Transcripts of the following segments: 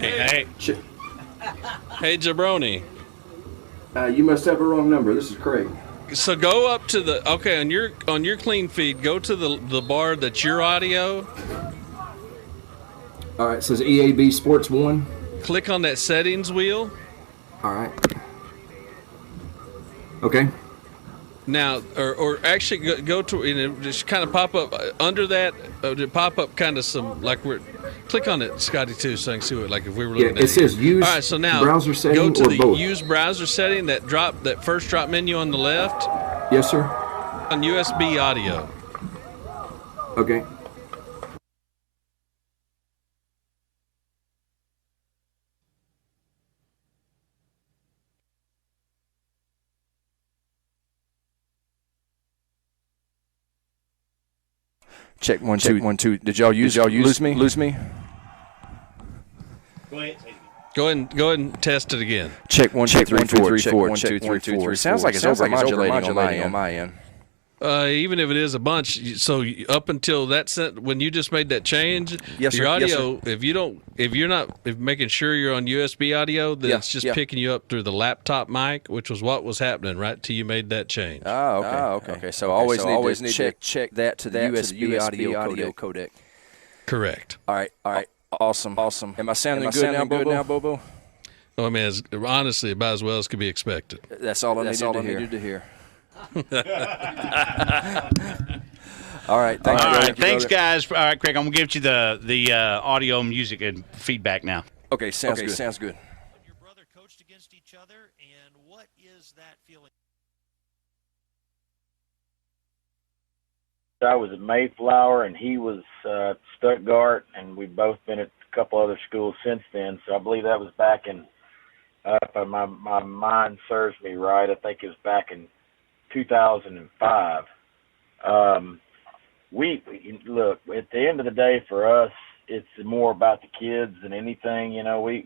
Hey, hey, Jabroni. You must have a wrong number. This is Craig. So go up to the on your clean feed. Go to the bar that's your audio. All right, it says EAB Sports 1. Click on that settings wheel. All right. Okay. Now, or actually go to just kind of pop up under that. Pop up kind of some like click on it, Scotty, too, so I can see what if we were looking at it says use All right, so now browser setting go to or the both. use browser setting. That first drop menu on the left. Yes, sir. On USB audio. Okay. Check 1 2 1 2. Did y'all lose me? Go ahead and test it again. Check 1 2 3 4. Check 1 2 3 4. Sounds like it's overmodulating on my end. Even if it is a bunch, so up until when you just made that change, yes, your sir. audio, Yes, sir. if you're not making sure you're on USB audio, then it's just picking you up through the laptop mic, which was what was happening right till you made that change. Okay. So always need to check that to the USB audio codec. Correct. All right. Awesome. Am I sounding good now, Bobo? Well, I mean, honestly, about as well as could be expected. That's all I needed to hear. All right. Thanks, guys. All right, Craig, I'm going to give you the audio, music, and feedback now. Okay, sounds good. When your brother coached against each other, and what is that feeling? I was at Mayflower, and he was Stuttgart, and we've both been at a couple other schools since then. So I believe that was back in, if my mind serves me right, I think it was back in 2005. We look, at the end of the day, for us, it's more about the kids than anything.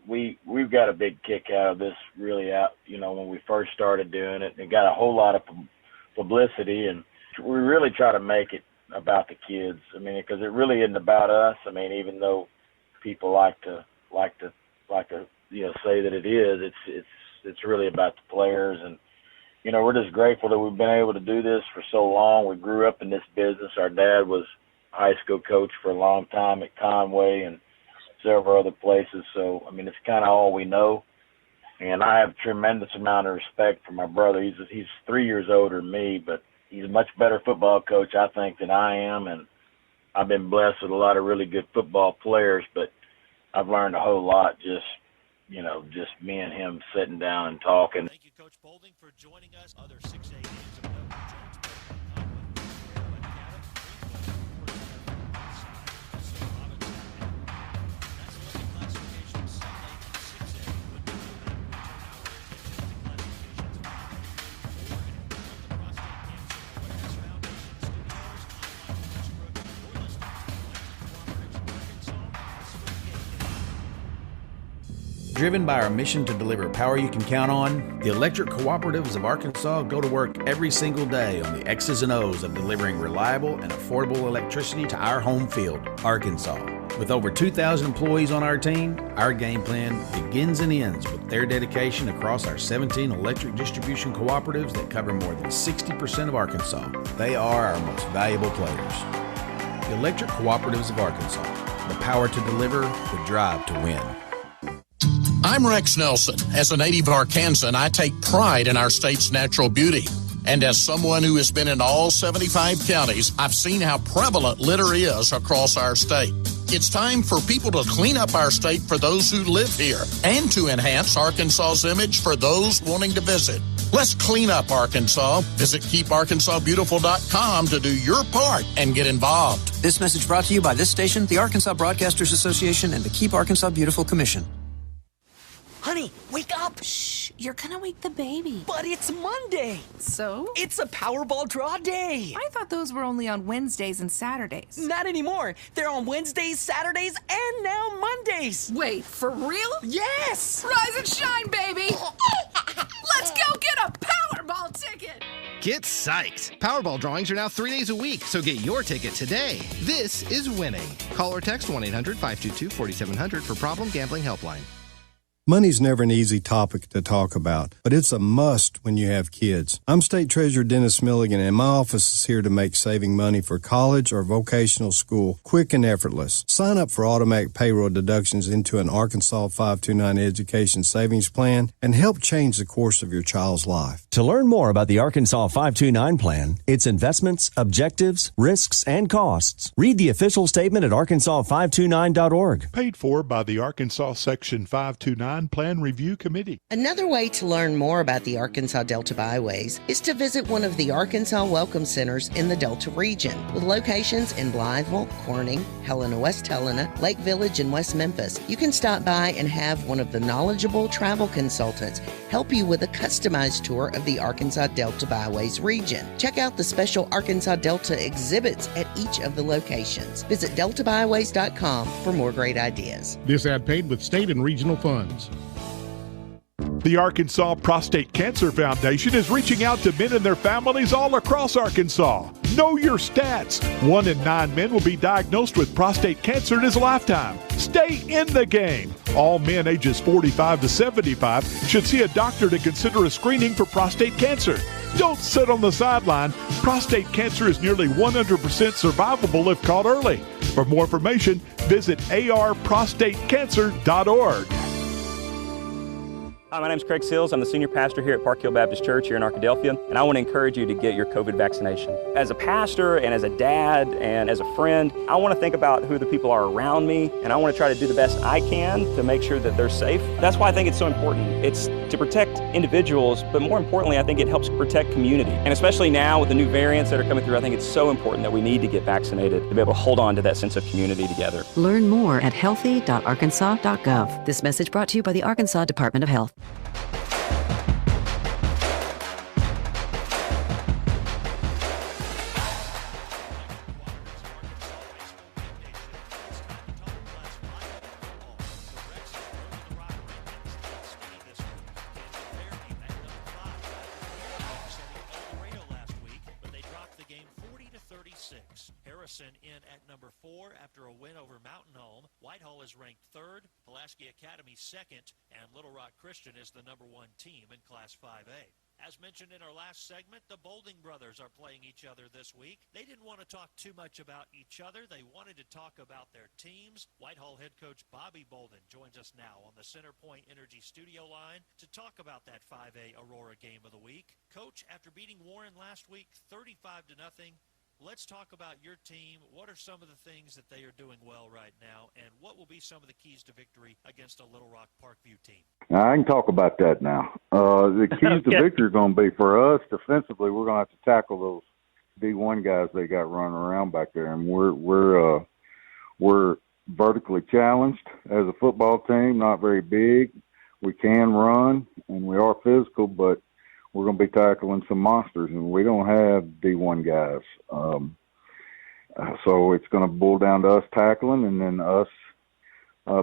We've got a big kick out of this, really, when we first started doing it. It got a whole lot of publicity, and we really try to make it about the kids. I mean, because it really isn't about us. I mean, even though people like to say that it is, it's really about the players. And we're just grateful that we've been able to do this for so long. We grew up in this business. Our dad was a high school coach for a long time at Conway and several other places. So, I mean, it's kind of all we know. And I have a tremendous amount of respect for my brother. He's 3 years older than me, but he's a much better football coach, I think, than I am. And I've been blessed with a lot of really good football players, but I've learned a whole lot just me and him sitting down and talking. Thank you, Coach Bolding, for joining us. Other 6A games of note. Driven by our mission to deliver power you can count on, the Electric Cooperatives of Arkansas go to work every single day on the X's and O's of delivering reliable and affordable electricity to our home field, Arkansas. With over 2,000 employees on our team, our game plan begins and ends with their dedication across our 17 electric distribution cooperatives that cover more than 60% of Arkansas. They are our most valuable players. The Electric Cooperatives of Arkansas, the power to deliver, the drive to win. I'm Rex Nelson. As a native Arkansan, I take pride in our state's natural beauty. And as someone who has been in all 75 counties, I've seen how prevalent litter is across our state. It's time for people to clean up our state for those who live here and to enhance Arkansas's image for those wanting to visit. Let's clean up Arkansas. Visit KeepArkansasBeautiful.com to do your part and get involved. This message brought to you by this station, the Arkansas Broadcasters Association, and the Keep Arkansas Beautiful Commission. Honey, wake up! Shh, you're gonna wake the baby. But it's Monday! So? It's a Powerball draw day! I thought those were only on Wednesdays and Saturdays. Not anymore! They're on Wednesdays, Saturdays, and now Mondays! Wait, for real? Yes! Rise and shine, baby! Let's go get a Powerball ticket! Get psyched! Powerball drawings are now 3 days a week, so get your ticket today. This is winning. Call or text 1-800-522-4700 for Problem Gambling Helpline. Money's never an easy topic to talk about, but it's a must when you have kids. I'm State Treasurer Dennis Milligan, and my office is here to make saving money for college or vocational school quick and effortless. Sign up for automatic payroll deductions into an Arkansas 529 education savings plan and help change the course of your child's life. To learn more about the Arkansas 529 plan, its investments, objectives, risks, and costs, read the official statement at arkansas529.org. Paid for by the Arkansas Section 529 Plan Review Committee. Another way to learn more about the Arkansas Delta Byways is to visit one of the Arkansas Welcome Centers in the Delta region, with locations in Blytheville, Corning, Helena, West Helena, Lake Village, and West Memphis. You can stop by and have one of the knowledgeable travel consultants help you with a customized tour of the Arkansas Delta Byways region. Check out the special Arkansas Delta exhibits at each of the locations. Visit deltabyways.com for more great ideas. This ad paid with state and regional funds. The Arkansas Prostate Cancer Foundation is reaching out to men and their families all across Arkansas. Know your stats. 1 in 9 men will be diagnosed with prostate cancer in his lifetime. Stay in the game. All men ages 45 to 75 should see a doctor to consider a screening for prostate cancer. Don't sit on the sideline. Prostate cancer is nearly 100% survivable if caught early. For more information, visit arprostatecancer.org. Hi, my name is Craig Sills. I'm the senior pastor here at Park Hill Baptist Church here in Arkadelphia, and I want to encourage you to get your COVID vaccination. As a pastor and as a dad and as a friend, I want to think about who the people are around me, and I want to try to do the best I can to make sure that they're safe. That's why I think it's so important. It's to protect individuals, but more importantly, I think it helps protect community. And especially now with the new variants that are coming through, I think it's so important that we need to get vaccinated to be able to hold on to that sense of community together. Learn more at healthy.arkansas.gov. This message brought to you by the Arkansas Department of Health. In at number 4 after a win over Mountain Home. Whitehall is ranked 3rd, Pulaski Academy 2nd, and Little Rock Christian is the number 1 team in Class 5A. As mentioned in our last segment, the Bolding brothers are playing each other this week. They didn't want to talk too much about each other. They wanted to talk about their teams. Whitehall head coach Bobby Bolden joins us now on the CenterPoint Energy studio line to talk about that 5A Aurora game of the week. Coach, after beating Warren last week 35-0, let's talk about your team. What are some of the things that they are doing well right now, and what will be some of the keys to victory against a Little Rock Parkview team? I can talk about that now. The keys to victory are going to be for us defensively. We're going to have to tackle those D1 guys they got running around back there, and we're vertically challenged as a football team. Not very big. We can run, and we are physical, but we're going to be tackling some monsters, and we don't have D1 guys. So it's going to boil down to us tackling and then us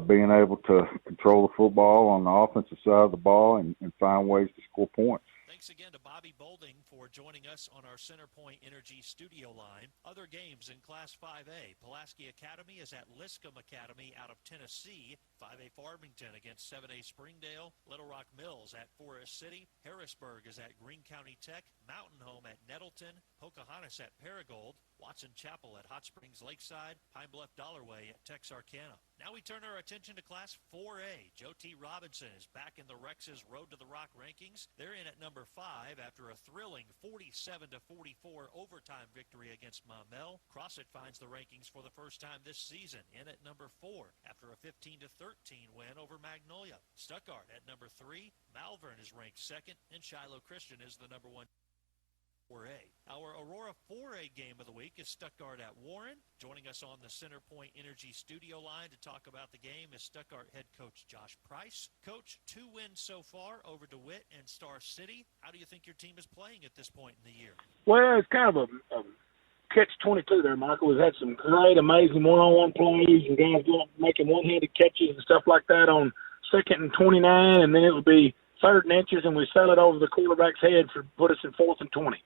being able to control the football on the offensive side of the ball and find ways to score points. Thanks again to Bobby Bolding for joining us on our CenterPoint Energy studio line. Other games in Class 5A. Pulaski Academy is at Liscum Academy out of Tennessee. 5A Farmington against 7A Springdale. Little Rock Mills at Forest City. Harrisburg is at Greene County Tech. Mountain Home at Nettleton. Pocahontas at Paragould. Watson Chapel at Hot Springs Lakeside. Pine Bluff Dollarway at Texarkana. Now we turn our attention to Class 4A. Joe T. Robinson is back in the Rex's Road to the Rock rankings. They're in at number 5 after a thrilling 47-44 overtime victory against Maumelle. Crossett finds the rankings for the first time this season, in at number 4 after a 15-13 win over Magnolia. Stuttgart at number 3. Malvern is ranked 2nd, and Shiloh Christian is the number 1. 4A. Our Aurora 4A game of the week is Stuttgart at Warren. Joining us on the CenterPoint Energy studio line to talk about the game is Stuttgart head coach Josh Price. Coach, 2 wins so far over DeWitt and Star City. How do you think your team is playing at this point in the year? Well, it's kind of a catch-22 there, Michael. We've had some great, amazing one-on-one plays and guys making one-handed catches and stuff like that on 2nd and 29, and then it would be 3rd and inches, and we sell it over the quarterback's head for put us in 4th and 20.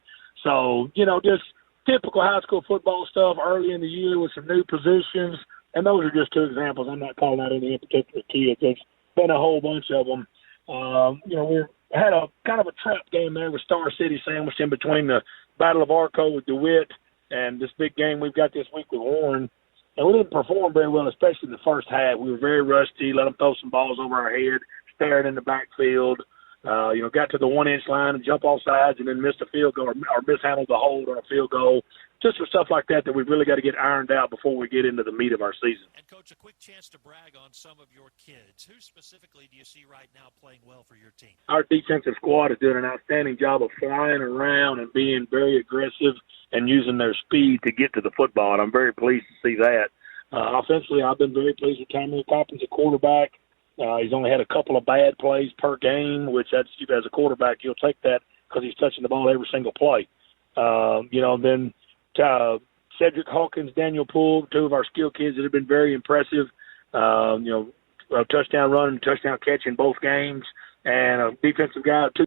So, just typical high school football stuff early in the year with some new positions. And those are just 2 examples. I'm not calling out any in particular kids. There's been a whole bunch of them. We had a kind of a trap game there with Star City sandwiched in between the Battle of Arco with DeWitt and this big game we've got this week with Warren. And we didn't perform very well, especially in the first half. We were very rusty, let them throw some balls over our head, staring in the backfield. Got to the 1-inch line and jump off sides and then missed a field goal or mishandled the hold on a field goal. Just some stuff like that we've really got to get ironed out before we get into the meat of our season. And, Coach, a quick chance to brag on some of your kids. Who specifically do you see right now playing well for your team? Our defensive squad is doing an outstanding job of flying around and being very aggressive and using their speed to get to the football, and I'm very pleased to see that. Offensively, I've been very pleased with Cameron Coppins, a quarterback. He's only had a couple of bad plays per game, which as a quarterback, you'll take that because he's touching the ball every single play. Then Cedric Hawkins, Daniel Poole, 2 of our skill kids that have been very impressive. A touchdown run and touchdown catch in both games. And a defensive guy, 2.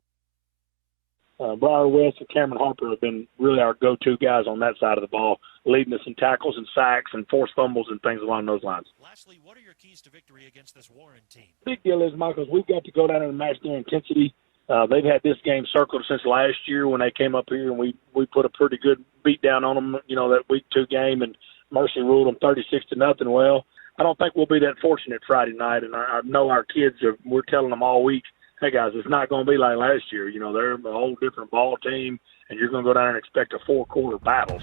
Briar West and Cameron Harper have been really our go-to guys on that side of the ball, leading us in tackles and sacks and forced fumbles and things along those lines. Lastly, what are your keys to victory against this Warren team? Big deal is, Michael, we've got to go down and match their intensity. They've had this game circled since last year when they came up here, and we put a pretty good beat down on them, that week 2 game, and Mercy ruled them 36-0. Well, I don't think we'll be that fortunate Friday night, and I know our kids we're telling them all week, hey, guys, it's not going to be like last year. They're a whole different ball team, and you're going to go down and expect a 4-quarter battle.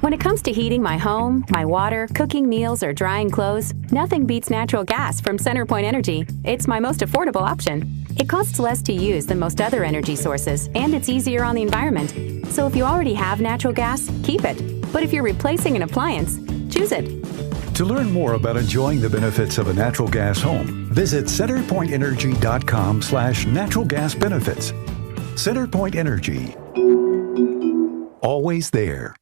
When it comes to heating my home, my water, cooking meals, or drying clothes, nothing beats natural gas from CenterPoint Energy. It's my most affordable option. It costs less to use than most other energy sources, and it's easier on the environment. So if you already have natural gas, keep it. But if you're replacing an appliance, choose it. To learn more about enjoying the benefits of a natural gas home, visit centerpointenergy.com/natural gas benefits. CenterPoint Energy. Always there.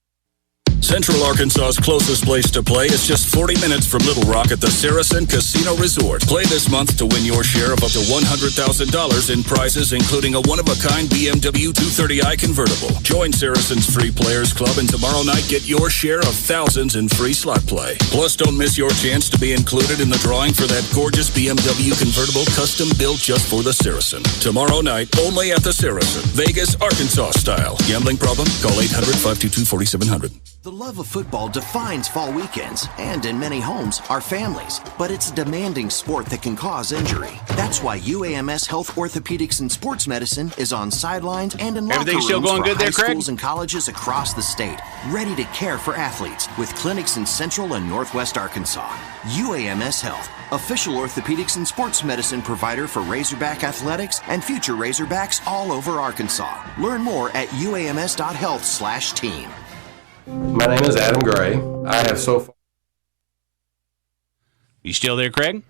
Central Arkansas's closest place to play is just 40 minutes from Little Rock at the Saracen Casino Resort. Play this month to win your share of up to $100,000 in prizes, including a one-of-a-kind BMW 230i convertible. Join Saracen's Free Players Club, and tomorrow night get your share of thousands in free slot play. Plus, don't miss your chance to be included in the drawing for that gorgeous BMW convertible custom built just for the Saracen. Tomorrow night, only at the Saracen. Vegas, Arkansas style. Gambling problem? Call 800-522-4700. The love of football defines fall weekends, and in many homes, our families. But it's a demanding sport that can cause injury. That's why UAMS Health Orthopedics and Sports Medicine is on sidelines and in locker rooms still going for good high there, Craig? schools and colleges across the state, ready to care for athletes with clinics in Central and Northwest Arkansas. UAMS Health, official orthopedics and sports medicine provider for Razorback Athletics and future Razorbacks all over Arkansas. Learn more at uams.health/team. My name is Adam Gray. I have so far. You still there, Craig?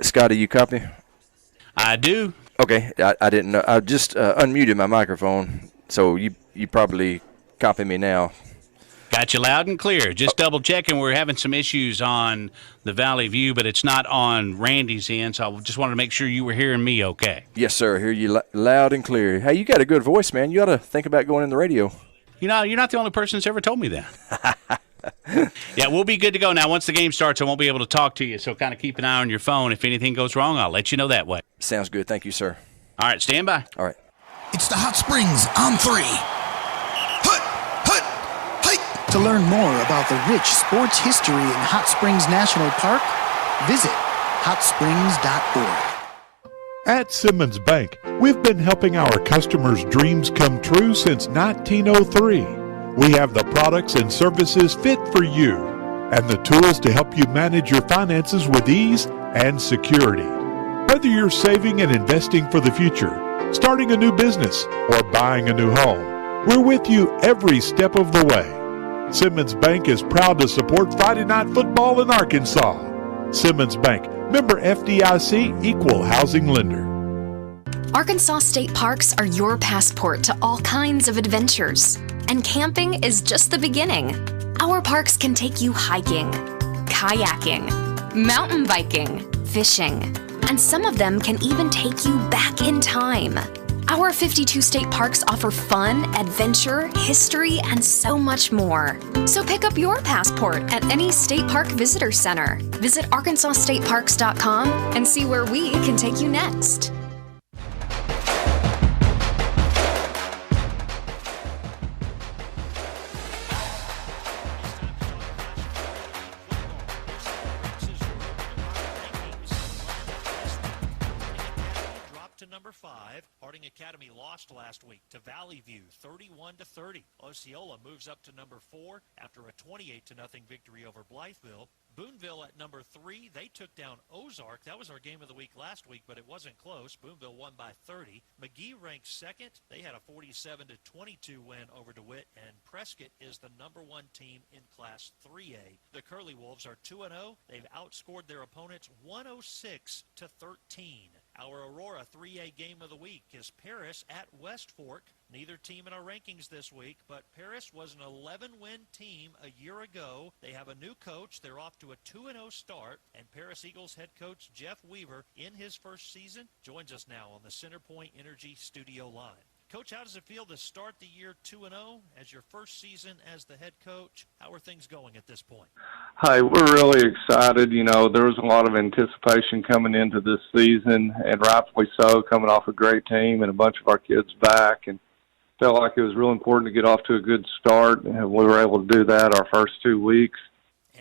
Scotty, you copy? I do. Okay, I didn't know. I just unmuted my microphone, so you probably copy me now. Got you loud and clear. Just double checking. We're having some issues on the Valley View, but it's not on Randy's end, so I just wanted to make sure you were hearing me okay. Yes, sir. Hear you loud and clear. Hey, you got a good voice, man. You ought to think about going in the radio. You're not the only person that's ever told me that. Yeah, we'll be good to go now. Once the game starts, I won't be able to talk to you, so kind of keep an eye on your phone. If anything goes wrong, I'll let you know that way. Sounds good. Thank you, sir. All right, stand by. All right. It's the Hot Springs on 3. To learn more about the rich sports history in Hot Springs National Park, visit hotsprings.org. At Simmons Bank, we've been helping our customers' dreams come true since 1903. We have the products and services fit for you and the tools to help you manage your finances with ease and security. Whether you're saving and investing for the future, starting a new business, or buying a new home, we're with you every step of the way. Simmons Bank is proud to support Friday Night Football in Arkansas. Simmons Bank, member FDIC, equal housing lender. Arkansas state parks are your passport to all kinds of adventures. And camping is just the beginning. Our parks can take you hiking, kayaking, mountain biking, fishing, and some of them can even take you back in time. Our 52 state parks offer fun, adventure, history, and so much more. So pick up your passport at any state park visitor center. Visit arkansasstateparks.com and see where we can take you next. Academy lost last week to Valley View 31-30. Osceola moves up to number 4 after a 28-0 victory over Blytheville. Boonville at number 3, they took down Ozark. That was our game of the week last week, but it wasn't close. Boonville won by 30. McGee ranked second. They had a 47-22 win over DeWitt, and Prescott is the number 1 team in Class 3A. The Curly Wolves are 2-0. They've outscored their opponents 106-13. Our Aurora 3A game of the week is Paris at West Fork. Neither team in our rankings this week, but Paris was an 11-win team a year ago. They have a new coach. They're off to a 2-0 start, and Paris Eagles head coach Jeff Weaver, in his first season, joins us now on the CenterPoint Energy studio line. Coach, how does it feel to start the year 2-0 as your first season as the head coach? How are things going at this point? Hi, we're really excited. You know, there was a lot of anticipation coming into this season, and rightfully so, coming off a great team and a bunch of our kids back, and felt like it was real important to get off to a good start, and we were able to do that our first 2 weeks.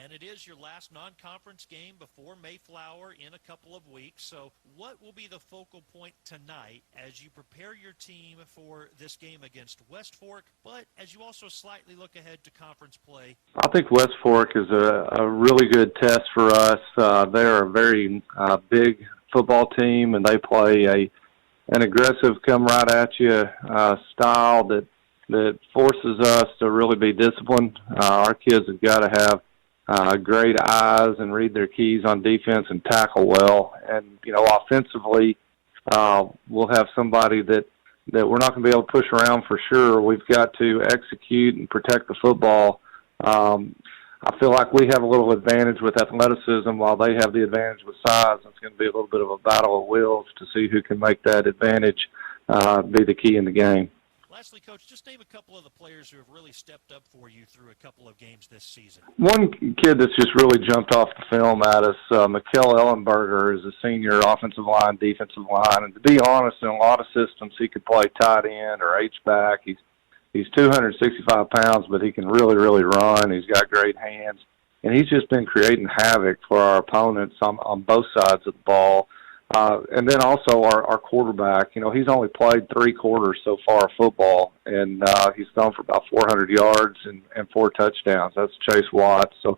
And it is your last non-conference game before Mayflower in a couple of weeks. So what will be the focal point tonight as you prepare your team for this game against West Fork, but as you also slightly look ahead to conference play? I think West Fork is a really good test for us. They're a very big football team, and they play an aggressive, come-right-at-you style that forces us to really be disciplined. Our kids have got to have great eyes and read their keys on defense and tackle well. And, you know, offensively, we'll have somebody that we're not going to be able to push around for sure. We've got to execute and protect the football. I feel like we have a little advantage with athleticism while they have the advantage with size. It's going to be a little bit of a battle of wills to see who can make that advantage be the key in the game. Lastly, Coach, just name a couple of the players who have really stepped up for you through a couple of games this season. One kid that's just really jumped off the film at us, Mikkel Ellenberger, is a senior offensive line, defensive line. And to be honest, in a lot of systems, he could play tight end or H-back. He's 265 pounds, but he can really, really run. He's got great hands. And he's just been creating havoc for our opponents on both sides of the ball. And then also our quarterback, you know, he's only played 3 quarters so far of football, and he's gone for about 400 yards and 4 touchdowns. That's Chase Watts. So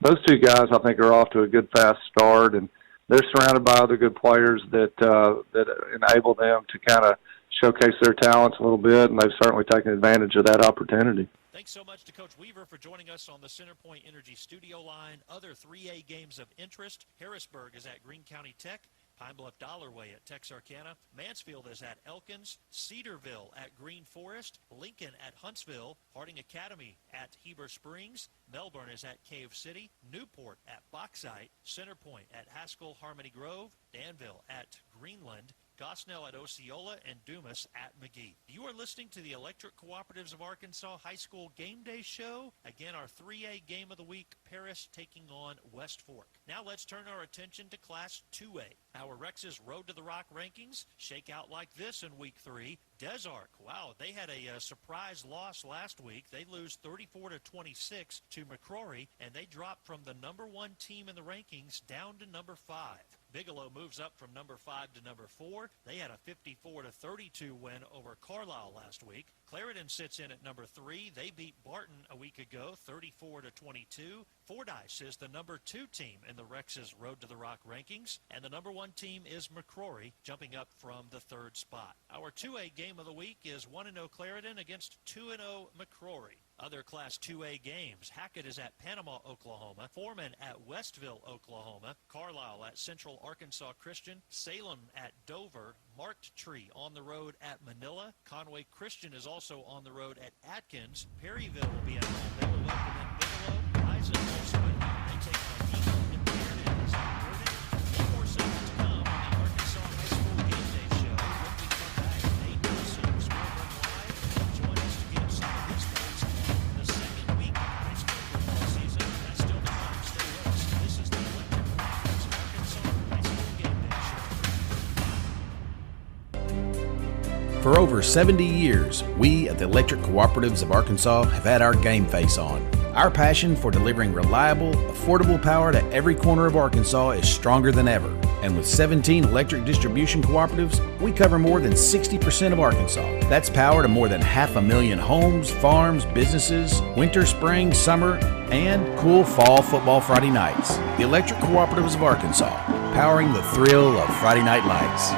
those 2 guys, I think, are off to a good, fast start, and they're surrounded by other good players that enable them to kind of showcase their talents a little bit, and they've certainly taken advantage of that opportunity. Thanks so much to Coach Weaver for joining us on the CenterPoint Energy studio line. Other 3A games of interest: Harrisburg is at Greene County Tech. Pine Bluff Dollarway at Texarkana. Mansfield is at Elkins. Cedarville at Green Forest. Lincoln at Huntsville. Harding Academy at Heber Springs. Melbourne is at Cave City. Newport at Bauxite. Centerpoint at Haskell Harmony Grove. Danville at Greenland. Gosnell at Osceola, and Dumas at McGee. You are listening to the Electric Cooperatives of Arkansas High School Game Day Show. Again, our 3A Game of the Week, Paris taking on West Fork. Now let's turn our attention to Class 2A. Our Rex's Road to the Rock rankings shake out like this in Week 3. Desark, wow, they had a surprise loss last week. They lose 34-26 to McCrory, and they drop from the number 1 team in the rankings down to number 5. Bigelow moves up from number 5 to number 4. They had a 54-32 win over Carlisle last week. Clarendon sits in at number 3. They beat Barton a week ago, 34-22. Fordyce is the number 2 team in the Rex's Road to the Rock rankings, and the number 1 team is McCrory, jumping up from the 3rd spot. Our 2A game of the week is 1-0 Clarendon against 2-0 McCrory. Other Class 2A games, Hackett is at Panama, Oklahoma, Foreman at Westville, Oklahoma, Carlisle at Central Arkansas Christian, Salem at Dover, Marked Tree on the road at Manila, Conway Christian is also on the road at Atkins, Perryville will be at home. They will welcome in Bigelow, Bison also at home. They take on Eagle and Clarendon is at Gordon. One more segment to come on the Arkansas High School Game Day Show. When we come back, Nate Nelson of Scoreboard Live will join us to give some of his thoughts on the second week of high school football season. That's still to come. Stay with us. This is the Electric Cooperatives Arkansas High School Game Day Show. For over 70 years, we at the Electric Cooperatives of Arkansas have had our game face on. Our passion for delivering reliable, affordable power to every corner of Arkansas is stronger than ever. And with 17 electric distribution cooperatives, we cover more than 60% of Arkansas. That's power to more than 500,000 homes, farms, businesses, winter, spring, summer, and cool fall football Friday nights. The Electric Cooperatives of Arkansas, powering the thrill of Friday night lights.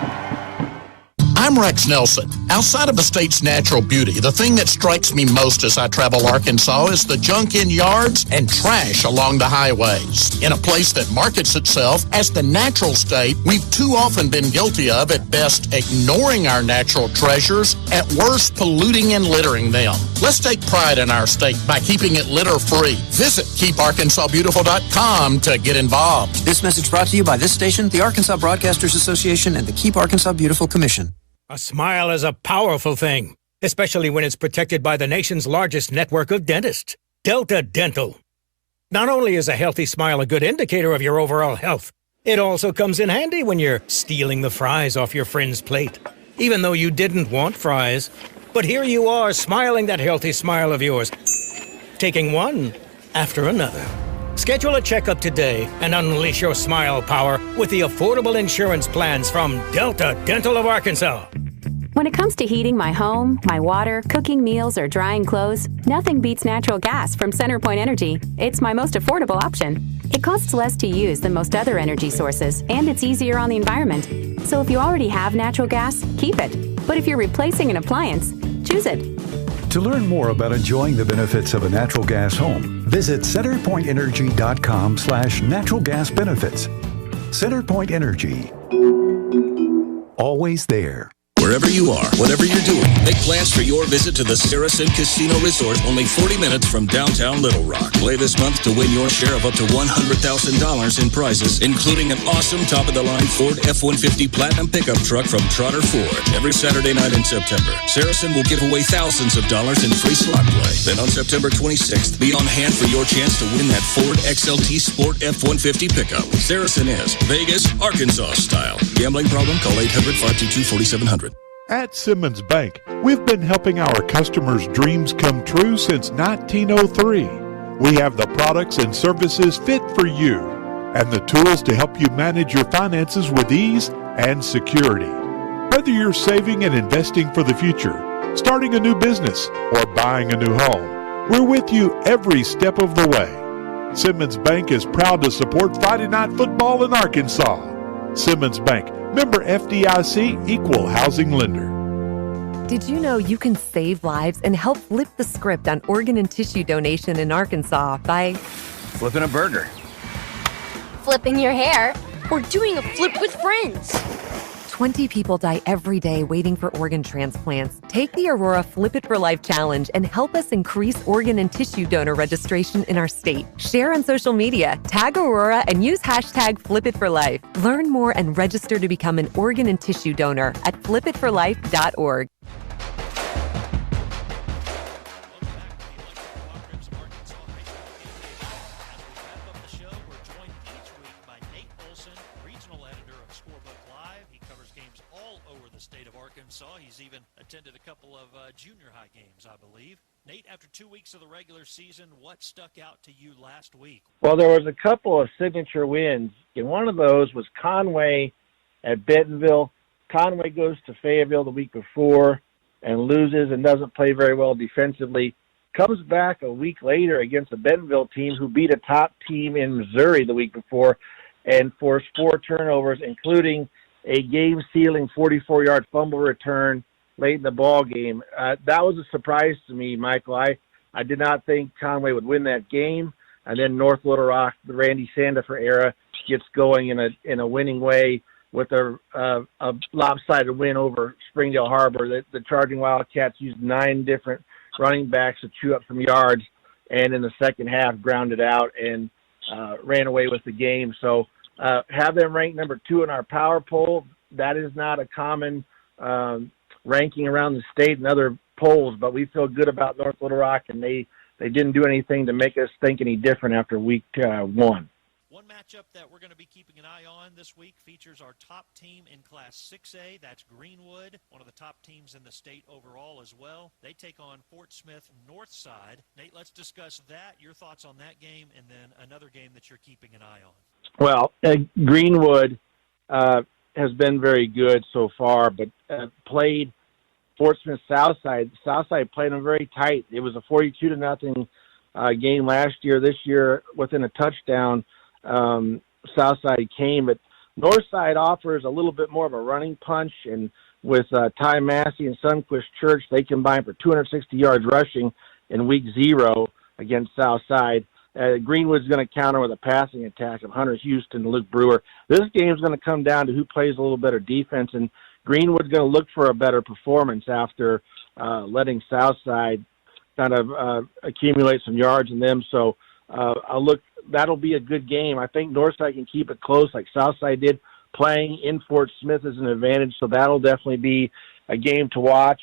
I'm Rex Nelson. Outside of the state's natural beauty, the thing that strikes me most as I travel Arkansas is the junk in yards and trash along the highways. In a place that markets itself as the natural state, we've too often been guilty of, at best, ignoring our natural treasures, at worst, polluting and littering them. Let's take pride in our state by keeping it litter-free. Visit KeepArkansasBeautiful.com to get involved. This message brought to you by this station, the Arkansas Broadcasters Association, and the Keep Arkansas Beautiful Commission. A smile is a powerful thing, especially when it's protected by the nation's largest network of dentists, Delta Dental. Not only is a healthy smile a good indicator of your overall health, it also comes in handy when you're stealing the fries off your friend's plate, even though you didn't want fries. But here you are, smiling that healthy smile of yours, taking one after another. Schedule a checkup today and unleash your smile power with the affordable insurance plans from Delta Dental of Arkansas. When it comes to heating my home, my water, cooking meals, or drying clothes, nothing beats natural gas from CenterPoint Energy. It's my most affordable option. It costs less to use than most other energy sources, and it's easier on the environment. So if you already have natural gas, keep it. But if you're replacing an appliance, choose it. To learn more about enjoying the benefits of a natural gas home, visit centerpointenergy.com/natural gas benefits. CenterPoint Energy. Always there. Wherever you are, whatever you're doing, make plans for your visit to the Saracen Casino Resort, only 40 minutes from downtown Little Rock. Play this month to win your share of up to $100,000 in prizes, including an awesome top-of-the-line Ford F-150 Platinum pickup truck from Trotter Ford. Every Saturday night in September, Saracen will give away thousands of dollars in free slot play. Then on September 26th, be on hand for your chance to win that Ford XLT Sport F-150 pickup. Saracen is Vegas, Arkansas style. Gambling problem? Call 800-522-4700. At Simmons Bank, we've been helping our customers' dreams come true since 1903. We have the products and services fit for you and the tools to help you manage your finances with ease and security. Whether you're saving and investing for the future, starting a new business, or buying a new home, we're with you every step of the way. Simmons Bank is proud to support Friday Night Football in Arkansas. Simmons Bank, member FDIC, equal housing lender. Did you know you can save lives and help flip the script on organ and tissue donation in Arkansas by flipping a burger, flipping your hair, or doing a flip with friends? 20 people die every day waiting for organ transplants. Take the Aurora Flip It for Life challenge and help us increase organ and tissue donor registration in our state. Share on social media, tag Aurora, and use hashtag FlipItForLife. Learn more and register to become an organ and tissue donor at flipitforlife.org. Arkansas. He's even attended a couple of junior high games, I believe. Nate, after 2 weeks of the regular season, what stuck out to you last week? Well, there was a couple of signature wins, and one of those was Conway at Bentonville. Conway goes to Fayetteville the week before and loses and doesn't play very well defensively. Comes back a week later against a Bentonville team who beat a top team in Missouri the week before and forced 4 turnovers, including a game-sealing 44-yard fumble return late in the ball game. That was a surprise to me, Michael. I did not think Conway would win that game. And then North Little Rock, the Randy Sandifer era, gets going in a winning way with a lopsided win over Springdale Harbor. The Charging Wildcats used 9 different running backs to chew up some yards, and in the second half grounded out and ran away with the game. So have them ranked number 2 in our power poll. That is not a common ranking around the state and other polls, but we feel good about North Little Rock, and they didn't do anything to make us think any different after week 1. One matchup that we're going to be keeping an eye on this week features our top team in Class 6A. That's Greenwood, one of the top teams in the state overall as well. They take on Fort Smith Northside. Nate, let's discuss that, your thoughts on that game, and then another game that you're keeping an eye on. Well, Greenwood has been very good so far, but played Fort Smith Southside. Southside played them very tight. It was a 42-0 game last year. This year, within a touchdown, Southside came. But Northside offers a little bit more of a running punch, and with Ty Massey and Sunquist Church, they combined for 260 yards rushing in week 0 against Southside. Greenwood's going to counter with a passing attack of Hunter Houston and Luke Brewer. This game's going to come down to who plays a little better defense, and Greenwood's going to look for a better performance after letting Southside kind of accumulate some yards in them. So that'll be a good game. I think Northside can keep it close like Southside did. Playing in Fort Smith is an advantage, so that'll definitely be a game to watch.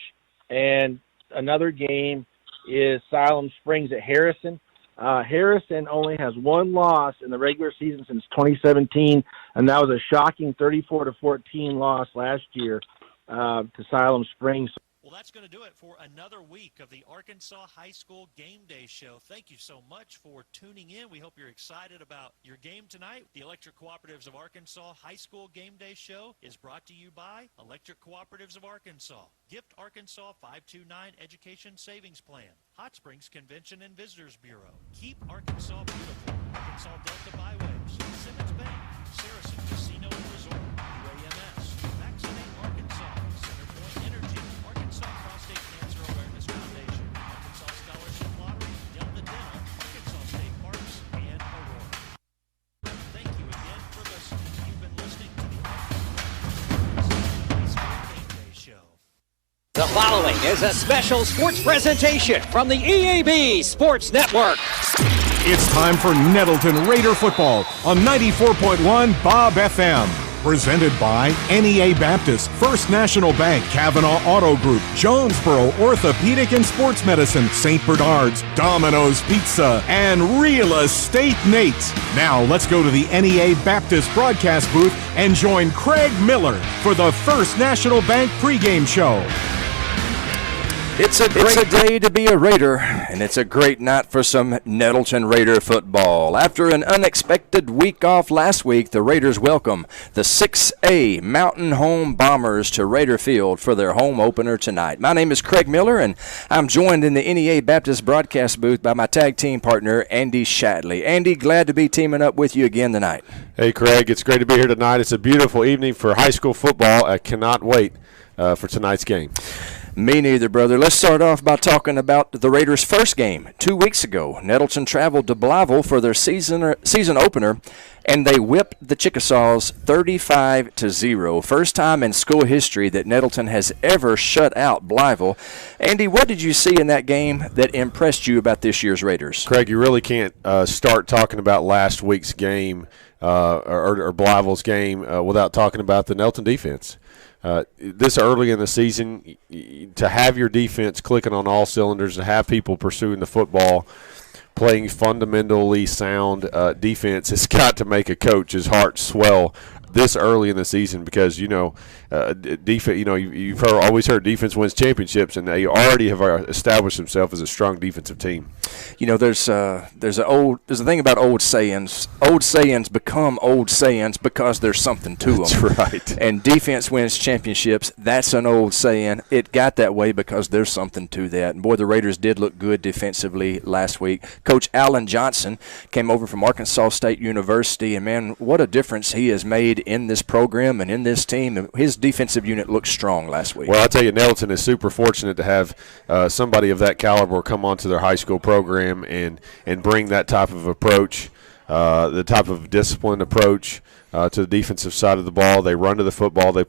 And another game is Siloam Springs at Harrison. Harrison only has 1 loss in the regular season since 2017, and that was a shocking 34-14 loss last year to Siloam Springs. Well, that's going to do it for another week of the Arkansas High School Game Day Show. Thank you so much for tuning in. We hope you're excited about your game tonight. The Electric Cooperatives of Arkansas High School Game Day Show is brought to you by Electric Cooperatives of Arkansas, Gift Arkansas 529 Education Savings Plan, Hot Springs Convention and Visitors Bureau, Keep Arkansas Beautiful, Arkansas Delta Byways, Simmons Bank, Saracen Casino and Resort, UAMS, Vaccinate Arkansas, Centerpoint Energy, Arkansas Prostate Cancer Awareness Foundation, Arkansas Scholarship Lottery, Delta Dental, Arkansas State Parks, and Aurora. Thank you again for listening. You've been listening to the Arkansas High School Game Day Show. The following is a special sports presentation from the EAB Sports Network. It's time for Nettleton Raider football on 94.1 Bob FM. Presented by NEA Baptist, First National Bank, Kavanaugh Auto Group, Jonesboro Orthopedic and Sports Medicine, St. Bernard's, Domino's Pizza, and Real Estate Nate. Now let's go to the NEA Baptist broadcast booth and join Craig Miller for the First National Bank pregame show. It's a great day to be a Raider, and it's a great night for some Nettleton Raider football. After an unexpected week off last week, the Raiders welcome the 6A Mountain Home Bombers to Raider Field for their home opener tonight. My name is Craig Miller, and I'm joined in the NEA Baptist broadcast booth by my tag team partner, Andy Shatley. Andy, glad to be teaming up with you again tonight. Hey, Craig, it's great to be here tonight. It's a beautiful evening for high school football. I cannot wait for tonight's game. Me neither, brother. Let's start off by talking about the Raiders' first game. 2 weeks ago, Nettleton traveled to Blytheville for their season opener, and they whipped the Chickasaws 35-0. First time in school history that Nettleton has ever shut out Blytheville. Andy, what did you see in that game that impressed you about this year's Raiders? Craig, you really can't start talking about last week's game or Blytheville's game without talking about the Nettleton defense. This early in the season, to have your defense clicking on all cylinders, to have people pursuing the football, playing fundamentally sound defense, has got to make a coach's heart swell this early in the season because, defense. You've always heard defense wins championships, and they already have established themselves as a strong defensive team. There's a thing about old sayings. Old sayings become old sayings because there's something to them. That's right. And defense wins championships. That's an old saying. It got that way because there's something to that. And boy, the Raiders did look good defensively last week. Coach Alan Johnson came over from Arkansas State University, and man, what a difference he has made in this program and in this team. His defensive unit looked strong last week. Well, I'll tell you, Nettleton is super fortunate to have somebody of that caliber come onto their high school program and bring that type of approach, the type of disciplined approach to the defensive side of the ball. They run to the football. They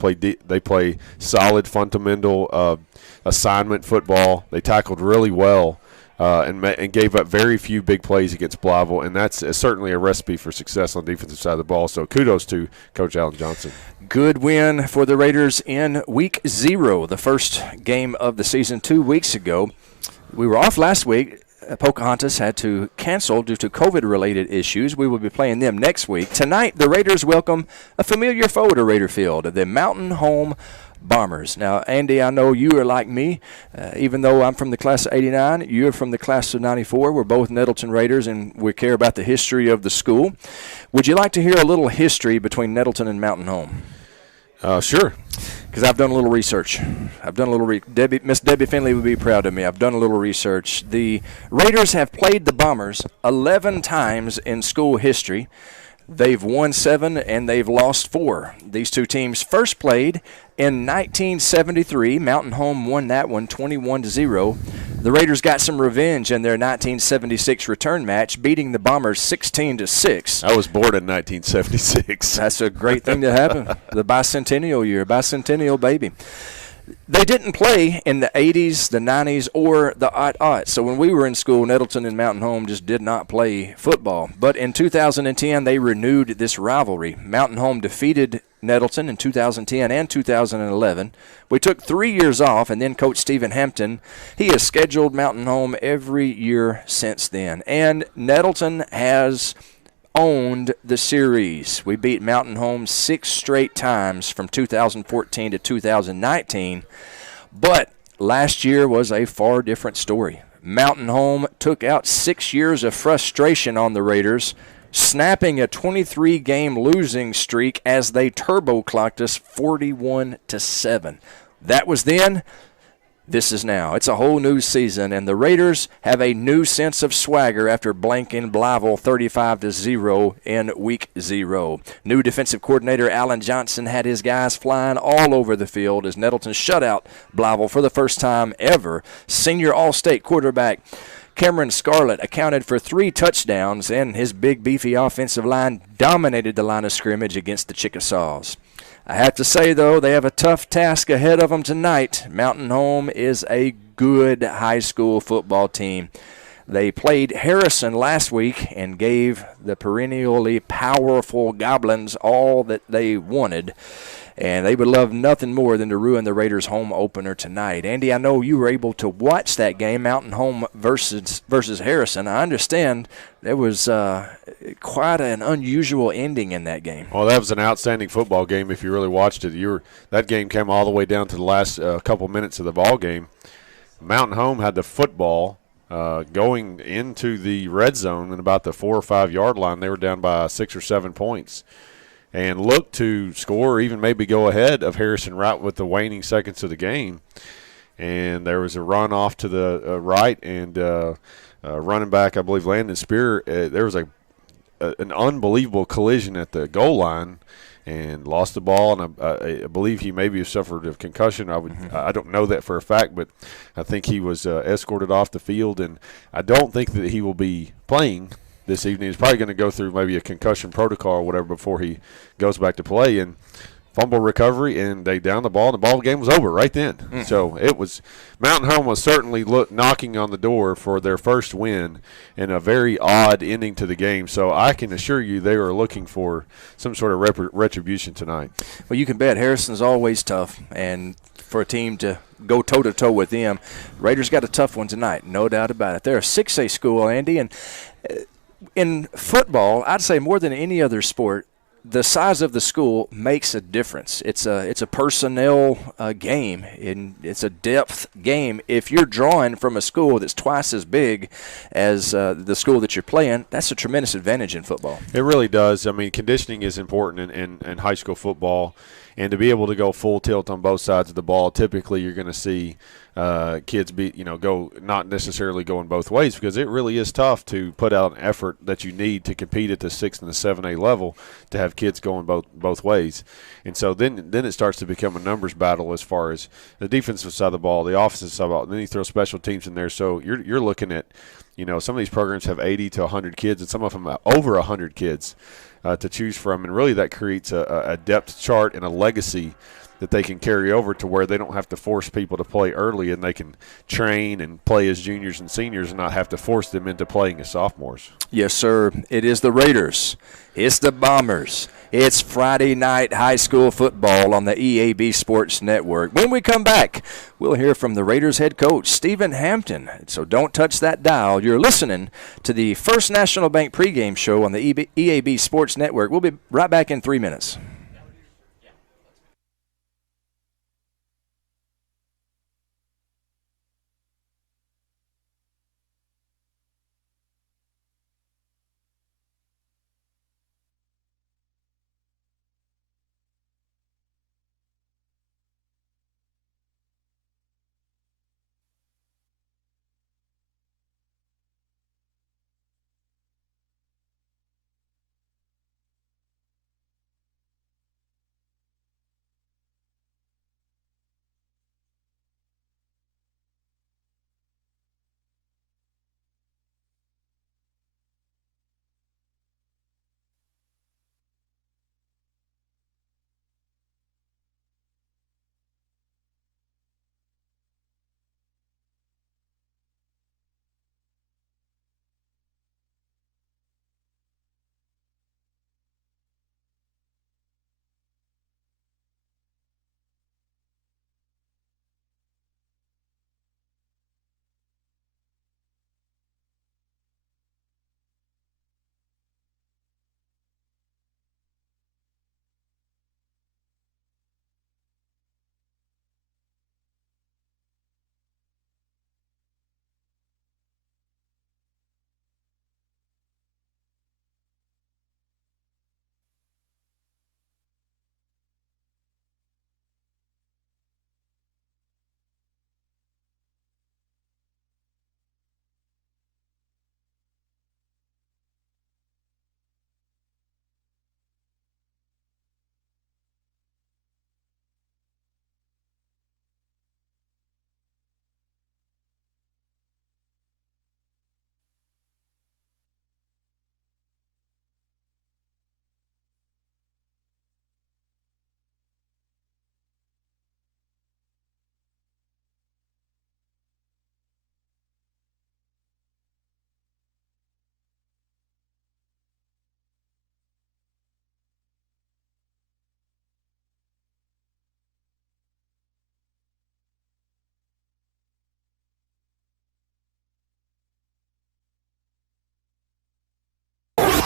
play solid fundamental assignment football. They tackled really well. And gave up very few big plays against Blytheville, and that's certainly a recipe for success on the defensive side of the ball. So kudos to Coach Alan Johnson. Good win for the Raiders in Week 0, the first game of the season 2 weeks ago. We were off last week. Pocahontas had to cancel due to COVID-related issues. We will be playing them next week. Tonight, the Raiders welcome a familiar foe to Raider Field, the Mountain Home Bombers. Now, Andy, I know you are like me. Even though I'm from the class of 89, you're from the class of 94. We're both Nettleton Raiders, and we care about the history of the school. Would you like to hear a little history between Nettleton and Mountain Home? Sure. Because I've done a little research. Miss Debbie Finley would be proud of me. I've done a little research. The Raiders have played the Bombers 11 times in school history. They've won 7 and they've lost 4. These two teams first played in 1973. Mountain Home won that one 21-0. The Raiders got some revenge in their 1976 return match, beating the Bombers 16-6. I was born in 1976. That's a great thing to happen. The bicentennial year, bicentennial baby. They didn't play in the 80s, the 90s, or the aughts. So when we were in school, Nettleton and Mountain Home just did not play football. But in 2010, they renewed this rivalry. Mountain Home defeated Nettleton in 2010 and 2011. We took 3 years off, and then Coach Stephen Hampton, he has scheduled Mountain Home every year since then. And Nettleton has owned the series. We beat Mountain Home 6 straight times from 2014 to 2019, but last year was a far different story. Mountain Home took out 6 years of frustration on the Raiders, snapping a 23-game losing streak as they turbo-clocked us 41-7. That was then. This is now. It's a whole new season, and the Raiders have a new sense of swagger after blanking Blytheville 35-0 in Week 0. New defensive coordinator Alan Johnson had his guys flying all over the field as Nettleton shut out Blytheville for the first time ever. Senior All-State quarterback Cameron Scarlett accounted for 3 touchdowns, and his big, beefy offensive line dominated the line of scrimmage against the Chickasaws. I have to say, though, they have a tough task ahead of them tonight. Mountain Home is a good high school football team. They played Harrison last week and gave the perennially powerful Goblins all that they wanted. And they would love nothing more than to ruin the Raiders' home opener tonight. Andy, I know you were able to watch that game, Mountain Home versus Harrison. I understand there was quite an unusual ending in that game. Well, that was an outstanding football game if you really watched it. That game came all the way down to the last couple minutes of the ball game. Mountain Home had the football going into the red zone in about the 4 or 5 yard line. They were down by 6 or 7 points, and looked to score or even maybe go ahead of Harrison right with the waning seconds of the game. And there was a run off to the right, and running back, I believe Landon Spear, there was an unbelievable collision at the goal line and lost the ball. And I believe he maybe suffered a concussion. I don't know that for a fact, but I think he was escorted off the field, and I don't think that he will be playing this evening. He's probably going to go through maybe a concussion protocol or whatever before he goes back to play. And fumble recovery, and they downed the ball, and the ball game was over right then. So it was Mountain Home was certainly knocking on the door for their first win and a very odd ending to the game. So I can assure you they are looking for some sort of retribution tonight. Well, you can bet Harrison's always tough, and for a team to go toe-to-toe with them, Raiders got a tough one tonight, no doubt about it. They're a 6A school, Andy, and in football, I'd say more than any other sport, the size of the school makes a difference. It's a personnel game, and it's a depth game. If you're drawing from a school that's twice as big as the school that you're playing, that's a tremendous advantage in football. It really does. I mean, conditioning is important in high school football, and to be able to go full tilt on both sides of the ball, typically you're going to see kids go not necessarily going both ways, because it really is tough to put out an effort that you need to compete at the 6 and the 7A level to have kids going both ways. And so then it starts to become a numbers battle as far as the defensive side of the ball, the offensive side of the ball, and then you throw special teams in there. So you're looking at, some of these programs have 80 to 100 kids, and some of them have over 100 kids to choose from, and really that creates a depth chart and a legacy that they can carry over to where they don't have to force people to play early, and they can train and play as juniors and seniors and not have to force them into playing as sophomores. Yes, sir. It is the Raiders. It's the Bombers. It's Friday night high school football on the EAB Sports Network. When we come back, we'll hear from the Raiders head coach, Stephen Hampton. So don't touch that dial. You're listening to the First National Bank pregame show on the EAB Sports Network. We'll be right back in 3 minutes.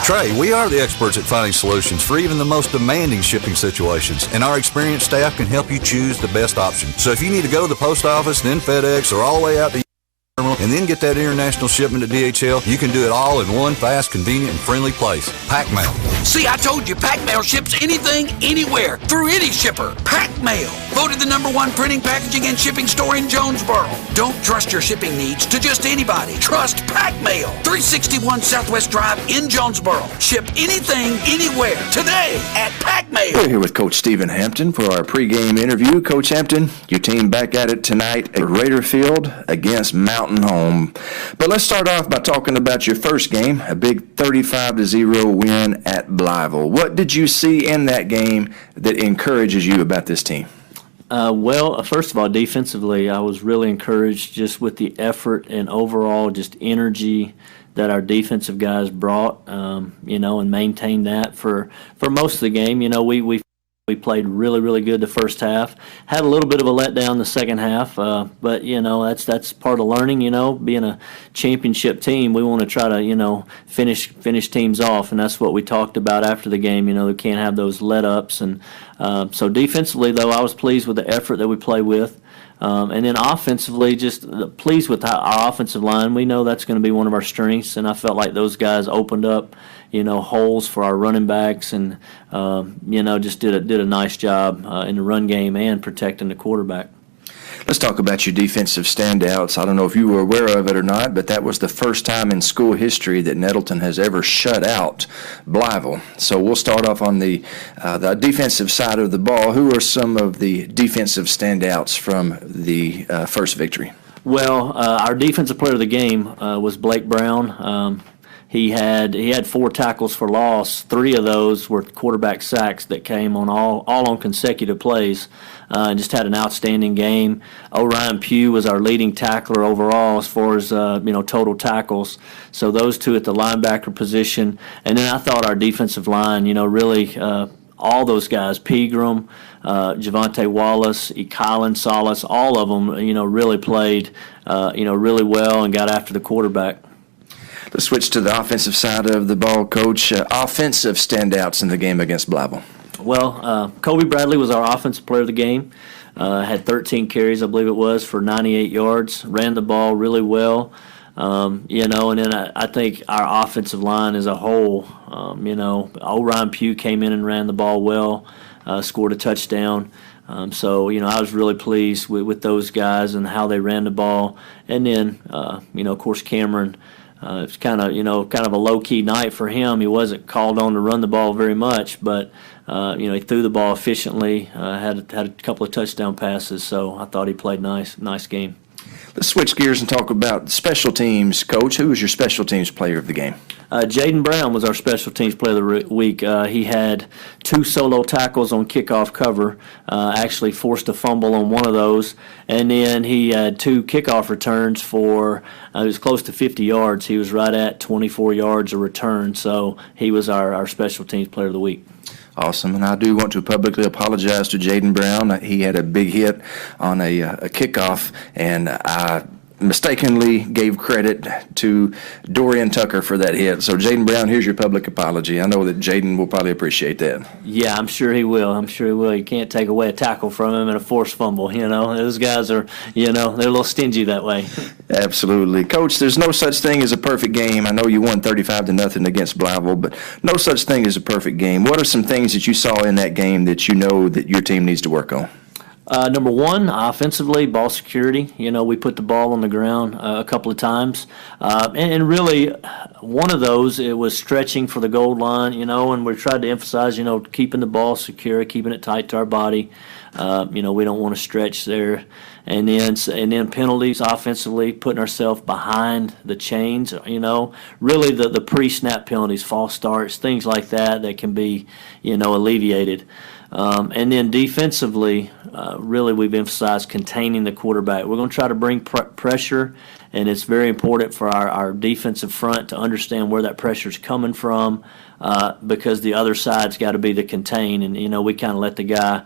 Trey, we are the experts at finding solutions for even the most demanding shipping situations, and our experienced staff can help you choose the best option. So if you need to go to the post office, then FedEx, or all the way out to and then get that international shipment to DHL, you can do it all in one fast, convenient, and friendly place. Pack Mail. See, I told you, Pack Mail ships anything, anywhere, through any shipper. Pack Mail, voted the #1 printing, packaging, and shipping store in Jonesboro. Don't trust your shipping needs to just anybody. Trust Pack Mail, 361 Southwest Drive in Jonesboro. Ship anything, anywhere, today at Pack Mail. We're here with Coach Stephen Hampton for our pregame interview. Coach Hampton, your team back at it tonight at Raider Field against Mountain Home. But let's start off by talking about your first game, a big 35-0 win at Blytheville. What did you see in that game that encourages you about this team? Well, first of all, defensively, I was really encouraged just with the effort and overall just energy that our defensive guys brought, and maintained that for most of the game. We We played really, really good the first half. Had a little bit of a letdown the second half, but that's part of learning. Being a championship team, we want to try to finish teams off, and that's what we talked about after the game. We can't have those let ups, and so defensively though, I was pleased with the effort that we played with. And then offensively, just pleased with our offensive line. We know that's going to be one of our strengths, and I felt like those guys opened up, holes for our running backs, and just did a nice job in the run game and protecting the quarterback. Let's talk about your defensive standouts. I don't know if you were aware of it or not, but that was the first time in school history that Nettleton has ever shut out Blyville. So we'll start off on the defensive side of the ball. Who are some of the defensive standouts from the first victory? Well, our defensive player of the game was Blake Brown. He had 4 tackles for loss. 3 of those were quarterback sacks that came on all on consecutive plays. And just had an outstanding game. Orion Pugh was our leading tackler overall as far as total tackles. So those 2 at the linebacker position, and then I thought our defensive line, really all those guys, Pegram, Javante Wallace, Colin Salas, all of them, really played, really well and got after the quarterback. Let's switch to the offensive side of the ball, Coach. Offensive standouts in the game against Blyville. Well, Kobe Bradley was our offensive player of the game. Had 13 carries, I believe it was, for 98 yards. Ran the ball really well. And then I think our offensive line as a whole, Orion Pugh came in and ran the ball well, scored a touchdown. So I was really pleased with those guys and how they ran the ball. And then, of course, Cameron. It's kind of a low-key night for him. He wasn't called on to run the ball very much, but he threw the ball efficiently. Had a couple of touchdown passes, so I thought he played nice game. Let's switch gears and talk about special teams, Coach. Who was your special teams player of the game? Jaden Brown was our special teams player of the week. He had 2 solo tackles on kickoff cover, actually forced a fumble on one of those, and then he had 2 kickoff returns for, it was close to 50 yards. He was right at 24 yards a return, so he was our special teams player of the week. Awesome, and I do want to publicly apologize to Jaden Brown. He had a big hit on a kickoff, and I mistakenly gave credit to Dorian Tucker for that hit. So, Jaden Brown, here's your public apology. I know that Jaden will probably appreciate that. Yeah, I'm sure he will. You can't take away a tackle from him and a forced fumble. Those guys are, they're a little stingy that way. Absolutely. Coach, there's no such thing as a perfect game. I know you won 35-0 against Blyville, but no such thing as a perfect game. What are some things that you saw in that game that you know that your team needs to work on? Number one, offensively, ball security. We put the ball on the ground a couple of times. And really, one of those, it was stretching for the goal line, and we tried to emphasize, keeping the ball secure, keeping it tight to our body. We don't want to stretch there. And then penalties offensively, putting ourselves behind the chains, really the pre-snap penalties, false starts, things like that can be, alleviated. And then defensively, really we've emphasized containing the quarterback. We're going to try to bring pressure, and it's very important for our defensive front to understand where that pressure is coming from, because the other side's got to be the contain. And we kind of let the guy,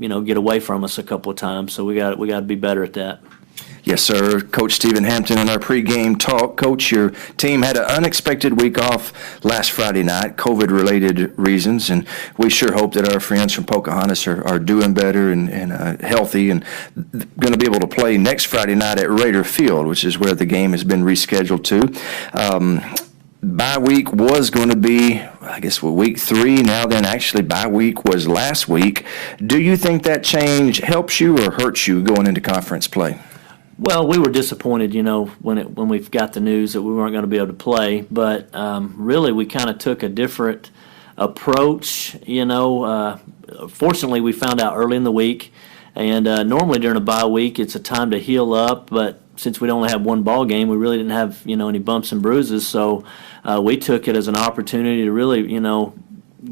get away from us a couple of times. So we got to be better at that. Yes, sir. Coach Stephen Hampton in our pregame talk. Coach, your team had an unexpected week off last Friday night, COVID-related reasons, and we sure hope that our friends from Pocahontas are doing better and healthy and going to be able to play next Friday night at Raider Field, which is where the game has been rescheduled to. Bye week was going to be, week 3. Now then, actually, bye week was last week. Do you think that change helps you or hurts you going into conference play? Well, we were disappointed, when we got the news that we weren't going to be able to play. But really, we kind of took a different approach. Fortunately, we found out early in the week, and normally during a bye week, it's a time to heal up. But since we only have one ball game, we really didn't have any bumps and bruises. So we took it as an opportunity to really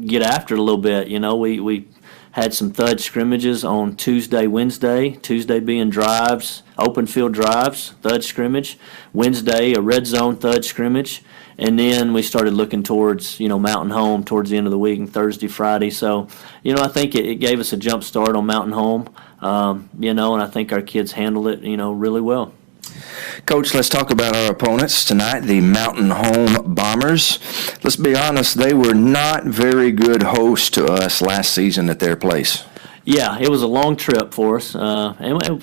get after it a little bit. We had some thud scrimmages on Tuesday, Wednesday. Tuesday being drives, open field drives, thud scrimmage. Wednesday, a red zone thud scrimmage. And then we started looking towards, Mountain Home towards the end of the week and Thursday, Friday. So, I think it gave us a jump start on Mountain Home, and I think our kids handled it, really well. Coach, let's talk about our opponents tonight, the Mountain Home Bombers. Let's be honest, they were not very good hosts to us last season at their place. Yeah, it was a long trip for us, and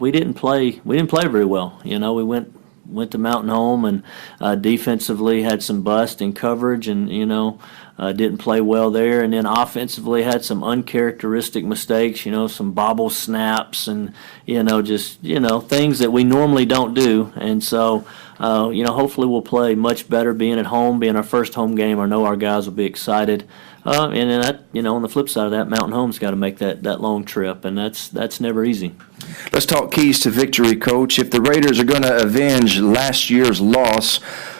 we didn't play very well. We went to Mountain Home and defensively had some bust in coverage, and didn't play well there, and then offensively had some uncharacteristic mistakes. Some bobble snaps, and things that we normally don't do, and so. Hopefully we'll play much better being at home, being our first home game. I know our guys will be excited. And then that, on the flip side of that, Mountain Home's got to make that long trip, and that's never easy. Let's talk keys to victory, Coach. If the Raiders are going to avenge last year's loss,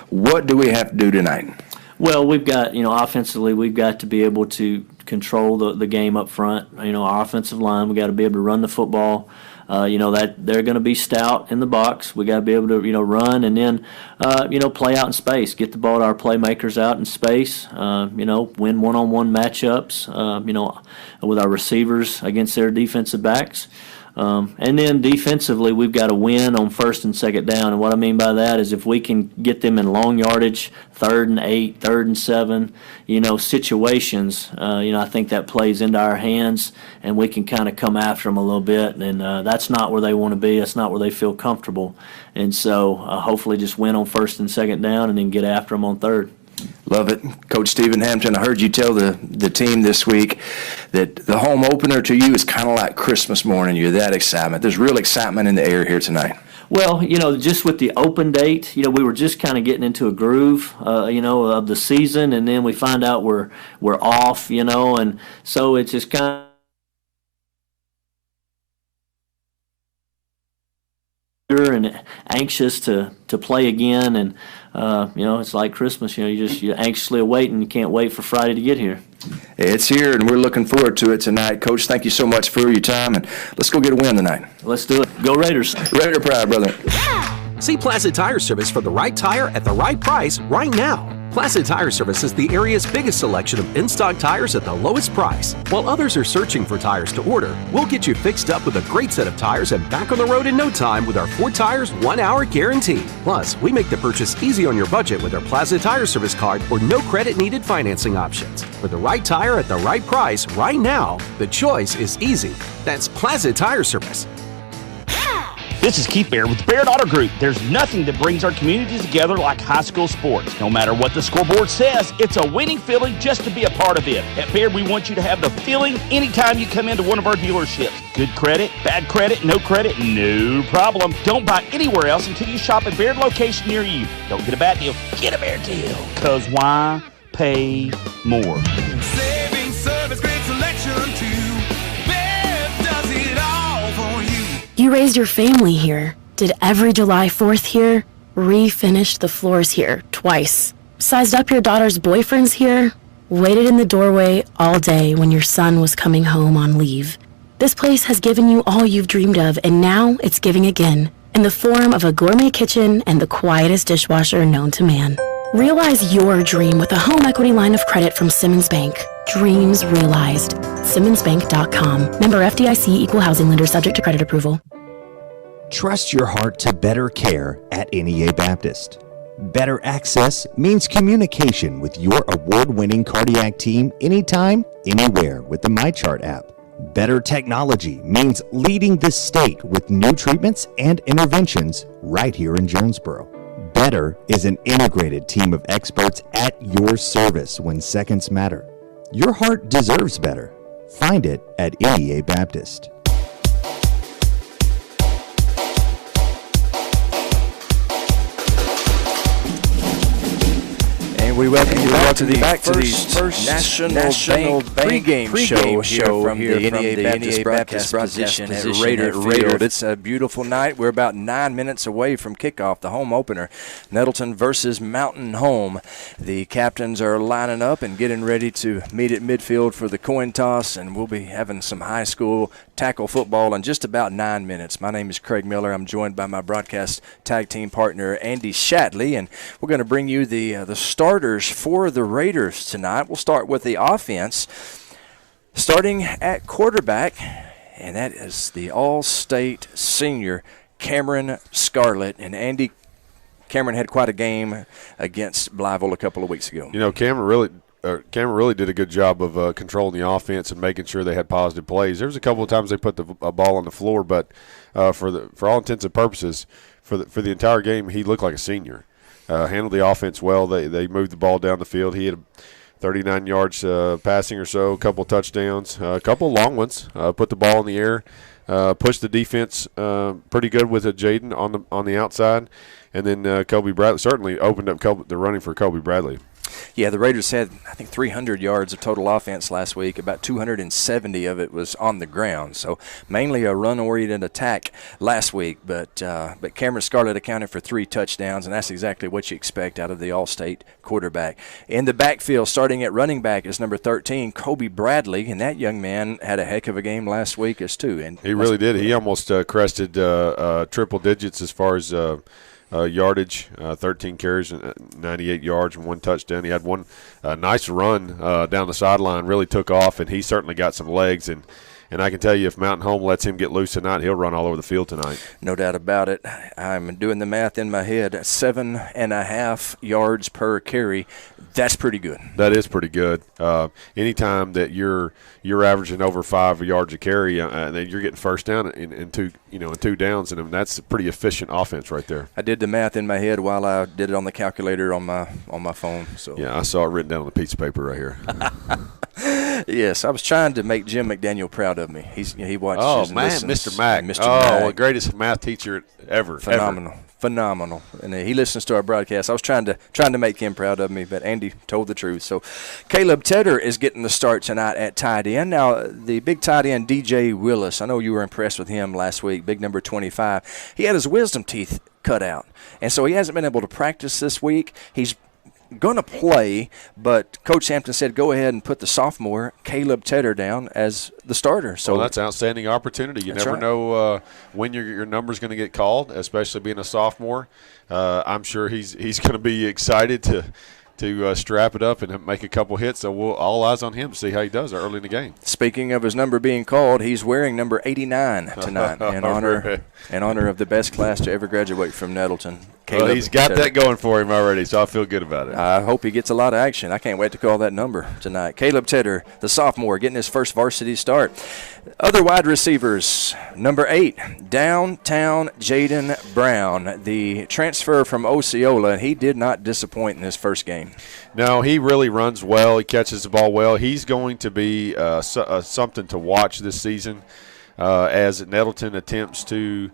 what do we have to do tonight? Well, we've got, offensively, we've got to be able to control the game up front. Our offensive line, we've got to be able to run the football. That they're going to be stout in the box. We got to be able to, run and then, play out in space. Get the ball to our playmakers out in space. Win one-on-one matchups. With our receivers against their defensive backs. And then defensively, we've got to win on first and second down. And what I mean by that is if we can get them in long yardage, 3rd and 8, 3rd and 7, situations, I think that plays into our hands, and we can kind of come after them a little bit. And that's not where they want to be. That's not where they feel comfortable. And so hopefully just win on first and second down and then get after them on third. Love it. Coach Stephen Hampton, I heard you tell the team this week that the home opener to you is kind of like Christmas morning. You're that excitement. There's real excitement in the air here tonight. Well, just with the open date, we were just kind of getting into a groove, of the season, and then we find out we're off, and so it's just kind of and anxious to play again, and it's like Christmas. You're anxiously awaiting. You can't wait for Friday to get here. It's here, and we're looking forward to it tonight. Coach, thank you so much for your time, and let's go get a win tonight. Let's do it. Go Raiders. Raider pride, brother. See Placid Tire Service for the right tire at the right price right now. Placid Tire Service is the area's biggest selection of in-stock tires at the lowest price. While others are searching for tires to order, we'll get you fixed up with a great set of tires and back on the road in no time with our 4 tires, 1 hour guarantee. Plus, we make the purchase easy on your budget with our Placid Tire Service card or no credit needed financing options. For the right tire at the right price right now, the choice is easy. That's Placid Tire Service. This is Keith Baird with the Baird Auto Group. There's nothing that brings our communities together like high school sports. No matter what the scoreboard says, it's a winning feeling just to be a part of it. At Baird, we want you to have the feeling anytime you come into one of our dealerships. Good credit, bad credit, no problem. Don't buy anywhere else until you shop at Baird location near you. Don't get a bad deal, get a Baird deal. Because why pay more? Saving service, great selection too. Baird does it all for you. You raised your family here, did every July 4th here, refinished the floors here twice, sized up your daughter's boyfriends here, waited in the doorway all day when your son was coming home on leave. This place has given you all you've dreamed of, and now it's giving again, in the form of a gourmet kitchen and the quietest dishwasher known to man. Realize your dream with a home equity line of credit from Simmons Bank. Dreams realized. SimmonsBank.com. Member FDIC, equal housing lender, subject to credit approval. Trust your heart to better care at NEA Baptist. Better access means communication with your award-winning cardiac team anytime, anywhere with the MyChart app. Better technology means leading the state with new treatments and interventions right here in Jonesboro. Better is an integrated team of experts at your service when seconds matter. Your heart deserves better. Find it at NEA Baptist. We welcome you back to the first National Bank pregame show here from the NEA Baptist position at Raider Field. It's a beautiful night. We're about 9 minutes away from kickoff, the home opener, Nettleton versus Mountain Home. The captains are lining up and getting ready to meet at midfield for the coin toss, and we'll be having some high school tackle football in just about 9 minutes. My name is Craig Miller. I'm joined by my broadcast tag team partner, Andy Shatley, and we're going to bring you the starters for the Raiders tonight. We'll start with the offense, starting at quarterback, and that is the All-State senior Cameron Scarlett. And Andy, Cameron had quite a game against Blytheville a couple of weeks ago. You know, Cameron really did a good job of controlling the offense and making sure they had positive plays. There was a couple of times they put the ball on the floor, but for all intents and purposes, for the entire game, he looked like a senior. Handled the offense well. They moved the ball down the field. He had 39 yards passing or so, a couple of touchdowns, a couple of long ones. Put the ball in the air, pushed the defense pretty good with Jaden on the outside, and then Kobe Bradley certainly opened up the running for Kobe Bradley. Yeah, the Raiders had, I think, 300 yards of total offense last week. About 270 of it was on the ground. So mainly a run-oriented attack last week. But Cameron Scarlett accounted for 3 touchdowns, and that's exactly what you expect out of the All-State quarterback. In the backfield, starting at running back, is number 13, Kobe Bradley. And that young man had a heck of a game last week as too. And he really did. He almost crested triple digits as far as yardage, 13 carries, 98 yards, and 1 touchdown. He had one nice run down the sideline, really took off, and he certainly got some legs. And I can tell you, if Mountain Home lets him get loose tonight, he'll run all over the field tonight. No doubt about it. I'm doing the math in my head. 7.5 yards per carry. That's pretty good. That is pretty good. Anytime that you're averaging over 5 yards a carry, then you're getting first down in 2 downs, and that's a pretty efficient offense right there. I did the math in my head while I did it on the calculator on my phone. So yeah, I saw it written down on the piece of paper right here. Yes, I was trying to make Jim McDaniel proud of me. He watches. Oh man, Mr. Mack. Mr. Mack, the greatest math teacher ever. Phenomenal. And he listens to our broadcast. I was trying to make him proud of me, but Andy told the truth. So Caleb Tedder is getting the start tonight at tight end. Now, the big tight end, DJ Willis, I know you were impressed with him last week, big number 25. He had his wisdom teeth cut out, and so he hasn't been able to practice this week. He's going to play, but Coach Hampton said go ahead and put the sophomore Caleb Tedder down as the starter. So that's an outstanding opportunity. You never know when your number's going to get called, especially being a sophomore. I'm sure he's going to be excited to strap it up and make a couple hits. So we'll all eyes on him to see how he does early in the game. Speaking of his number being called, he's wearing number 89 tonight in honor of the best class to ever graduate from Nettleton. Well, he's got that going for him already, so I feel good about it. I hope he gets a lot of action. I can't wait to call that number tonight. Caleb Tedder, the sophomore, getting his first varsity start. Other wide receivers, number 8, downtown Jaden Brown, the transfer from Osceola. He did not disappoint in his first game. No, he really runs well. He catches the ball well. He's going to be something to watch this season as Nettleton attempts to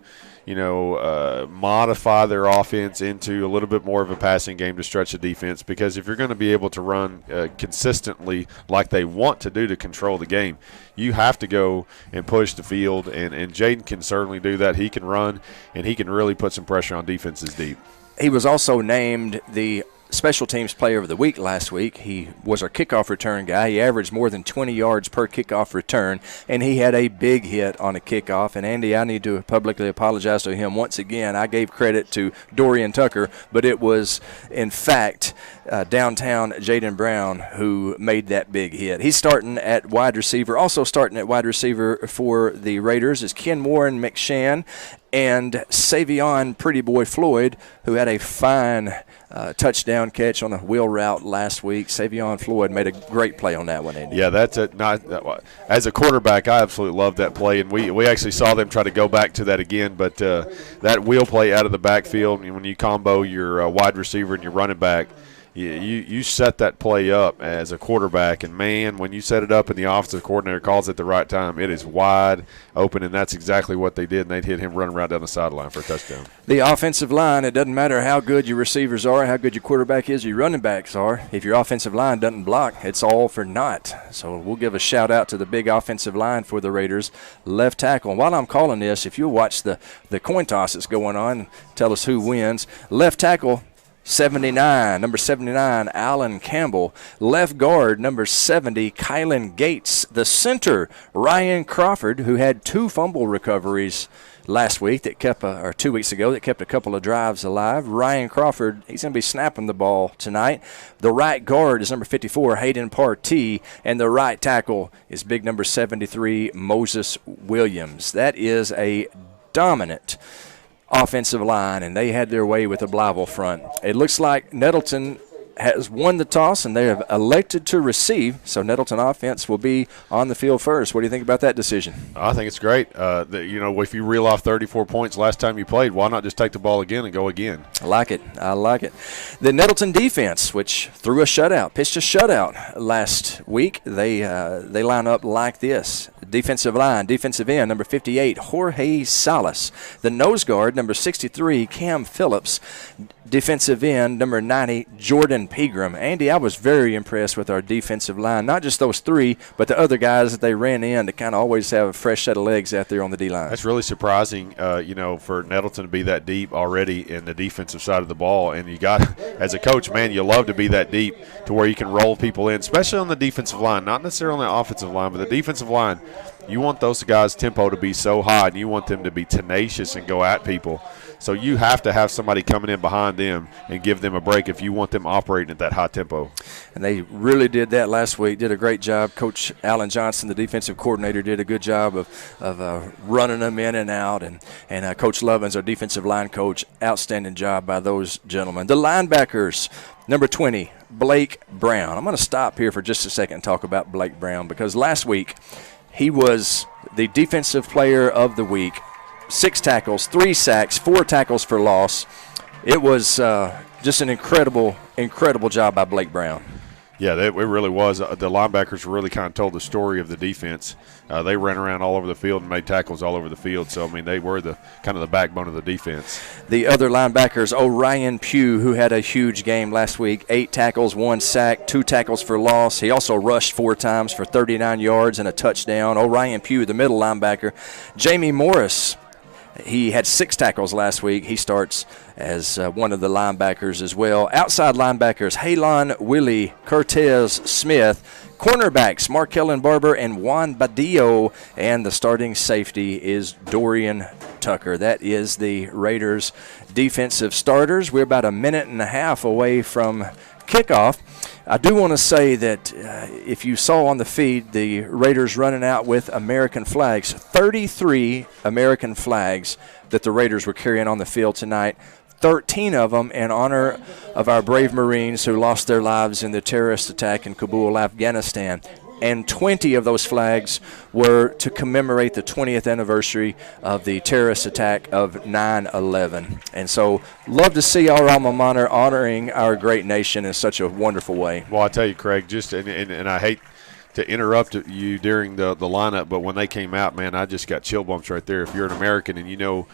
modify their offense into a little bit more of a passing game to stretch the defense, because if you're going to be able to run consistently like they want to do to control the game, you have to go and push the field, and Jaden can certainly do that. He can run, and he can really put some pressure on defenses deep. He was also named the Special Teams Player of the Week last week. He was our kickoff return guy. He averaged more than 20 yards per kickoff return, and he had a big hit on a kickoff. And, Andy, I need to publicly apologize to him once again. I gave credit to Dorian Tucker, but it was, in fact, downtown Jaden Brown who made that big hit. He's starting at wide receiver. Also starting at wide receiver for the Raiders is Ken Warren McShann and Savion Pretty Boy Floyd, who had a fine touchdown catch on a wheel route last week. Savion Floyd made a great play on that one, Andy. Yeah, that's as a quarterback, I absolutely love that play, and we actually saw them try to go back to that again, but that wheel play out of the backfield, when you combo your wide receiver and your running back, you set that play up as a quarterback, and, man, when you set it up and the offensive coordinator calls at the right time, it is wide open, and that's exactly what they did, and they'd hit him running right down the sideline for a touchdown. The offensive line, it doesn't matter how good your receivers are, how good your quarterback is, or your running backs are. If your offensive line doesn't block, it's all for naught. So we'll give a shout-out to the big offensive line for the Raiders. Left tackle. And while I'm calling this, if you'll watch the coin toss that's going on, tell us who wins. Left tackle, 79, number 79, Alan Campbell. Left guard, number 70, Kylan Gates. The center, Ryan Crawford, who had 2 fumble recoveries last week that kept, or 2 weeks ago, that kept a couple of drives alive. Ryan Crawford, he's going to be snapping the ball tonight. The right guard is number 54, Hayden Partee, and the right tackle is big number 73, Moses Williams. That is a dominant offensive line, and they had their way with the Blytheville front. It looks like Nettleton has won the toss, and they have elected to receive, so Nettleton offense will be on the field first. What do you think about that decision? I think it's great. If you reel off 34 points last time you played, why not just take the ball again and go again? I like it. The Nettleton defense, which threw a shutout, pitched a shutout last week, they line up like this. Defensive line, defensive end, number 58, Jorge Salas. The nose guard, number 63, Cam Phillips. Defensive end, number 90, Jordan Pegram. Andy, I was very impressed with our defensive line. Not just those 3, but the other guys that they ran in to kind of always have a fresh set of legs out there on the D-line. That's really surprising, for Nettleton to be that deep already in the defensive side of the ball. And you got, as a coach, man, you love to be that deep to where you can roll people in, especially on the defensive line. Not necessarily on the offensive line, but the defensive line. You want those guys' tempo to be so high, and you want them to be tenacious and go at people. So you have to have somebody coming in behind them and give them a break if you want them operating at that high tempo. And they really did that last week, did a great job. Coach Alan Johnson, the defensive coordinator, did a good job of running them in and out. And Coach Lovins, our defensive line coach, outstanding job by those gentlemen. The linebackers, number 20, Blake Brown. I'm going to stop here for just a second and talk about Blake Brown, because last week he was the defensive player of the week. 6 tackles, 3 sacks, 4 tackles for loss. It was just an incredible job by Blake Brown. Yeah, it really was. The linebackers really kind of told the story of the defense. They ran around all over the field and made tackles all over the field. So, I mean, they were the kind of the backbone of the defense. The other linebackers, Orion Pugh, who had a huge game last week, 8 tackles, 1 sack, 2 tackles for loss. He also rushed 4 times for 39 yards and a touchdown. Orion Pugh, the middle linebacker. Jamie Morris, he had 6 tackles last week. He starts as one of the linebackers as well. Outside linebackers, Halon Willie, Cortez Smith. Cornerbacks, Markellen Barber and Juan Badillo. And the starting safety is Dorian Tucker. That is the Raiders' defensive starters. We're about a minute and a half away from kickoff. I do want to say that if you saw on the feed the Raiders running out with American flags, 33 American flags that the Raiders were carrying on the field tonight, 13 of them in honor of our brave Marines who lost their lives in the terrorist attack in Kabul, Afghanistan. And 20 of those flags were to commemorate the 20th anniversary of the terrorist attack of 9/11. And so love to see our alma mater honoring our great nation in such a wonderful way. Well, I tell you, Craig, and I hate to interrupt you during the lineup, but when they came out, man, I just got chill bumps right there. If you're an American and you know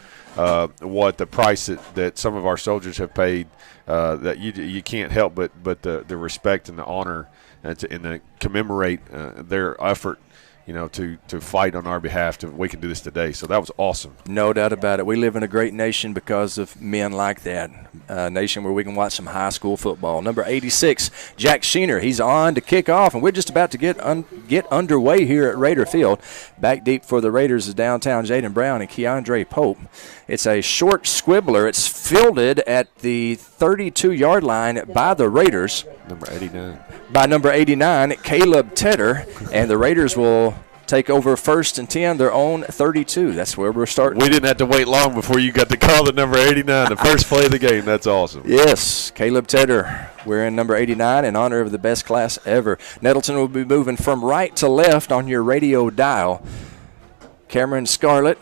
what the price that some of our soldiers have paid, that you can't help but the respect and the honor and to commemorate their effort, to fight on our behalf. We can do this today. So that was awesome. No doubt about it. We live in a great nation because of men like that. A nation where we can watch some high school football. Number 86, Jack Sheener. He's on to kick off, and we're just about to get underway here at Raider Field. Back deep for the Raiders is downtown Jaden Brown and Keandre Pope. It's a short squibbler. It's fielded at the 32-yard line by the Raiders. Number 89. By number 89, Caleb Tedder, and the Raiders will take over 1st and 10, their own 32. That's where we're starting. We didn't have to wait long before you got to call the number 89, the first play of the game. That's awesome. Yes, Caleb Tedder. We're in number 89 in honor of the best class ever. Nettleton will be moving from right to left on your radio dial. Cameron Scarlett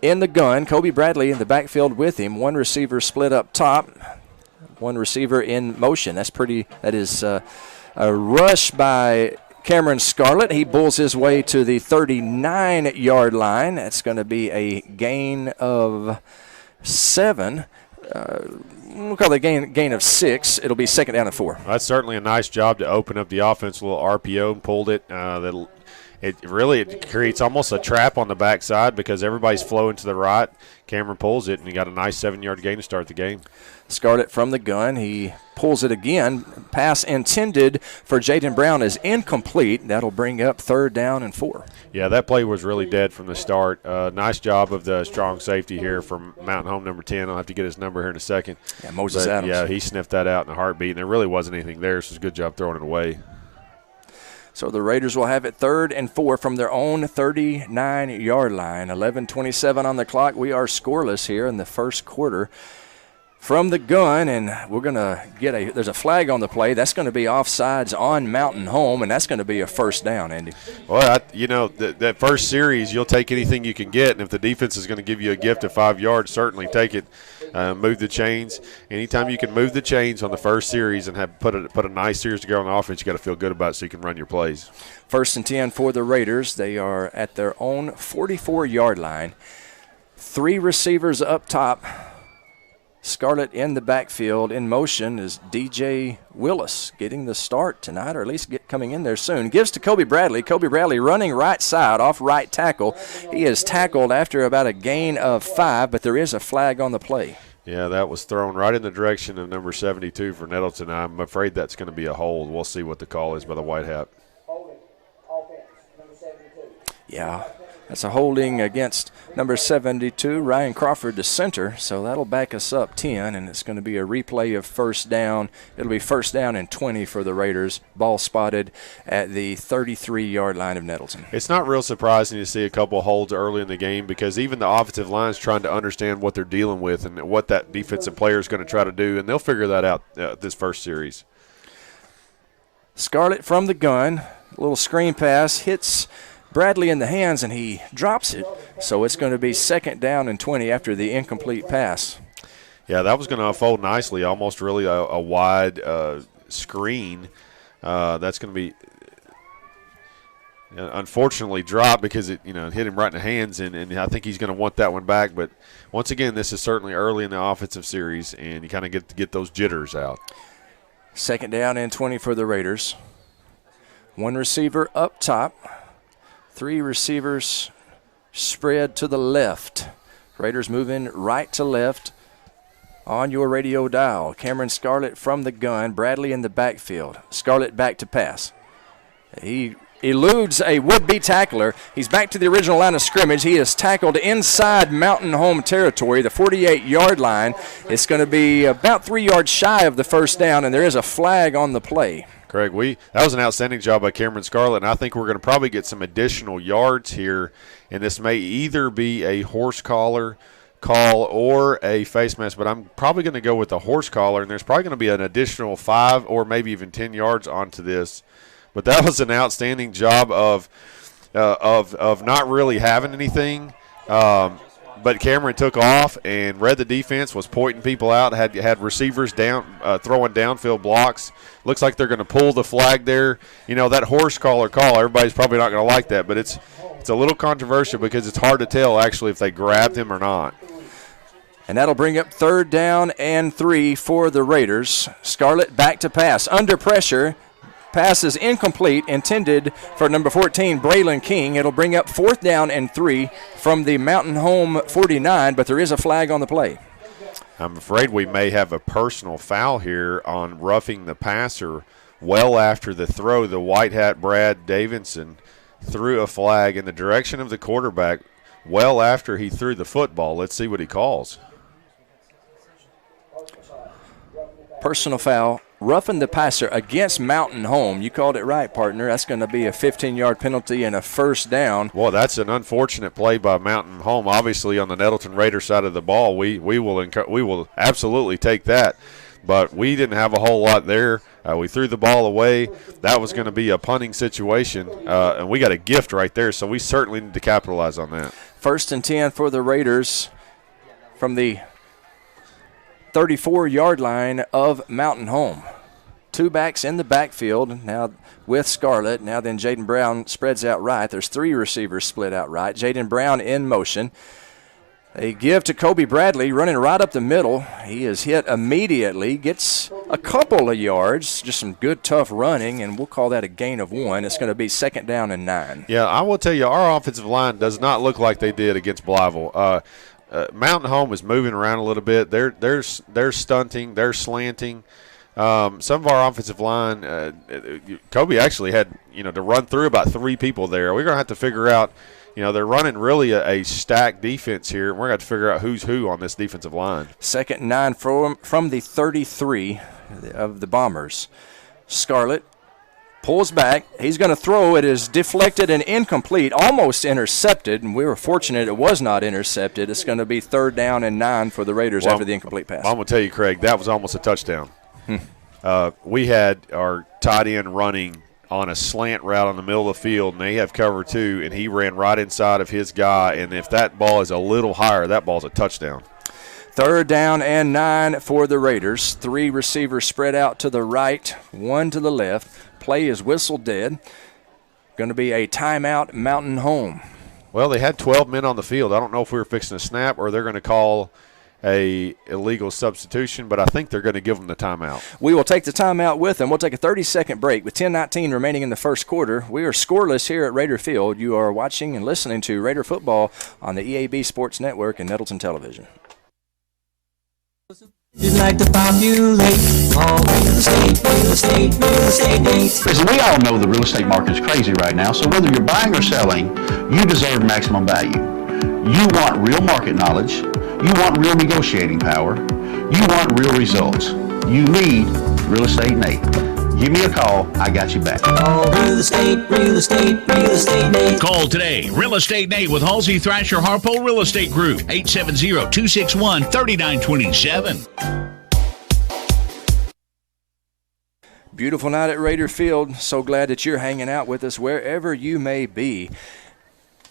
in the gun. Kobe Bradley in the backfield with him. One receiver split up top. One receiver in motion. That is a rush by Cameron Scarlett. He bulls his way to the 39-yard line. That's going to be a gain of 7. We'll call it a gain of 6. It'll be 2nd down and 4. That's certainly a nice job to open up the offense. A little RPO and pulled it. It creates almost a trap on the backside because everybody's flowing to the right. Cameron pulls it, and he got a nice 7-yard gain to start the game. Scarlett from the gun. He pulls it again. Pass intended for Jaden Brown is incomplete. That'll bring up 3rd down and 4. Yeah, that play was really dead from the start. Nice job of the strong safety here from Mountain Home number 10. I'll have to get his number here in a second. Yeah, Moses Adams. Yeah, he sniffed that out in a heartbeat, and there really wasn't anything there, so it's a good job throwing it away. So the Raiders will have it 3rd and 4 from their own 39-yard line. 11:27 on the clock. We are scoreless here in the first quarter. From the gun, and we're going to get there's a flag on the play. That's going to be offsides on Mountain Home, and that's going to be a 1st down, Andy. Well, that first series, you'll take anything you can get, and if the defense is going to give you a gift of 5 yards, certainly take it. Move the chains. Anytime you can move the chains on the first series and have put a nice series together on the offense, you got to feel good about it so you can run your plays. 1st and 10 for the Raiders. They are at their own 44-yard line. 3 receivers up top. Scarlett in the backfield. In motion is DJ Willis getting the start tonight, or at least coming in there soon. Gives to Kobe Bradley. Kobe Bradley running right side off right tackle. He is tackled after about a gain of 5, but there is a flag on the play. Yeah, that was thrown right in the direction of number 72 for Nettleton. I'm afraid that's going to be a hold. We'll see what the call is by the white hat. Yeah. That's a holding against number 72, Ryan Crawford, the center. So that'll back us up 10, and it's going to be a replay of 1st down. It'll be 1st down and 20 for the Raiders. Ball spotted at the 33-yard line of Nettleton. It's not real surprising to see a couple of holds early in the game because even the offensive line is trying to understand what they're dealing with and what that defensive player is going to try to do, and they'll figure that out this first series. Scarlett from the gun. A little screen pass. Hits Bradley in the hands, and he drops it. So it's going to be 2nd down and 20 after the incomplete pass. Yeah, that was going to unfold nicely, almost really a wide screen. That's going to be unfortunately dropped because it hit him right in the hands, and I think he's going to want that one back. But once again, this is certainly early in the offensive series, and you kind of get those jitters out. 2nd down and 20 for the Raiders. 1 receiver up top. 3 receivers spread to the left. Raiders moving right to left on your radio dial. Cameron Scarlett from the gun. Bradley in the backfield. Scarlett back to pass. He eludes a would-be tackler. He's back to the original line of scrimmage. He is tackled inside Mountain Home territory, the 48-yard line. It's going to be about 3 yards shy of the 1st down, and there is a flag on the play. Craig, that was an outstanding job by Cameron Scarlett, and I think we're going to probably get some additional yards here, and this may either be a horse collar call or a face mask, but I'm probably going to go with the horse collar, and there's probably going to be an additional 5 or maybe even 10 yards onto this. But that was an outstanding job of not really having anything. But Cameron took off and read the defense, was pointing people out, had receivers down, throwing downfield blocks. Looks like they're going to pull the flag there. That horse collar call, everybody's probably not going to like that, but it's a little controversial because it's hard to tell actually if they grabbed him or not. And that'll bring up 3rd down and 3 for the Raiders. Scarlett back to pass. Under pressure. Pass is incomplete, intended for number 14, Braylon King. It'll bring up 4th down and 3 from the Mountain Home 49, but there is a flag on the play. I'm afraid we may have a personal foul here on roughing the passer well after the throw. The white hat Brad Davidson threw a flag in the direction of the quarterback well after he threw the football. Let's see what he calls. Personal foul. Roughing the passer against Mountain Home. You called it right, partner. That's going to be a 15-yard penalty and a 1st down. Well, that's an unfortunate play by Mountain Home. Obviously, on the Nettleton Raider side of the ball, we will absolutely take that. But we didn't have a whole lot there. We threw the ball away. That was going to be a punting situation, and we got a gift right there, so we certainly need to capitalize on that. 1st and 10 for the Raiders from the 34-yard line of Mountain Home. Two backs in the backfield now with Scarlett. Now then Jaden Brown spreads out right. There's three receivers split out right. Jaden Brown in motion. They give to Kobe Bradley, running right up the middle. He is hit immediately, gets a couple of yards, just some good, tough running, and we'll call that a gain of 1. It's going to be 2nd down and 9. Yeah, I will tell you, our offensive line does not look like they did against Blytheville. Mountain Home is moving around a little bit. They're stunting. They're slanting. Some of our offensive line, Kobe actually had, to run through about 3 people there. We're going to have to figure out, they're running really a stacked defense here, and we're going to have to figure out who's who on this defensive line. 2nd and 9 from the 33 of the Bombers. Scarlett pulls back. He's going to throw. It is deflected and incomplete, almost intercepted, and we were fortunate it was not intercepted. It's going to be 3rd down and 9 for the Raiders after the incomplete pass. I'm going to tell you, Craig, that was almost a touchdown. We had our tight end running on a slant route on the middle of the field, and they have cover 2, and he ran right inside of his guy, and if that ball is a little higher, that ball's a touchdown. 3rd down and 9 for the Raiders. 3 receivers spread out to the right, 1 to the left. Play is whistled dead. Going to be a timeout, Mountain Home. Well, they had 12 men on the field. I don't know if we were fixing a snap or they're going to call a illegal substitution, but I think they're going to give them the timeout. We will take the timeout with them. We'll take a 30-second break with 10:19 remaining in the first quarter. We are scoreless here at Raider Field. You are watching and listening to Raider football on the EAB Sports Network and Nettleton Television. You'd like to populate all real estate needs. Listen, we all know the real estate market is crazy right now, so whether you're buying or selling, you deserve maximum value. You want real market knowledge. You want real negotiating power. You want real results. You need Real Estate Nate. Give me a call. I got you back. Oh, real estate Nate. Call today. Real Estate Nate with Halsey Thrasher Harpole Real Estate Group. 870-261-3927. Beautiful night at Raider Field. So glad that you're hanging out with us wherever you may be.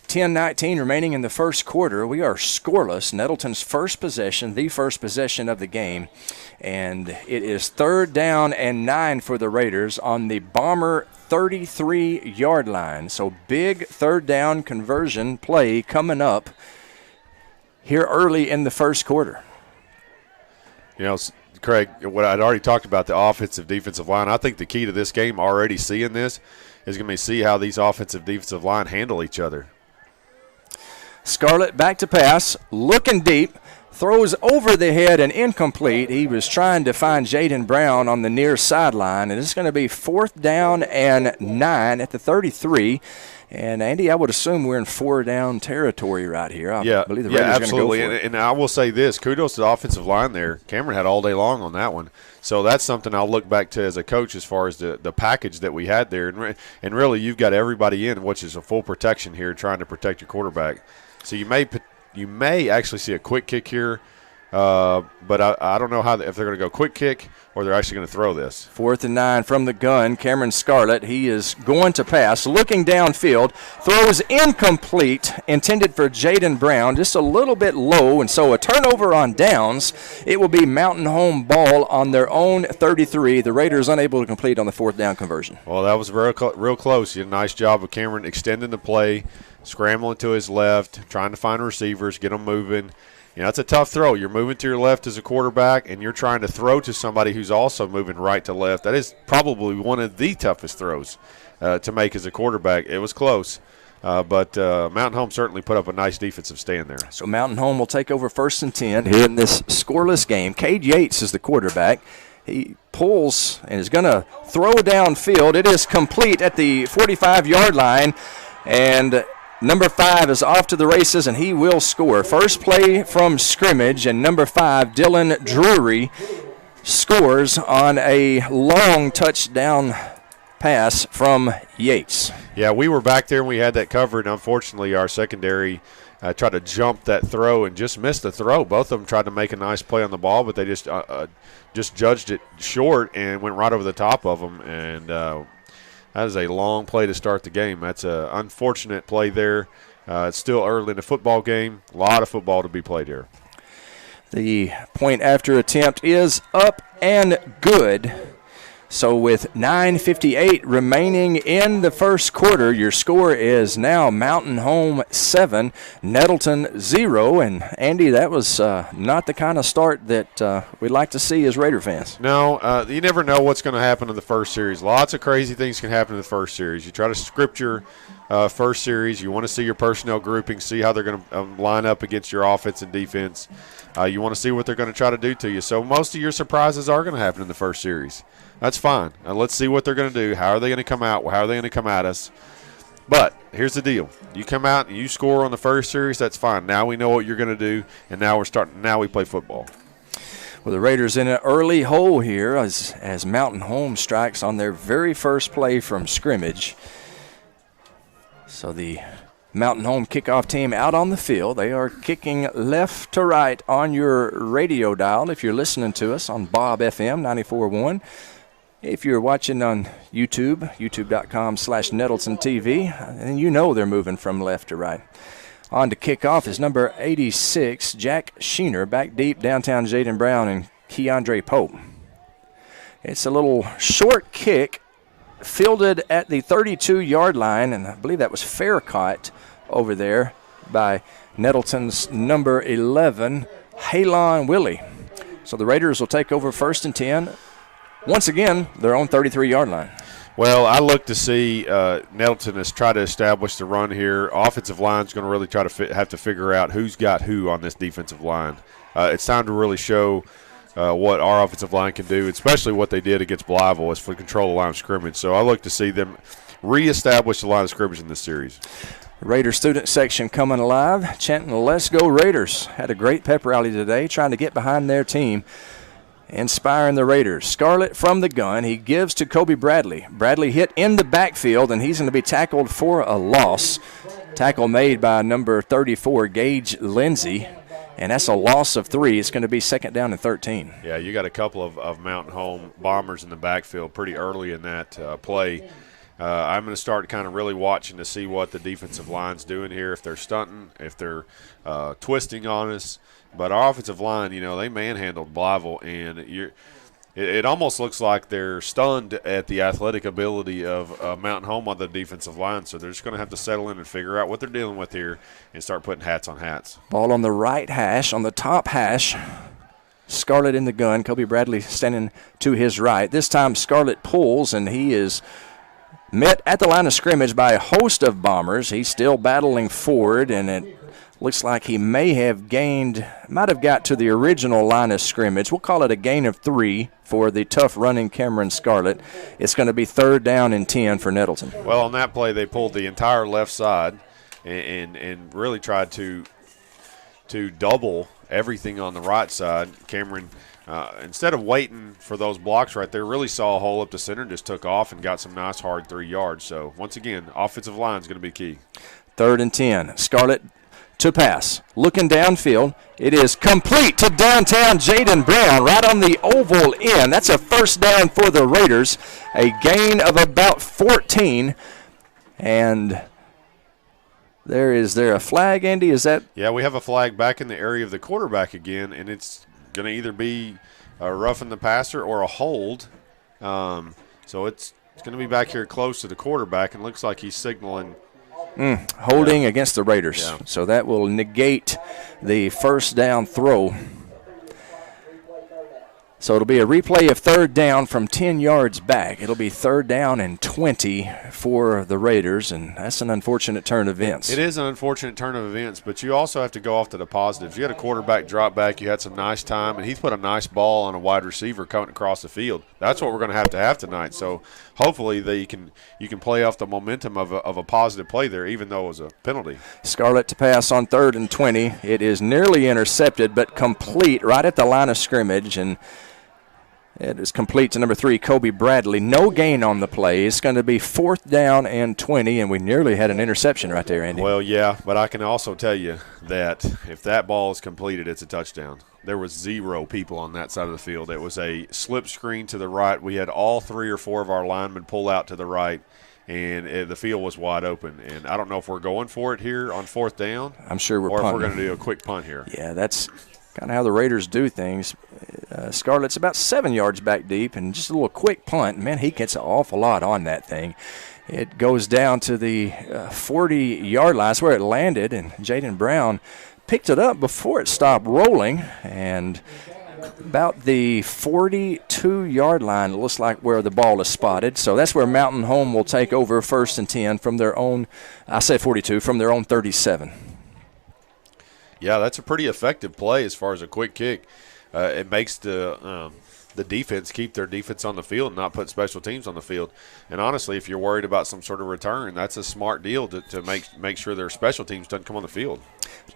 10:19 remaining in the first quarter. We are scoreless. Nettleton's first possession, the first possession of the game. And it is 3rd down and 9 for the Raiders on the Bomber 33-yard line. So big 3rd down conversion play coming up here early in the first quarter. Craig, what I'd already talked about, the offensive defensive line, I think the key to this game, already seeing this, is going to be see how these offensive defensive line handle each other. Scarlett back to pass, looking deep, throws over the head and incomplete. He was trying to find Jaden Brown on the near sideline, and it's going to be 4th down and 9 at the 33. And, Andy, I would assume we're in 4-down territory right here. I believe the Raiders are going to go for it. And I will say this, kudos to the offensive line there. Cameron had all day long on that one. So that's something I'll look back to as a coach as far as the package that we had there. And really, you've got everybody in, which is a full protection here, trying to protect your quarterback. So you may actually see a quick kick here, but I don't know if they're going to go quick kick or they're actually going to throw this. 4th and 9 from the gun. Cameron Scarlett, he is going to pass, looking downfield, throws incomplete, intended for Jaden Brown, just a little bit low, and so a turnover on downs. It will be Mountain Home ball on their own 33. The Raiders unable to complete on the 4th down conversion. Well, that was real close. You did a nice job of Cameron extending the play, scrambling to his left, trying to find receivers, get them moving. It's a tough throw. You're moving to your left as a quarterback, and you're trying to throw to somebody who's also moving right to left. That is probably one of the toughest throws to make as a quarterback. It was close, but Mountain Home certainly put up a nice defensive stand there. So Mountain Home will take over 1st and 10 here in this scoreless game. Cade Yates is the quarterback. He pulls and is going to throw downfield. It is complete at the 45-yard line, and number 5 is off to the races, and he will score. First play from scrimmage, and number 5, Dylan Drury, scores on a long touchdown pass from Yates. Yeah, we were back there and we had that covered. Unfortunately, our secondary tried to jump that throw and just missed the throw. Both of them tried to make a nice play on the ball, but they just judged it short and went right over the top of them. And that is a long play to start the game. That's an unfortunate play there. It's still early in the football game. A lot of football to be played here. The point after attempt is up and good. So with 9:58 remaining in the first quarter, your score is now Mountain Home 7, Nettleton 0. And, Andy, that was not the kind of start that we'd like to see as Raider fans. No, you never know what's going to happen in the first series. Lots of crazy things can happen in the first series. You try to script your first series. You want to see your personnel grouping, see how they're going to line up against your offense and defense. You want to see what they're going to try to do to you. So most of your surprises are going to happen in the first series. That's fine. Let's see what they're going to do. How are they going to come out? How are they going to come at us? But here's the deal. You come out and you score on the first series, that's fine. Now we know what you're going to do, and now we play football. Well, the Raiders in an early hole here as Mountain Home strikes on their very first play from scrimmage. So the Mountain Home kickoff team out on the field. They are kicking left to right on your radio dial if you're listening to us on Bob FM 94.1. If you're watching on YouTube, youtube.com/Nettleton TV, and you know they're moving from left to right. On to kickoff is number 86, Jack Sheener, back deep downtown Jaden Brown and Keandre Pope. It's a little short kick fielded at the 32-yard line, and I believe that was fair caught over there by Nettleton's number 11, Halon Willie. So the Raiders will take over 1st and 10. Once again, their own 33-yard line. Well, I look to see Nettleton has tried to establish the run here. Offensive line's going to really try to have to figure out who's got who on this defensive line. It's time to really show what our offensive line can do, especially what they did against Blytheville, is for control the line of scrimmage. So I look to see them reestablish the line of scrimmage in this series. Raider student section coming alive, chanting, "Let's go Raiders." Had a great pep rally today, trying to get behind their team, inspiring the Raiders. Scarlett from the gun. He gives to Kobe Bradley. Bradley hit in the backfield, and he's going to be tackled for a loss. Tackle made by number 34, Gage Lindsey, and that's a loss of 3. It's going to be 2nd down and 13. Yeah, you got a couple of Mountain Home bombers in the backfield pretty early in that play. I'm going to start kind of really watching to see what the defensive line's doing here, if they're stunting, if they're twisting on us. But our offensive line, they manhandled Blytheville, and it almost looks like they're stunned at the athletic ability of Mountain Home on the defensive line. So they're just going to have to settle in and figure out what they're dealing with here and start putting hats on hats. Ball on the right hash, on the top hash. Scarlett in the gun. Kobe Bradley standing to his right. This time Scarlett pulls, and he is met at the line of scrimmage by a host of bombers. He's still battling forward, and it looks like he might have got to the original line of scrimmage. We'll call it a gain of 3 for the tough running Cameron Scarlett. It's going to be 3rd down and 10 for Nettleton. Well, on that play, they pulled the entire left side and really tried to double everything on the right side. Cameron, instead of waiting for those blocks right there, really saw a hole up the center and just took off and got some nice hard 3 yards. So, once again, offensive line is going to be key. 3rd and 10. Scarlett to pass. Looking downfield. It is complete to downtown Jaden Brown right on the oval end. That's a 1st down for the Raiders. A gain of about 14. And is there a flag, Andy? Is that? Yeah, we have a flag back in the area of the quarterback again, and it's going to either be a roughing the passer or a hold. So it's going to be back here close to the quarterback, and looks like he's signaling holding against the Raiders. Yeah. So that will negate the 1st down throw. So it'll be a replay of 3rd down from 10 yards back. It'll be 3rd down and 20 for the Raiders, and that's an unfortunate turn of events. It is an unfortunate turn of events, but you also have to go off to the positives. You had a quarterback drop back. You had some nice time, and he's put a nice ball on a wide receiver coming across the field. That's what we're going to have tonight. So hopefully you can play off the momentum of a positive play there, even though it was a penalty. Scarlett to pass on 3rd and 20. It is nearly intercepted, but complete right at the line of scrimmage, and it is complete to number 3, Kobe Bradley. No gain on the play. It's going to be 4th down and 20, and we nearly had an interception right there, Andy. Well, yeah, but I can also tell you that if that ball is completed, it's a touchdown. There was 0 people on that side of the field. It was a slip screen to the right. We had all 3 or 4 of our linemen pull out to the right, and the field was wide open. And I don't know if we're going for it here on 4th down. I'm sure we're punting. punting. Or if we're going to do a quick punt here. Yeah, that's kind of how the Raiders do things. Scarlett's about 7 yards back deep, and just a little quick punt. Man, he gets an awful lot on that thing. It goes down to the 40-yard line. That's where it landed, and Jaden Brown picked it up before it stopped rolling, and about the 42-yard line, it looks like where the ball is spotted. So that's where Mountain Home will take over 1st and 10 from their own, I say 42, from their own 37. Yeah, that's a pretty effective play as far as a quick kick. It makes the defense keep their defense on the field and not put special teams on the field. And honestly, if you're worried about some sort of return, that's a smart deal to make sure their special teams doesn't come on the field.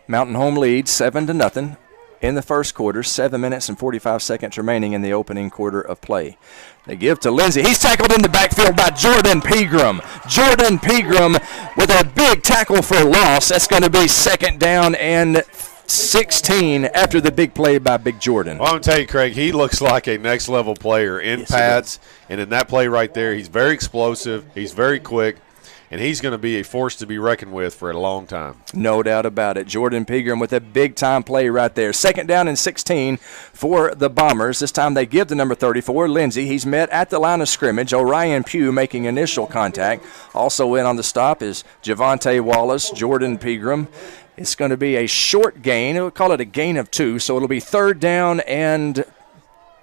Mountain Home leads 7-0 in the first quarter, 7 minutes and 45 seconds remaining in the opening quarter of play. They give to Lindsey. He's tackled in the backfield by Jordan Pegram. Jordan Pegram with a big tackle for loss. That's going to be 2nd down and 16 after the big play by Big Jordan. Well, I'm going to tell you, Craig, he looks like a next-level player in pads. And in that play right there, he's very explosive. He's very quick. And he's going to be a force to be reckoned with for a long time. No doubt about it. Jordan Pegram with a big-time play right there. 2nd down and 16 for the Bombers. This time they give to number 34, Lindsey. He's met at the line of scrimmage. Orion Pugh making initial contact. Also in on the stop is Javonte Wallace, Jordan Pegram. It's going to be a short gain. We'll call it a gain of 2, so it'll be 3rd down and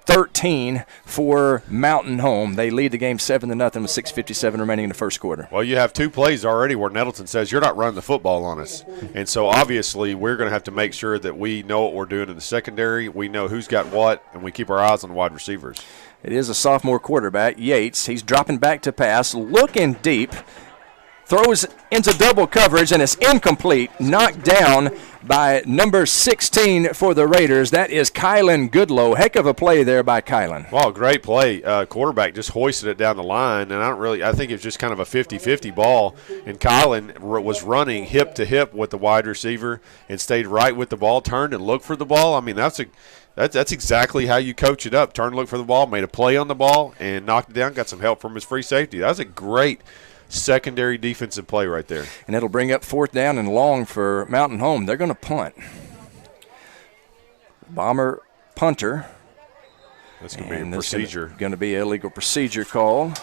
13 for Mountain Home. They lead the game 7-0 with 6:57 remaining in the first quarter. Well, you have 2 plays already where Nettleton says you're not running the football on us. And so obviously we're going to have to make sure that we know what we're doing in the secondary, we know who's got what, and we keep our eyes on the wide receivers. It is a sophomore quarterback, Yates. He's dropping back to pass, looking deep, throws into double coverage, and it's incomplete, knocked down by number 16 for the Raiders. That is Kylan Goodlow. Heck of a play there by Kylan. Wow, great play. Quarterback just hoisted it down the line, and I think it was just kind of a 50-50 ball, and Kylan was running hip to hip with the wide receiver and stayed right with the ball, turned and looked for the ball. I mean, that's exactly how you coach it up. Turn, look for the ball, made a play on the ball, and knocked it down, got some help from his free safety. That was a great secondary defensive play right there. And it'll bring up 4th down and long for Mountain Home. They're going to punt. Bomber punter. That's going to be a procedure. Going to be an illegal procedure call.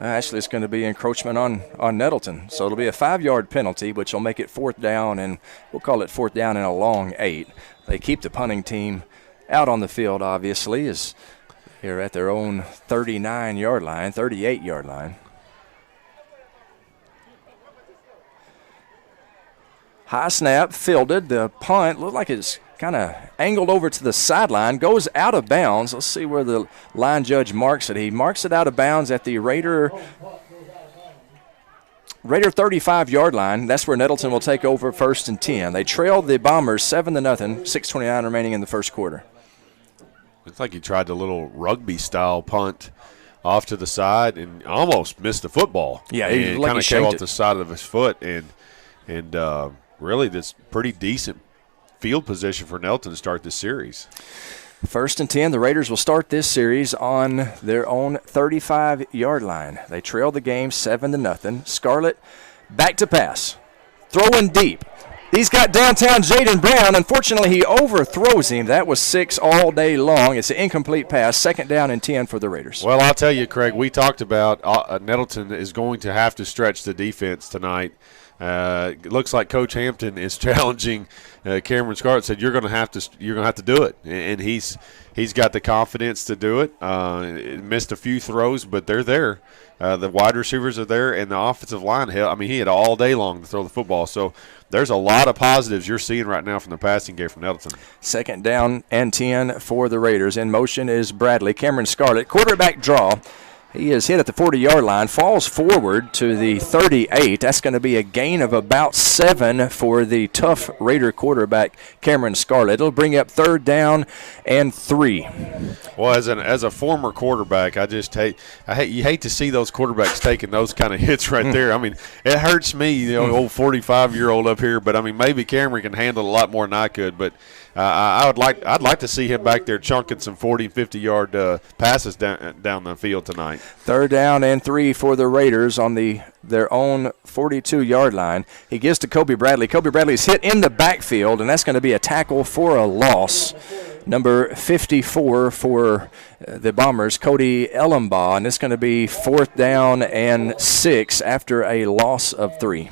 Actually, it's going to be encroachment on Nettleton. So it'll be a 5-yard penalty, which will make it 4th down, and we'll call it 4th down and a long 8. They keep the punting team out on the field, obviously, as here at their own 39-yard line, 38-yard line. High snap, fielded. The punt looked like it's kind of angled over to the sideline, goes out of bounds. Let's see where the line judge marks it. He marks it out of bounds at the Raider 35-yard line. That's where Nettleton will take over 1st and 10. They trailed the Bombers 7-0, 6:29 remaining in the first quarter. It's like he tried the little rugby-style punt off to the side and almost missed the football. Yeah, he kind of came off the side of his foot, and really this pretty decent field position for Nettleton to start this series. 1st and 10, the Raiders will start this series on their own 35-yard line. They trail the game 7-0. Scarlett back to pass, throwing deep. He's got downtown Jaden Brown. Unfortunately, he overthrows him. That was 6 all day long. It's an incomplete pass. 2nd down and 10 for the Raiders. Well, I'll tell you, Craig, we talked about Nettleton is going to have to stretch the defense tonight. It looks like Coach Hampton is challenging Cameron Scarlett. Said you're going to have to do it, and he's got the confidence to do it. Missed a few throws, but they're there. The wide receivers are there, and the offensive line. He had all day long to throw the football. So there's a lot of positives you're seeing right now from the passing game from Nettleton. 2nd down and 10 for the Raiders. In motion is Bradley. Cameron Scarlett, quarterback draw. He is hit at the 40-yard line, falls forward to the 38. That's going to be a gain of about 7 for the tough Raider quarterback, Cameron Scarlett. It'll bring up 3rd down and 3. Well, as a former quarterback, you hate to see those quarterbacks taking those kind of hits right there. I mean, it hurts me, old 45-year-old up here, but I mean, maybe Cameron can handle a lot more than I could, but I'd like to see him back there chunking some 40, 50-yard passes down the field tonight. Third down and 3 for the Raiders on their own 42-yard line. He gives to Kobe Bradley. Kobe Bradley's hit in the backfield, and that's going to be a tackle for a loss. Number 54 for the Bombers, Cody Ellenbaugh, and it's going to be 4th down and 6 after a loss of 3.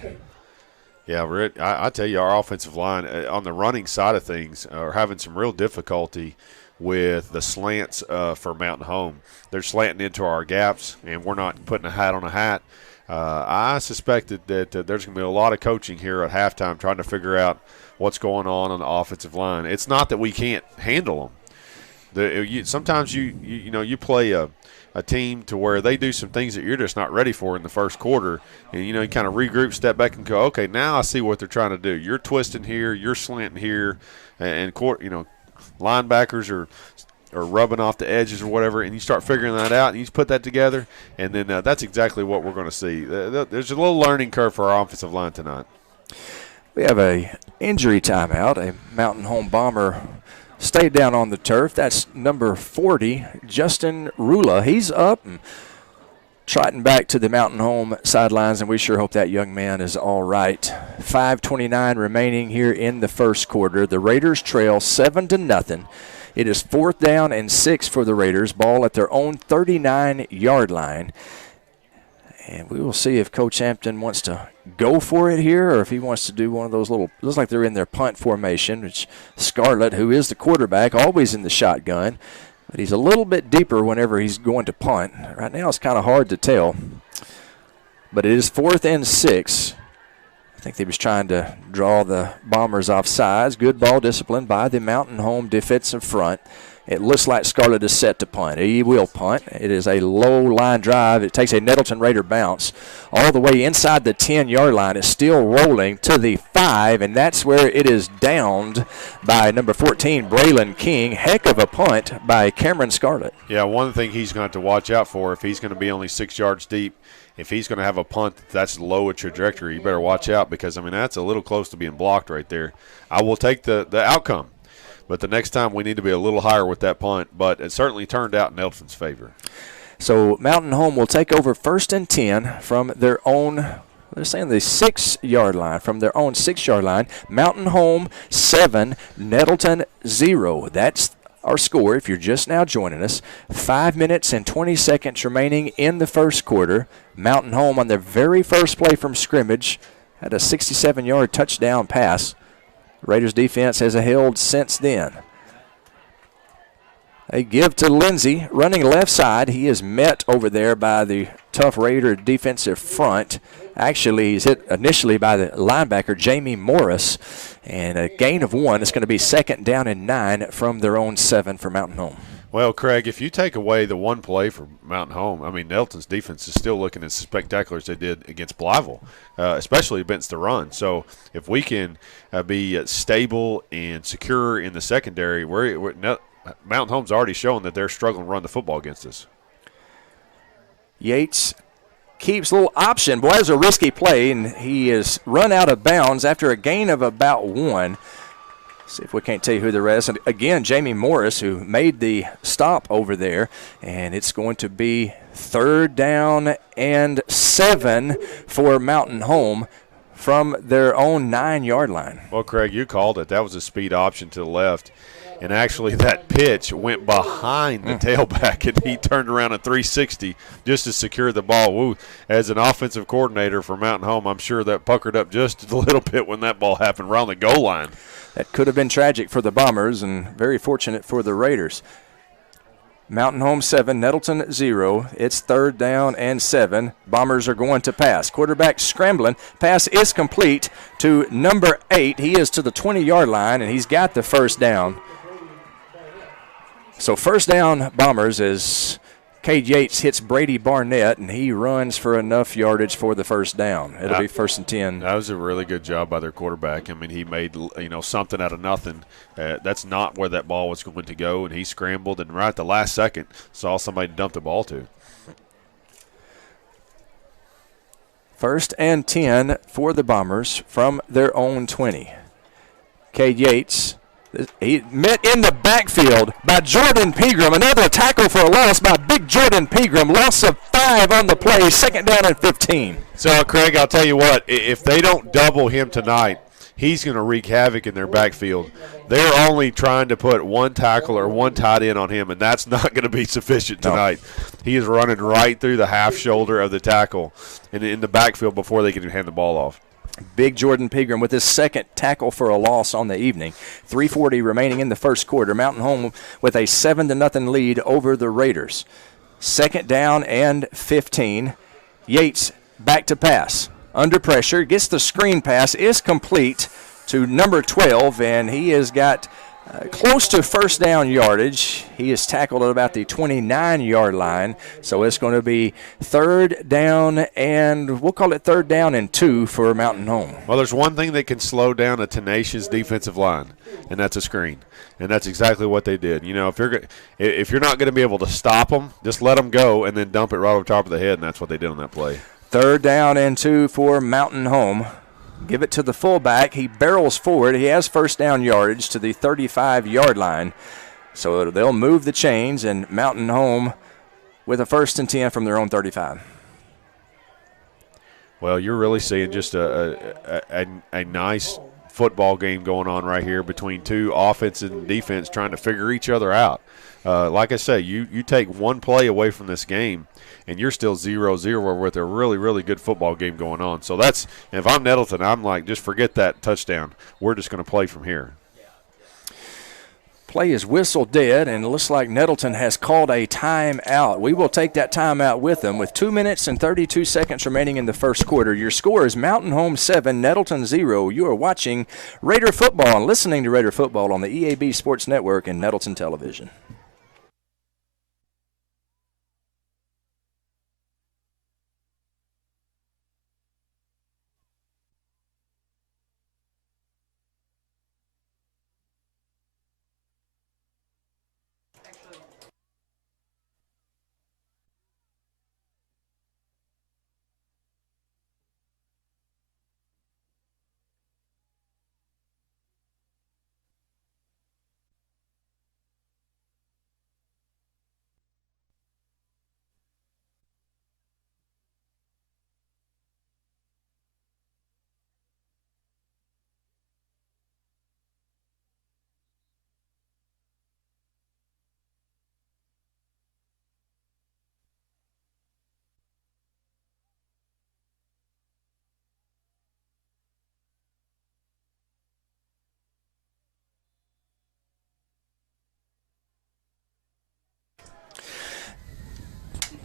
Yeah, Rick, I tell you, our offensive line on the running side of things are having some real difficulty with the slants for Mountain Home. They're slanting into our gaps, and we're not putting a hat on a hat. I suspected that there's going to be a lot of coaching here at halftime trying to figure out what's going on the offensive line. It's not that we can't handle them. Sometimes you play a team to where they do some things that you're just not ready for in the first quarter, and you kind of regroup, step back, and go, okay, now I see what they're trying to do. You're twisting here, you're slanting here, and linebackers are rubbing off the edges or whatever, and you start figuring that out, and you put that together, and then that's exactly what we're going to see. There's a little learning curve for our offensive line tonight. We have a injury timeout. A Mountain Home Bomber stayed down on the turf. That's number 40, Justin Rula. He's up and trotting back to the Mountain Home sidelines, and we sure hope that young man is all right. 5:29 remaining here in the first quarter. The Raiders trail 7-0. It is 4th down and 6 for the Raiders. Ball at their own 39-yard line. And we will see if Coach Hampton wants to go for it here or if he wants to do one of those little, looks like they're in their punt formation, which Scarlett, who is the quarterback, always in the shotgun. But he's a little bit deeper whenever he's going to punt. Right now it's kind of hard to tell. But it is 4th and 6. I think they was trying to draw the Bombers off sides. Good ball discipline by the Mountain Home defensive front. It looks like Scarlett is set to punt. He will punt. It is a low line drive. It takes a Nettleton Raider bounce all the way inside the 10-yard line. It's still rolling to the 5, and that's where it is downed by number 14, Braylon King. Heck of a punt by Cameron Scarlett. Yeah, one thing he's going to have to watch out for if he's going to be only 6 yards deep, if he's going to have a punt that's low a trajectory, you better watch out because, that's a little close to being blocked right there. I will take the outcome. But the next time we need to be a little higher with that punt. But it certainly turned out in Nettleton's favor. So Mountain Home will take over 1st and 10 from their own, they're saying the 6-yard line, from their own 6-yard line. Mountain Home 7, Nettleton 0. That's our score if you're just now joining us. 5 minutes and 20 seconds remaining in the first quarter. Mountain Home on their very first play from scrimmage had a 67-yard touchdown pass. Raiders defense has held since then. They give to Lindsey, running left side. He is met over there by the tough Raider defensive front. Actually, he's hit initially by the linebacker, Jamie Morris, and a gain of 1. It's going to be 2nd down and 9 from their own 7 for Mountain Home. Well, Craig, if you take away the one play for Mountain Home, Nettleton's defense is still looking as spectacular as they did against Blytheville, especially against the run. So if we can be stable and secure in the secondary, Mountain Home's already shown that they're struggling to run the football against us. Yates keeps a little option. Boy, that's a risky play, and he is run out of bounds after a gain of about 1. See if we can't tell you who the rest. And again, Jamie Morris, who made the stop over there, and it's going to be 3rd down and 7 for Mountain Home from their own 9-yard line. Well, Craig, you called it. That was a speed option to the left. And actually that pitch went behind the tailback, and he turned around at 360 just to secure the ball. Woo. As an offensive coordinator for Mountain Home, I'm sure that puckered up just a little bit when that ball happened around the goal line. That could have been tragic for the Bombers and very fortunate for the Raiders. Mountain Home 7, Nettleton 0. It's 3rd down and 7. Bombers are going to pass. Quarterback scrambling. Pass is complete to number 8. He is to the 20-yard line, and he's got the 1st down. So 1st down Bombers as Cade Yates hits Brady Barnett, and he runs for enough yardage for the 1st down. It'll be 1st and 10. That was a really good job by their quarterback. He made something out of nothing. That's not where that ball was going to go, and he scrambled, and right at the last second saw somebody dump the ball to. 1st and 10 for the Bombers from their own 20. Cade Yates He met in the backfield by Jordan Pegram. Another tackle for a loss by big Jordan Pegram. Loss of 5 on the play, second down and 15. So, Craig, I'll tell you what, if they don't double him tonight, he's going to wreak havoc in their backfield. They're only trying to put one tackle or one tight end on him, and that's not going to be sufficient tonight. No. He is running right through the half shoulder of the tackle and in the backfield before they can hand the ball off. Big Jordan Pegram with his second tackle for a loss on the evening. 3:40 remaining in the first quarter. Mountain Home with a 7-0 lead over the Raiders. Second down and 15. Yates back to pass. Under pressure, gets the screen pass, is complete to number 12, and he has got close to first down yardage. He is tackled at about the 29-yard line, so it's going to be third down, and we'll call it third down and 2 for Mountain Home. Well, there's one thing that can slow down a tenacious defensive line, and that's a screen. And that's exactly what they did. You know, if you're not going to be able to stop them, just let them go and then dump it right over top of the head, and that's what they did on that play. Third down and 2 for Mountain Home. Give it to the fullback. He barrels forward. He has first down yardage to the 35-yard line. So they'll move the chains, and Mountain Home with a 1st and 10 from their own 35. Well, you're really seeing just a nice football game going on right here between two offense and defense trying to figure each other out. Like I say, you take one play away from this game, and you're still 0-0 with a really, really good football game going on. So that's – if I'm Nettleton, I'm like, just forget that touchdown. We're just going to play from here. Play is whistle dead, and it looks like Nettleton has called a timeout. We will take that timeout with them with 2 minutes and 32 seconds remaining in the first quarter. Your score is Mountain Home 7, Nettleton 0. You are watching Raider football and listening to Raider football on the EAB Sports Network and Nettleton Television.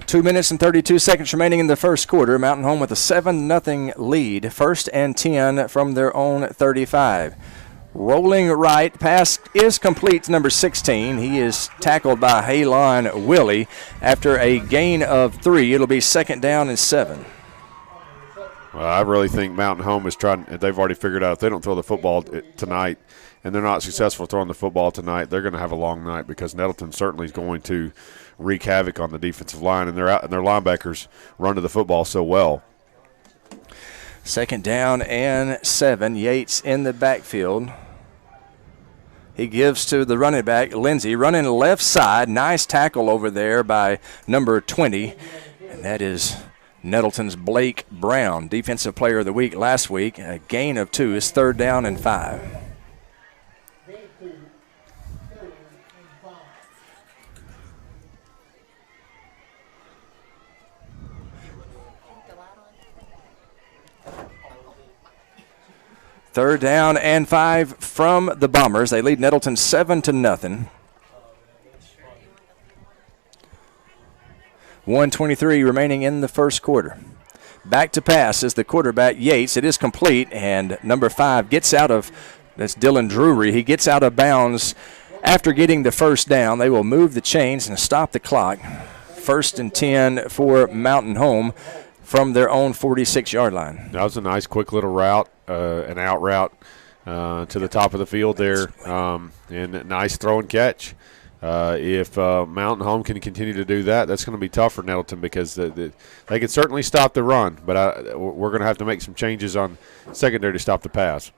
Two minutes and 32 seconds remaining in the first quarter. Mountain Home with a 7-0 lead. 1st and 10 from their own 35. Rolling right. Pass is complete to number 16. He is tackled by Halon Willie after a gain of 3. It'll be second down and 7. Well, I really think Mountain Home is trying – they've already figured out if they don't throw the football tonight and they're not successful throwing the football tonight, they're going to have a long night because Nettleton certainly is going to – wreak havoc on the defensive line, and their linebackers run to the football so well. Second down and 7. Yates in the backfield. He gives to the running back, Lindsey, running left side. Nice tackle over there by number 20, and that is Nettleton's Blake Brown, Defensive Player of the Week last week. A gain of 2 is third down and 5. Third down and 5 from the Bombers. They lead Nettleton 7-0. 1:23 remaining in the first quarter. Back to pass is the quarterback, Yates. It is complete, and number 5 gets out of, that's Dylan Drury. He gets out of bounds after getting the first down. They will move the chains and stop the clock. 1st and 10 for Mountain Home from their own 46-yard line. That was a nice, quick little route, an out route to the top of the field there, and a nice throw and catch. If Mountain Home can continue to do that, that's going to be tough for Nettleton because they can certainly stop the run, but we're going to have to make some changes on secondary to stop the pass.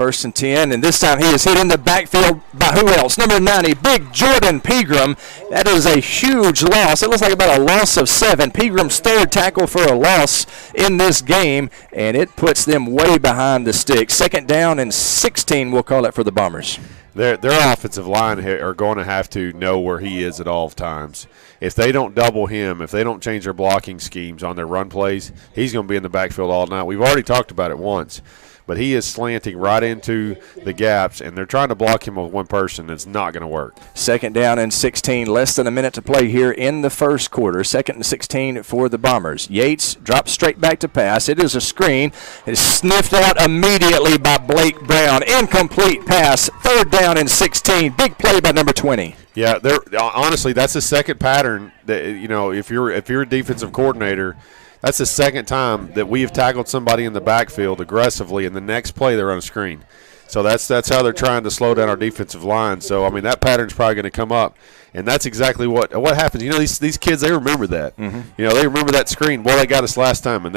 1st and 10, and this time he is hit in the backfield by who else? Number 90, big Jordan Pegram. That is a huge loss. It looks like about a loss of 7. Pegram's 3rd tackle for a loss in this game, and it puts them way behind the stick. 2nd down and 16, we'll call it, for the Bombers. Their offensive line are going to have to know where he is at all times. If they don't double him, if they don't change their blocking schemes on their run plays, he's going to be in the backfield all night. We've already talked about it once, but he is slanting right into the gaps, and they're trying to block him with one person. It's not going to work. 2nd down and 16, less than a minute to play here in the first quarter. 2nd and 16 for the Bombers. Yates drops straight back to pass. It is a screen. It is sniffed out immediately by Blake Brown. Incomplete pass. 3rd down and 16. Big play by number 20. Yeah, honestly, that's the second pattern that, if you're a defensive coordinator, that's the second time that we have tackled somebody in the backfield aggressively, and the next play they're on a screen. So that's how they're trying to slow down our defensive line. So, I mean, that pattern's probably going to come up, and that's exactly what happens. These kids, they remember that. Mm-hmm. They remember that screen. Well, they got us last time, and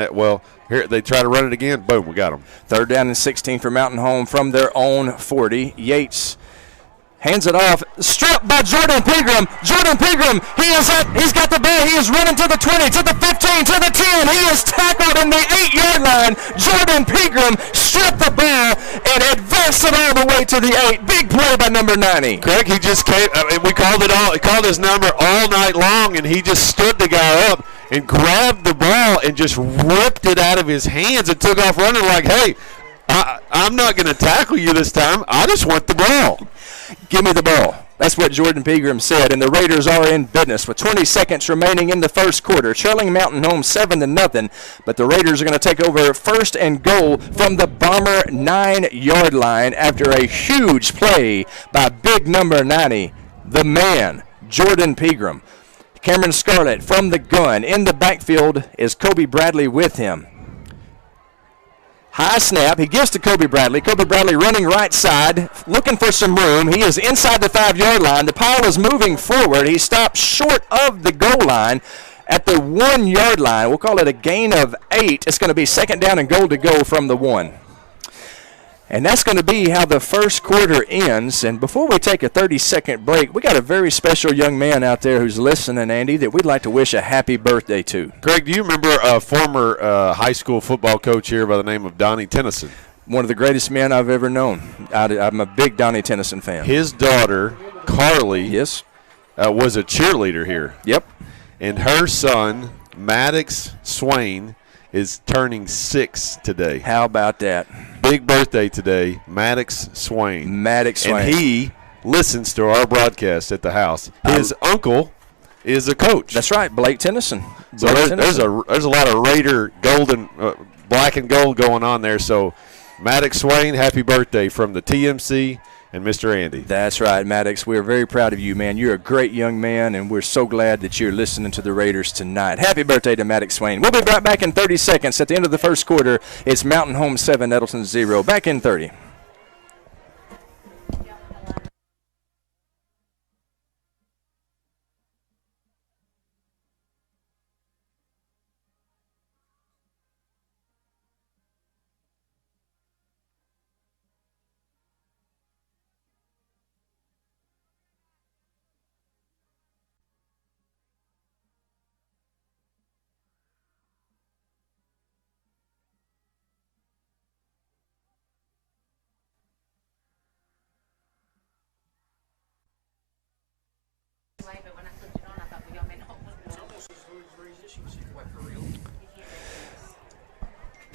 here they try to run it again. Boom, we got them. 3rd down and 16 for Mountain Home from their own 40. Yates hands it off, stripped by Jordan Pegram. Jordan Pegram, he's got the ball. He is running to the 20, to the 15, to the 10. He is tackled in the 8-yard line. Jordan Pegram stripped the ball and advanced it all the way to the 8. Big play by number 90. Craig, he just came. We called his number all night long, and he just stood the guy up and grabbed the ball and just ripped it out of his hands and took off running like, hey, I'm not going to tackle you this time. I just want the ball. Give me the ball. That's what Jordan Pegram said, and the Raiders are in business with 20 seconds remaining in the first quarter, trailing Mountain Home 7-0, but the Raiders are going to take over 1st and goal from the Bomber 9-yard line after a huge play by big number 90, the man, Jordan Pegram. Cameron Scarlett from the gun. In the backfield is Kobe Bradley with him. High snap. He gives to Kobe Bradley. Kobe Bradley running right side, looking for some room. He is inside the 5-yard line. The pile is moving forward. He stops short of the goal line at the 1-yard line. We'll call it a gain of 8. It's going to be 2nd down and goal to go from the 1. And that's going to be how the first quarter ends. And before we take a 30-second break, we got a very special young man out there who's listening, Andy, that we'd like to wish a happy birthday to. Greg, do you remember a former high school football coach here by the name of Donnie Tennyson? One of the greatest men I've ever known. I'm a big Donnie Tennyson fan. His daughter, Carly, was a cheerleader here. Yep. And her son, Maddox Swain, is turning 6 today. How about that? Big birthday today, Maddox Swain. Maddox Swain. And he listens to our broadcast at the house. His uncle is a coach. That's right, Blake Tennyson. So there's a lot of Raider golden, black and gold going on there. So Maddox Swain, happy birthday from the TMC and Mr. Andy. That's right, Maddox. We're very proud of you, man. You're a great young man, and we're so glad that you're listening to the Raiders tonight. Happy birthday to Maddox Swain. We'll be right back in 30 seconds. At the end of the first quarter, it's Mountain Home 7, Nettleton 0. Back in 30.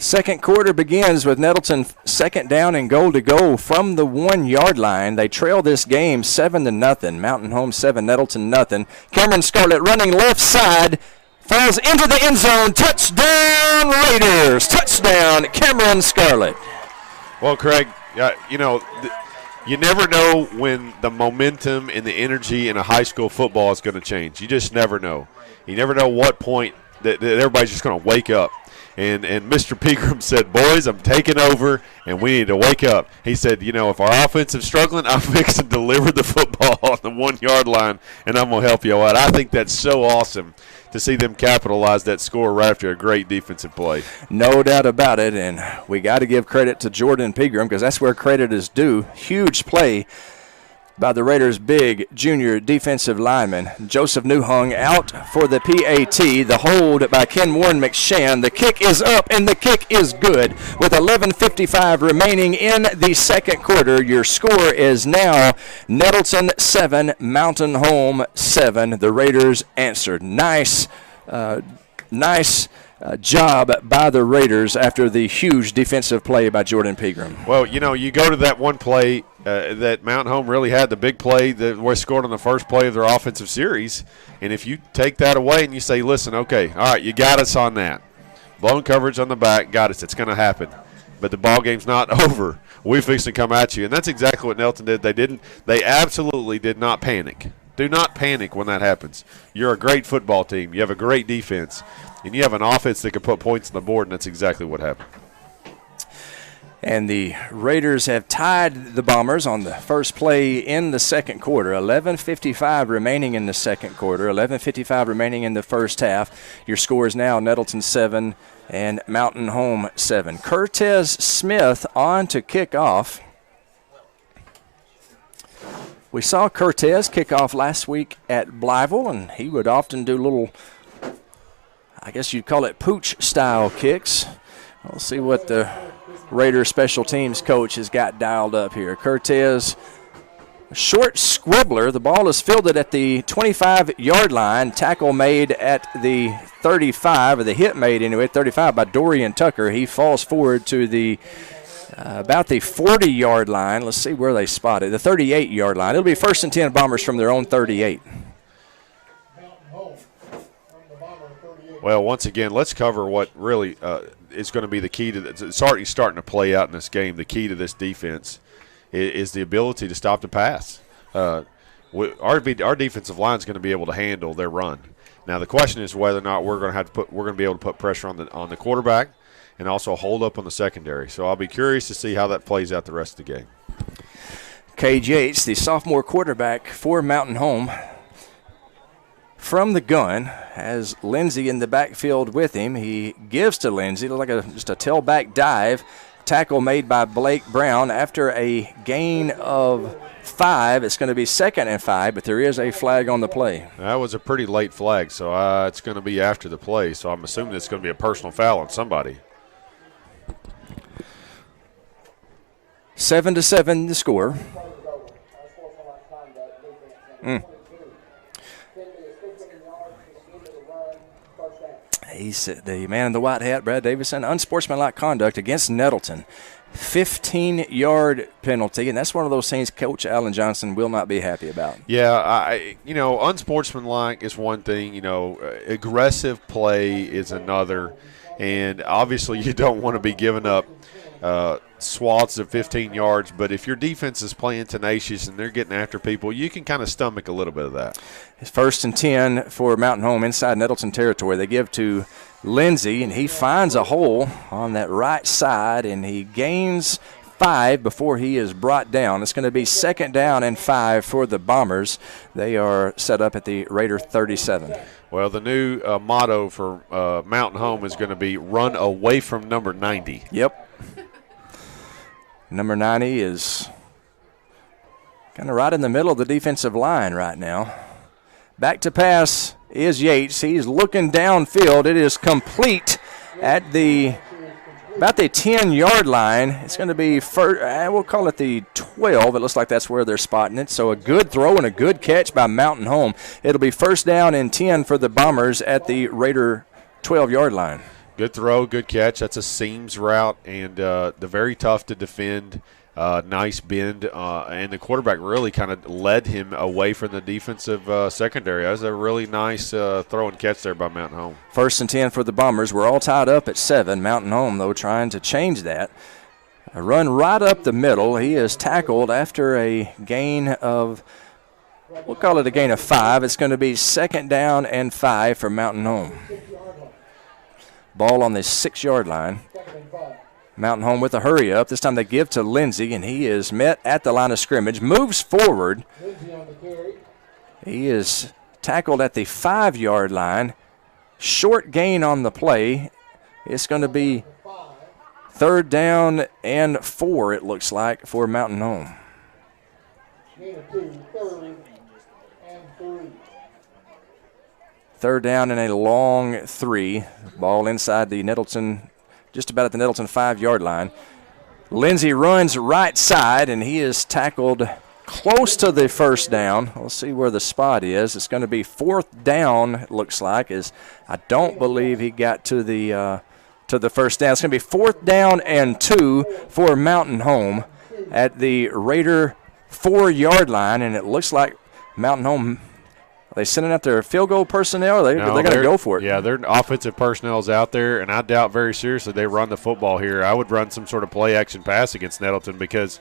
Second quarter begins with Nettleton 2nd down and goal to go from the 1-yard line. They trail this game 7-0. Mountain Home 7, Nettleton nothing. Cameron Scarlett running left side, falls into the end zone. Touchdown Raiders! Touchdown Cameron Scarlett. Well, Craig, you never know when the momentum and the energy in a high school football is going to change. You just never know. You never know what point that everybody's just going to wake up. And Mr. Pegram said, boys, I'm taking over, and we need to wake up. He said, if our offensive struggling, I'm fixing to deliver the football on the 1 yard line, and I'm going to help you out. I think that's so awesome to see them capitalize that score right after a great defensive play. No doubt about it, and we got to give credit to Jordan Pegram because that's where credit is due. Huge play by the Raiders' big junior defensive lineman. Joseph Newhung out for the PAT. The hold by Ken Warren McShann. The kick is up, and the kick is good. With 11:55 remaining in the second quarter, your score is now Nettleton 7, Mountain Home 7. The Raiders answered. Nice job by the Raiders after the huge defensive play by Jordan Pegram. Well, you go to that one play that Mountain Home really had, the big play that was scored on the first play of their offensive series, and if you take that away and you say, listen, okay, all right, you got us on that. Blown coverage on the back, got us. It's going to happen. But the ball game's not over. We're fixing to come at you, and that's exactly what Nettleton did. They absolutely did not panic. Do not panic when that happens. You're a great football team. You have a great defense. And you have an offense that can put points on the board, and that's exactly what happened. And the Raiders have tied the Bombers on the first play in the second quarter. 11:55 remaining in the second quarter. 11:55 remaining in the first half. Your score is now Nettleton 7 and Mountain Home 7. Cortez Smith on to kick off. We saw Cortez kick off last week at Blyville, and he would often do little, I guess you'd call it pooch-style kicks. We'll see what the Raiders special teams coach has got dialed up here. Cortez, short squibbler. The ball is fielded at the 25-yard line. Tackle made at the 35, or the hit made anyway, 35 by Dorian Tucker. He falls forward to the about the 40-yard line. Let's see where they spot it. The 38-yard line. It'll be 1st and 10 Bombers from their own 38. Well, once again, let's cover what really is going to be the key to this. It's already starting to play out in this game. The key to this defense is the ability to stop the pass. Our defensive line is going to be able to handle their run. Now, the question is whether or not we're going to be able to put pressure on the quarterback and also hold up on the secondary. So I'll be curious to see how that plays out the rest of the game. Cade Yates, the sophomore quarterback for Mountain Home, from the gun, has Lindsey in the backfield with him. He gives to Lindsey, like just a tailback dive. Tackle made by Blake Brown after a gain of 5. It's going to be 2nd and 5, but there is a flag on the play. That was a pretty late flag, so it's going to be after the play. So I'm assuming it's going to be a personal foul on somebody. 7-7 the score. He said, the man in the white hat, Brad Davison, unsportsmanlike conduct against Nettleton. 15-yard penalty, and that's one of those things Coach Alan Johnson will not be happy about. Yeah, unsportsmanlike is one thing. Aggressive play is another, and obviously you don't want to be giving up swaths of 15 yards, but if your defense is playing tenacious and they're getting after people, you can kind of stomach a little bit of that. It's 1st and 10 for Mountain Home inside Nettleton territory. They give to Lindsey, and he finds a hole on that right side, and he gains 5 before he is brought down. It's going to be 2nd down and 5 for the Bombers. They are set up at the Raider 37. Well, the new motto for Mountain Home is going to be run away from number 90. Yep. Number 90 is kind of right in the middle of the defensive line right now. Back to pass is Yates. He's looking downfield. It is complete at about the 10-yard line. It's going to be, we'll call it the 12. It looks like that's where they're spotting it. So a good throw and a good catch by Mountain Home. It'll be 1st down and 10 for the Bombers at the Raider 12-yard line. Good throw, good catch. That's a seams route, and they're very tough to defend. Nice bend, and the quarterback really kind of led him away from the defensive secondary. That was a really nice throw and catch there by Mountain Home. 1st and 10 for the Bombers. We're all tied up at 7. Mountain Home, though, trying to change that. A run right up the middle. He is tackled after a gain of, we'll call it a gain of 5. It's going to be 2nd down and 5 for Mountain Home. Ball on the 6-yard line. Mountain Home with a hurry up. This time they give to Lindsey, and he is met at the line of scrimmage. Moves forward. He is tackled at the 5-yard line. Short gain on the play. It's going to be 3rd down and 4, it looks like, for Mountain Home. Third down and a long 3. Ball inside the Nettleton, just about at the Nettleton 5-yard line. Lindsey runs right side, and he is tackled close to the first down. We'll see where the spot is. It's going to be 4th down, it looks like, as I don't believe he got to the first down. It's going to be 4th down and 2 for Mountain Home at the Raider 4-yard line, and it looks like Mountain Home, are they sending out their field goal personnel? They're going to go for it. Yeah, their offensive personnel's out there, and I doubt very seriously they run the football here. I would run some sort of play-action pass against Nettleton because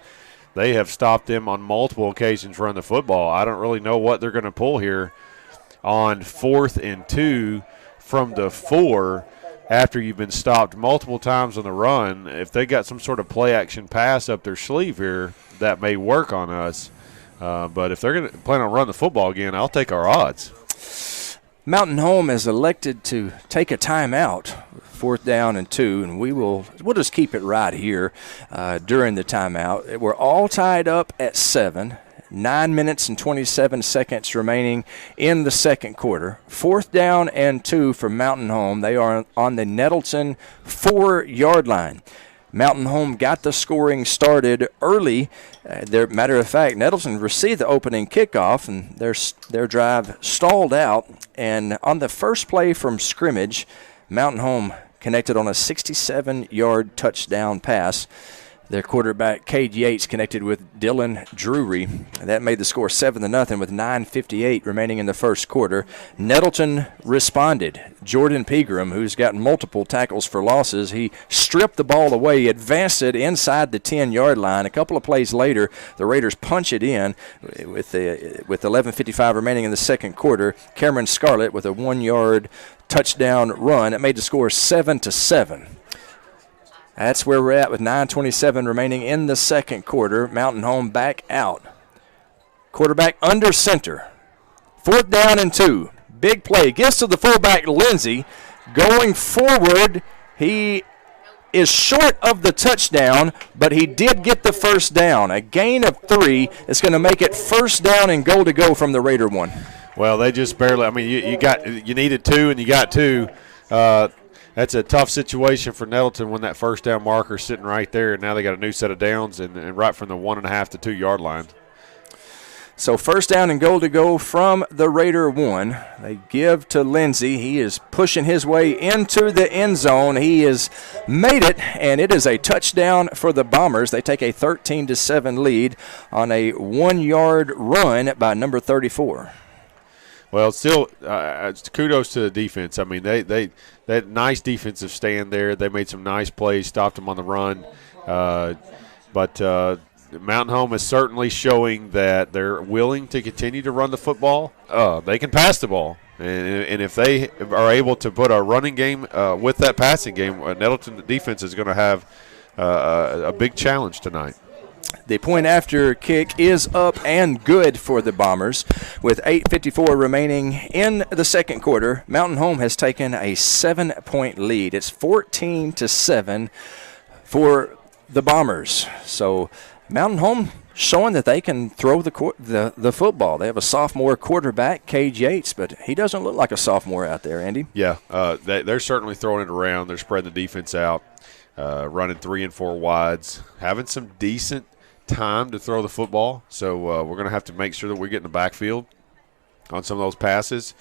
they have stopped them on multiple occasions run the football. I don't really know what they're going to pull here on 4th and 2 from the 4 after you've been stopped multiple times on the run. If they got some sort of play-action pass up their sleeve here, that may work on us. But if they're going to plan on running the football again, I'll take our odds. Mountain Home has elected to take a timeout, 4th down and 2, and we'll just keep it right here during the timeout. We're all tied up at 7. 9 minutes and 27 seconds remaining in the second quarter. 4th down and 2 for Mountain Home. They are on the Nettleton 4-yard line. Mountain Home got the scoring started early. Matter of fact, Nettleton received the opening kickoff, and their drive stalled out. And on the first play from scrimmage, Mountain Home connected on a 67-yard touchdown pass. Their quarterback, Cade Yates, connected with Dylan Drury. That made the score 7-0 with 9:58 remaining in the first quarter. Nettleton responded. Jordan Pegram, who's got multiple tackles for losses, he stripped the ball away, advanced it inside the 10-yard line. A couple of plays later, the Raiders punch it in with 11:55 remaining in the second quarter. Cameron Scarlett with a 1-yard touchdown run. It made the score 7-7. That's where we're at with 9:27 remaining in the second quarter. Mountain Home back out. Quarterback under center. 4th down and 2. Big play. Gets to the fullback, Lindsey. Going forward, he is short of the touchdown, but he did get the first down. A gain of 3 is going to make it 1st down and goal to go from the Raider 1. Well, they just barely. I mean, you needed 2 and you got 2. That's a tough situation for Nettleton when that first down marker's sitting right there, and now they got a new set of downs and right from the 1.5 to 2-yard line. So 1st down and goal to go from the Raider 1. They give to Lindsey. He is pushing his way into the end zone. He has made it, and it is a touchdown for the Bombers. They take a 13-7 lead on a 1-yard run by number 34. Well, still, kudos to the defense. I mean, they had nice defensive stand there. They made some nice plays, stopped them on the run. But Mountain Home is certainly showing that they're willing to continue to run the football. They can pass the ball. And if they are able to put a running game with that passing game, Nettleton defense is going to have a big challenge tonight. The point after kick is up and good for the Bombers. With 8:54 remaining in the second quarter, Mountain Home has taken a 7-point lead. It's 14-7 for the Bombers. So Mountain Home showing that they can throw the football. They have a sophomore quarterback, Cade Yates, but he doesn't look like a sophomore out there, Andy. Yeah, they're certainly throwing it around. They're spreading the defense out, running 3 and 4 wides, having some decent time to throw the football. So we're going to have to make sure that we get in the backfield on some of those passes.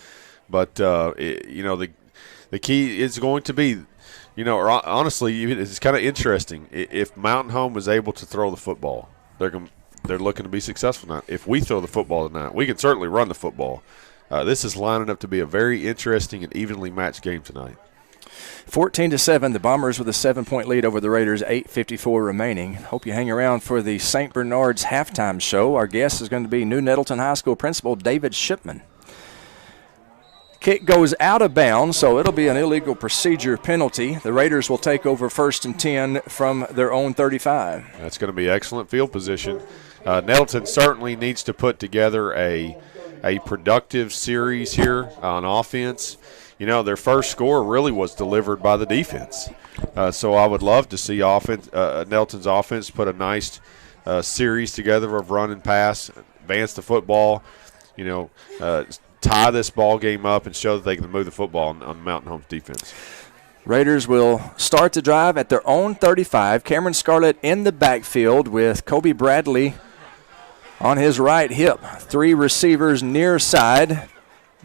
But, the key is going to be, honestly, it's kind of interesting. If Mountain Home is able to throw the football, they're looking to be successful now. If we throw the football tonight, we can certainly run the football. This is lining up to be a very interesting and evenly matched game tonight. 14-7, the Bombers with a 7-point lead over the Raiders, 8:54 remaining. Hope you hang around for the St. Bernard's halftime show. Our guest is going to be New Nettleton High School Principal David Shipman. Kick goes out of bounds, so it'll be an illegal procedure penalty. The Raiders will take over 1st and 10 from their own 35. That's going to be excellent field position. Nettleton certainly needs to put together a productive series here on offense. You know, their first score really was delivered by the defense. So I would love to see Nettleton's offense put a nice series together of run and pass, advance the football, tie this ball game up and show that they can move the football on Mountain Home's defense. Raiders will start the drive at their own 35. Cameron Scarlett in the backfield with Kobe Bradley on his right hip. 3 receivers near side.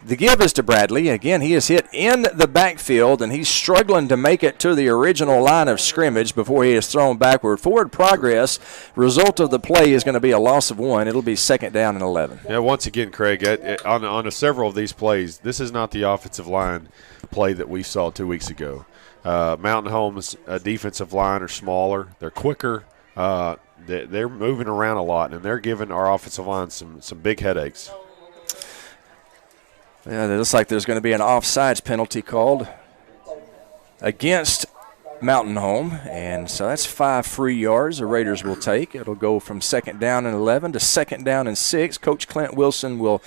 The give is to Bradley. Again, he is hit in the backfield, and he's struggling to make it to the original line of scrimmage before he is thrown backward. Forward progress. Result of the play is going to be a loss of 1. It'll be 2nd down and 11. Yeah, once again, Craig, on several of these plays, this is not the offensive line play that we saw 2 weeks ago. Mountain Home's defensive line are smaller. They're quicker. They're moving around a lot, and they're giving our offensive line some big headaches. Yeah, it looks like there's going to be an offsides penalty called against Mountain Home, and so that's 5 free yards the Raiders will take. It'll go from 2nd down and 11 to 2nd down and 6. Coach Clint Wilson will,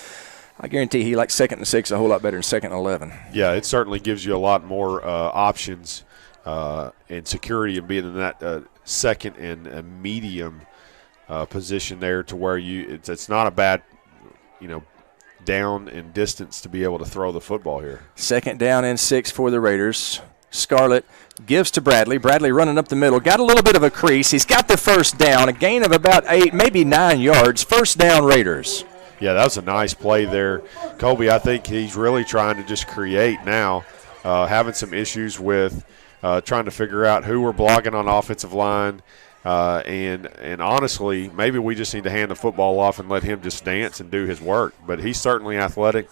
I guarantee he likes 2nd and 6 a whole lot better than 2nd and 11. Yeah, it certainly gives you a lot more options and security of being in that 2nd and medium position there, to where it's not a bad, down in distance to be able to throw the football here. 2nd down and 6 for the Raiders. Scarlett gives to Bradley. Bradley running up the middle. Got a little bit of a crease. He's got the 1st down. A gain of about 8, maybe 9 yards. 1st down Raiders. Yeah, that was a nice play there. Kobe, I think he's really trying to just create now, having some issues with trying to figure out who we're blocking on offensive line. And honestly, maybe we just need to hand the football off and let him just dance and do his work. But he's certainly athletic.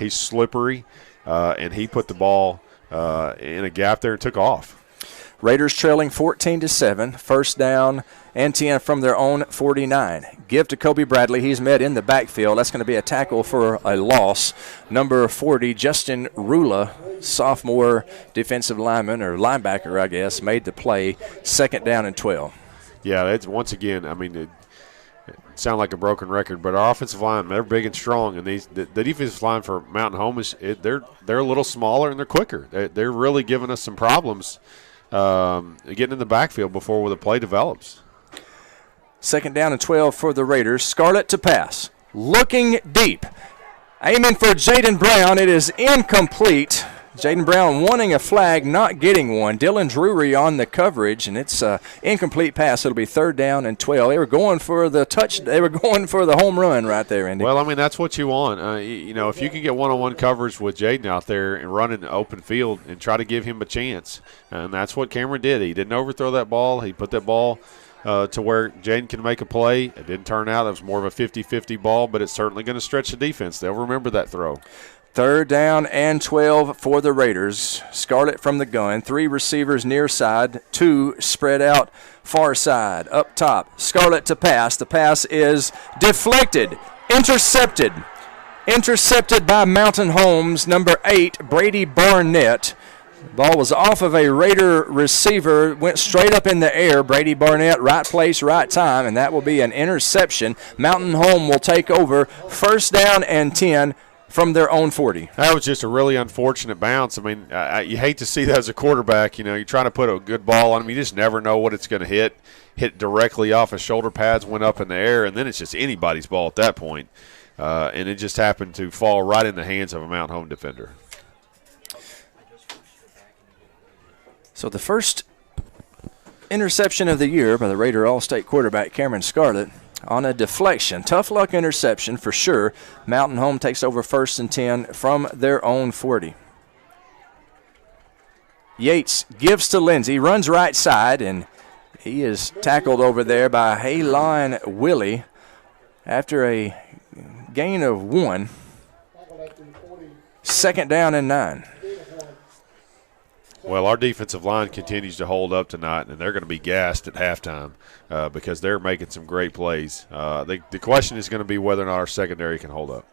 He's slippery, and he put the ball in a gap there and took off. Raiders trailing 14-7. 1st down and 10 from their own 49. Give to Kobe Bradley. He's met in the backfield. That's going to be a tackle for a loss. Number 40, Justin Rula, sophomore defensive lineman, or linebacker, I guess, made the play. 2nd down and 12. Yeah, it's once again, it sounds like a broken record, but our offensive line, they're big and strong, and the defensive line for Mountain Home they're a little smaller and they're quicker. They're really giving us some problems getting in the backfield before the play develops. 2nd down and 12 for the Raiders. Scarlett to pass, looking deep, aiming for Jaden Brown. It is incomplete. Jaden Brown wanting a flag, not getting one. Dylan Drury on the coverage, and it's an incomplete pass. It'll be 3rd down and 12. They were going for the They were going for the home run right there, Andy. Well, that's what you want. If you can get one-on-one coverage with Jaden out there and run in the open field and try to give him a chance, and that's what Cameron did. He didn't overthrow that ball. He put that ball to where Jaden can make a play. It didn't turn out. It was more of a 50-50 ball, but it's certainly going to stretch the defense. They'll remember that throw. 3rd down and 12 for the Raiders. Scarlett from the gun. 3 receivers near side. 2 spread out far side. Up top, Scarlett to pass. The pass is deflected. Intercepted. Intercepted by Mountain Home's number 8, Brady Barnett. The ball was off of a Raider receiver, went straight up in the air. Brady Barnett, right place, right time, and that will be an interception. Mountain Home will take over 1st down and 10 from their own 40. That was just a really unfortunate bounce. You hate to see that as a quarterback. You're trying to put a good ball on him. You just never know what it's going to hit. Hit directly off his shoulder pads, went up in the air, and then it's just anybody's ball at that point. And it just happened to fall right in the hands of a Mountain Home defender. So the first interception of the year by the Raider All-State quarterback Cameron Scarlett on a deflection. Tough luck interception for sure. Mountain Home takes over 1st and 10 from their own 40. Yates gives to Lindsey, runs right side, and he is tackled over there by Haylon Willie after a gain of 1. 2nd down and 9. Well, our defensive line continues to hold up tonight, and they're going to be gassed at halftime because they're making some great plays. The question is going to be whether or not our secondary can hold up.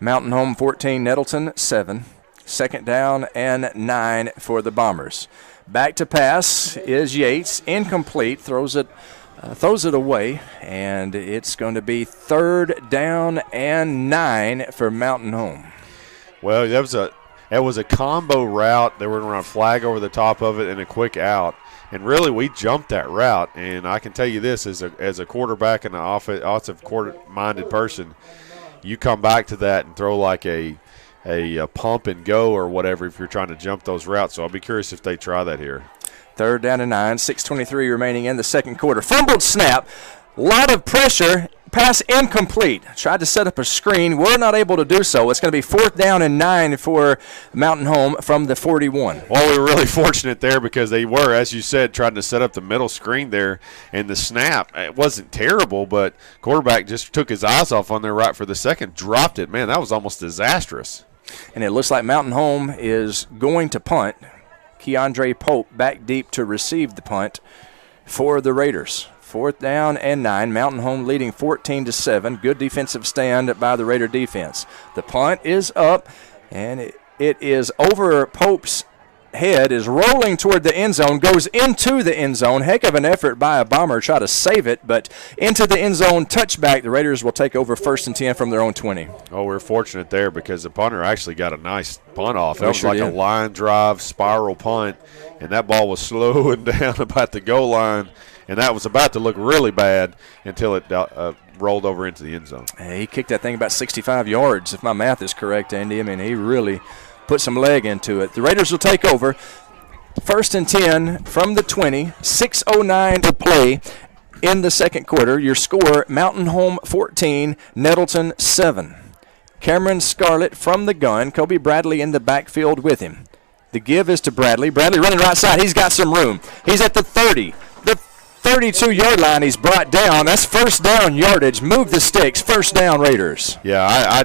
Mountain Home 14, Nettleton 7. Second down and 9 for the Bombers. Back to pass is Yates. Incomplete. Throws it away, and it's going to be third down and 9 for Mountain Home. Well, that was a combo route. They were going to run a flag over the top of it and a quick out. And really, we jumped that route. And I can tell you this, as a quarterback and an offensive minded person, you come back to that and throw like a pump and go or whatever if you're trying to jump those routes. So I'll be curious if they try that here. Third down and 9, 6:23 remaining in the second quarter. Fumbled snap, lot of pressure, pass incomplete. Tried to set up a screen, were not able to do so. It's going to be fourth down and 9 for Mountain Home from the 41. Well, we were really fortunate there because they were, as you said, trying to set up the middle screen there. And the snap, it wasn't terrible, but quarterback just took his eyes off on there right for the second, dropped it. Man, that was almost disastrous. And it looks like Mountain Home is going to punt. Keandre Pope back deep to receive the punt for the Raiders. Fourth down and 9. Mountain Home leading 14-7. Good defensive stand by the Raider defense. The punt is up, and it is over Pope's head, is rolling toward the end zone, goes into the end zone. Heck of an effort by a Bomber, try to save it, but into the end zone, touchback. The Raiders will take over 1st and 10 from their own 20. Oh, we're fortunate there because the punter actually got a nice punt off. It was like a line drive, spiral punt, and that ball was slowing down about the goal line, and that was about to look really bad until it rolled over into the end zone. He kicked that thing about 65 yards, if my math is correct, Andy. I mean, he really put some leg into it. The Raiders will take over. 1st and 10 from the 20. 6:09 to play in the second quarter. Your score, Mountain Home 14, Nettleton 7. Cameron Scarlett from the gun. Kobe Bradley in the backfield with him. The give is to Bradley. Bradley running right side. He's got some room. He's at the 30. The 32-yard line he's brought down. That's first down yardage. Move the sticks. First down, Raiders. Yeah,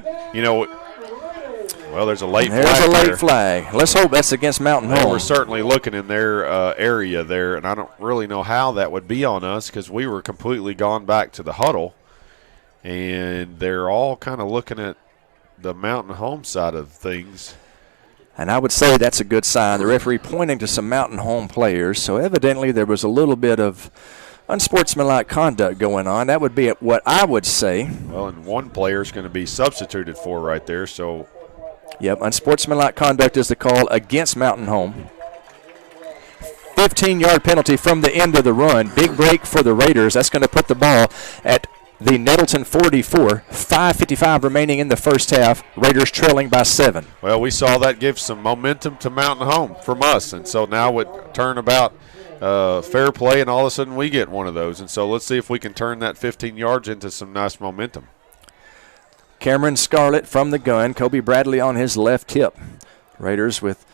well, there's a late flag. There's a late flag. Let's hope that's against Mountain Home. We're certainly looking in their area there, and I don't really know how that would be on us because we were completely gone back to the huddle, and they're all kind of looking at the Mountain Home side of things. And I would say that's a good sign. The referee pointing to some Mountain Home players, so evidently there was a little bit of unsportsmanlike conduct going on. That would be what I would say. Well, and one player is going to be substituted for right there, so. Yep, unsportsmanlike conduct is the call against Mountain Home. 15-yard penalty from the end of the run. Big break for the Raiders. That's going to put the ball at the Nettleton 44. 5:55 remaining in the first half. Raiders trailing by 7. Well, we saw that give some momentum to Mountain Home from us, and so now would turn about fair play, and all of a sudden we get one of those. And so let's see if we can turn that 15 yards into some nice momentum. Cameron Scarlett from the gun. Kobe Bradley on his left hip. Raiders with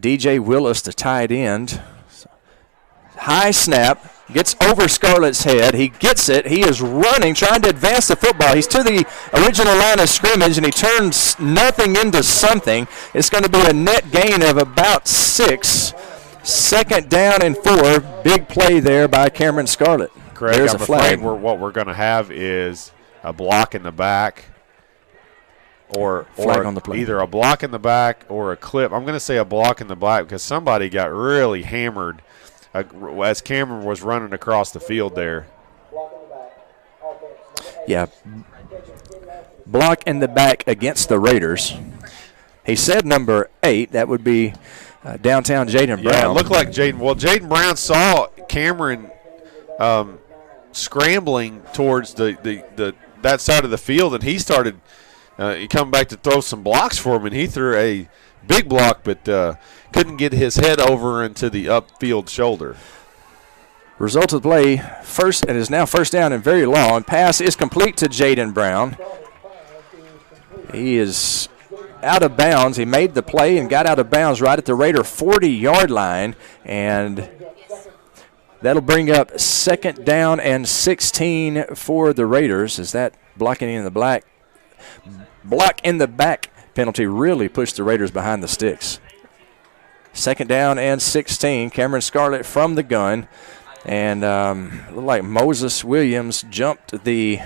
DJ Willis, the tight end. High snap. Gets over Scarlett's head. He gets it. He is running, trying to advance the football. He's to the original line of scrimmage, and he turns nothing into something. It's going to be a net gain of about 6. Second down and 4. Big play there by Cameron Scarlett. Craig, there's I'm a flag. Afraid what we're going to have is a block in the back or on the play. Either a block in the back or a clip. I'm going to say a block in the back because somebody got really hammered as Cameron was running across the field there. Yeah. Block in the back against the Raiders. He said number 8. That would be downtown Jaden Brown. Yeah, it looked like Jaden. Well, Jaden Brown saw Cameron scrambling towards that side of the field, and he started he come back to throw some blocks for him, and he threw a big block, but couldn't get his head over into the upfield shoulder. Result of the play, it is now first down and very long. Pass is complete to Jaden Brown. He is out of bounds. He made the play and got out of bounds right at the Raider 40-yard line, and that'll bring up second down and 16 for the Raiders. Is that blocking in the black? Block in the back penalty really pushed the Raiders behind the sticks. Second down and 16. Cameron Scarlett from the gun. And looked like Moses Williams jumped the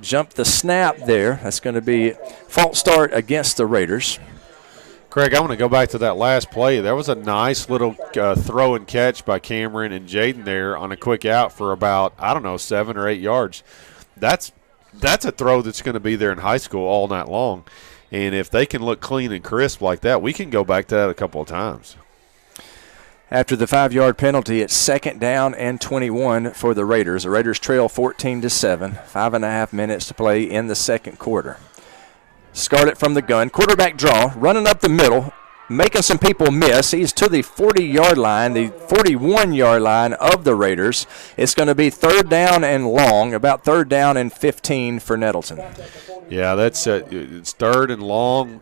Jumped the snap there. That's going to be false start against the Raiders. Craig, I want to go back to that last play. There was a nice little throw and catch by Cameron and Jaden there on a quick out for about, 7 or 8 yards. That's a throw that's going to be there in high school all night long. And if they can look clean and crisp like that, we can go back to that a couple of times. After the 5-yard penalty, it's 2nd down and 21 for the Raiders. The Raiders trail 14-7, 5.5 minutes to play in the second quarter. Scarlett from the gun, quarterback draw, running up the middle, making some people miss. He's to the 40-yard line, the 41-yard line of the Raiders. It's going to be 3rd down and long, about 3rd down and 15 for Nettleton. Yeah, it's 3rd and long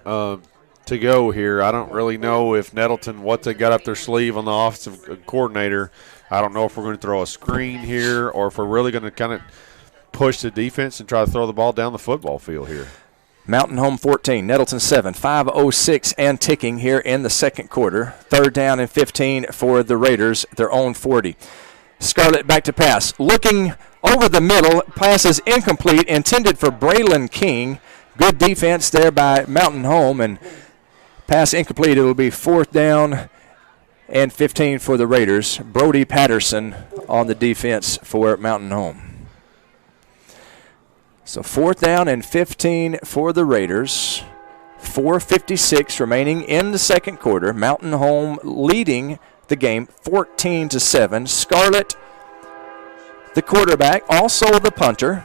to go here. I don't really know if Nettleton, what they got up their sleeve on the offensive coordinator. I don't know if we're going to throw a screen here or if we're really going to kind of push the defense and try to throw the ball down the football field here. Mountain Home 14, Nettleton 7, 5:06 and ticking here in the second quarter. 3rd down and 15 for the Raiders, their own 40. Scarlett back to pass. Looking over the middle, pass is incomplete, intended for Braylon King. Good defense there by Mountain Home, and pass incomplete. It will be 4th down and 15 for the Raiders. Brody Patterson on the defense for Mountain Home. So 4th down and 15 for the Raiders. 4:56 remaining in the second quarter. Mountain Home leading the game 14-7. Scarlett, the quarterback, also the punter.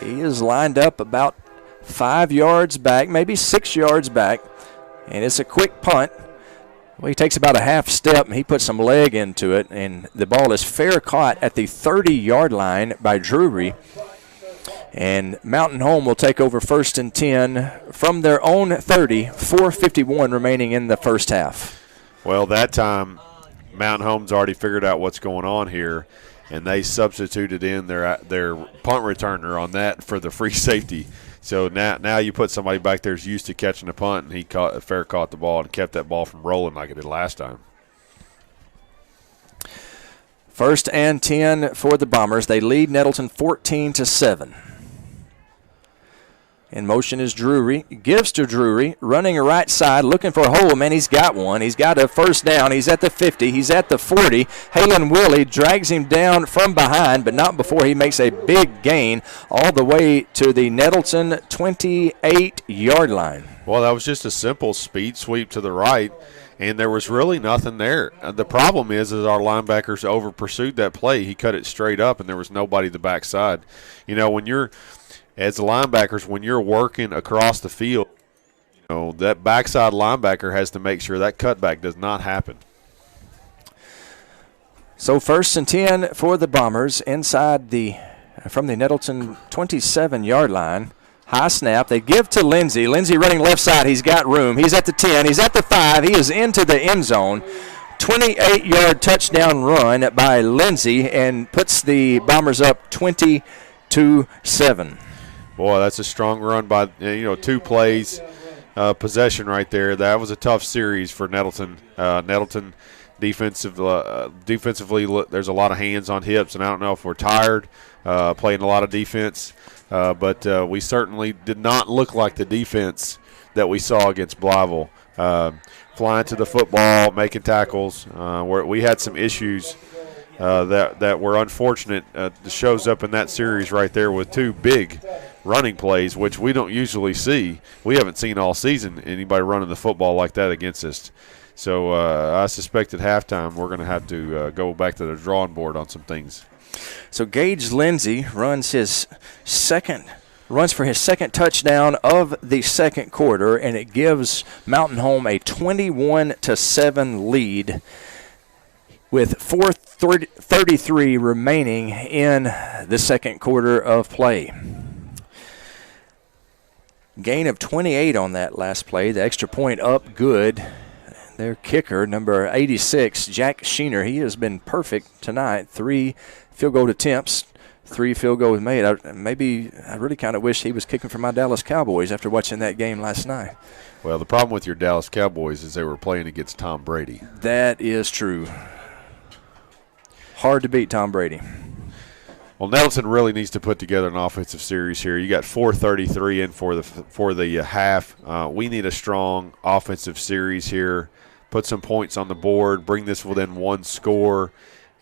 He is lined up about 5 yards back, maybe 6 yards back, and it's a quick punt. Well, he takes about a half step, and he puts some leg into it, and the ball is fair caught at the 30-yard line by Drury. And Mountain Home will take over 1st and 10 from their own 30, 4:51 remaining in the first half. Well, that time Mountain Home's already figured out what's going on here, and they substituted in their punt returner on that for the free safety. So now you put somebody back there who's used to catching a punt, and he caught the ball and kept that ball from rolling like it did last time. 1st and 10 for the Bombers. They lead Nettleton 14-7. In motion is Drury. Gives to Drury, running right side, looking for a hole. Man, he's got one. He's got a 1st down. He's at the 50. He's at the 40. Halen Willie drags him down from behind, but not before he makes a big gain all the way to the Nettleton 28-yard line. Well, that was just a simple speed sweep to the right, and there was really nothing there. The problem is our linebackers over-pursued that play. He cut it straight up, and there was nobody the backside. You know, as the linebackers, when you're working across the field, that backside linebacker has to make sure that cutback does not happen. So 1st and 10 for the Bombers inside from the Nettleton 27-yard line. High snap. They give to Lindsey. Lindsey running left side. He's got room. He's at the 10. He's at the 5. He is into the end zone. 28-yard touchdown run by Lindsey and puts the Bombers up 20-7. Boy, that's a strong run by, 2 plays, possession right there. That was a tough series for Nettleton. Nettleton defensively, there's a lot of hands on hips, and I don't know if we're tired, playing a lot of defense, but we certainly did not look like the defense that we saw against Blytheville. Flying to the football, making tackles. We had some issues that were unfortunate. Shows up in that series right there with 2 big running plays, which we don't usually see. We haven't seen all season anybody running the football like that against us. So I suspect at halftime we're going to have to go back to the drawing board on some things. So Gage Lindsey runs for his second touchdown of the second quarter, and it gives Mountain Home a 21-7 lead with 4:33 remaining in the second quarter of play. Gain of 28 on that last play. The extra point up good. Their kicker, number 86, Jack Sheener, he has been perfect tonight. 3 field goal attempts, 3 field goals made. I really kind of wish he was kicking for my Dallas Cowboys after watching that game last night. Well, the problem with your Dallas Cowboys is they were playing against Tom Brady. That is true. Hard to beat Tom Brady. Well, Nettleton really needs to put together an offensive series here. You got 4:33 in for the half. We need a strong offensive series here. Put some points on the board. Bring this within one score,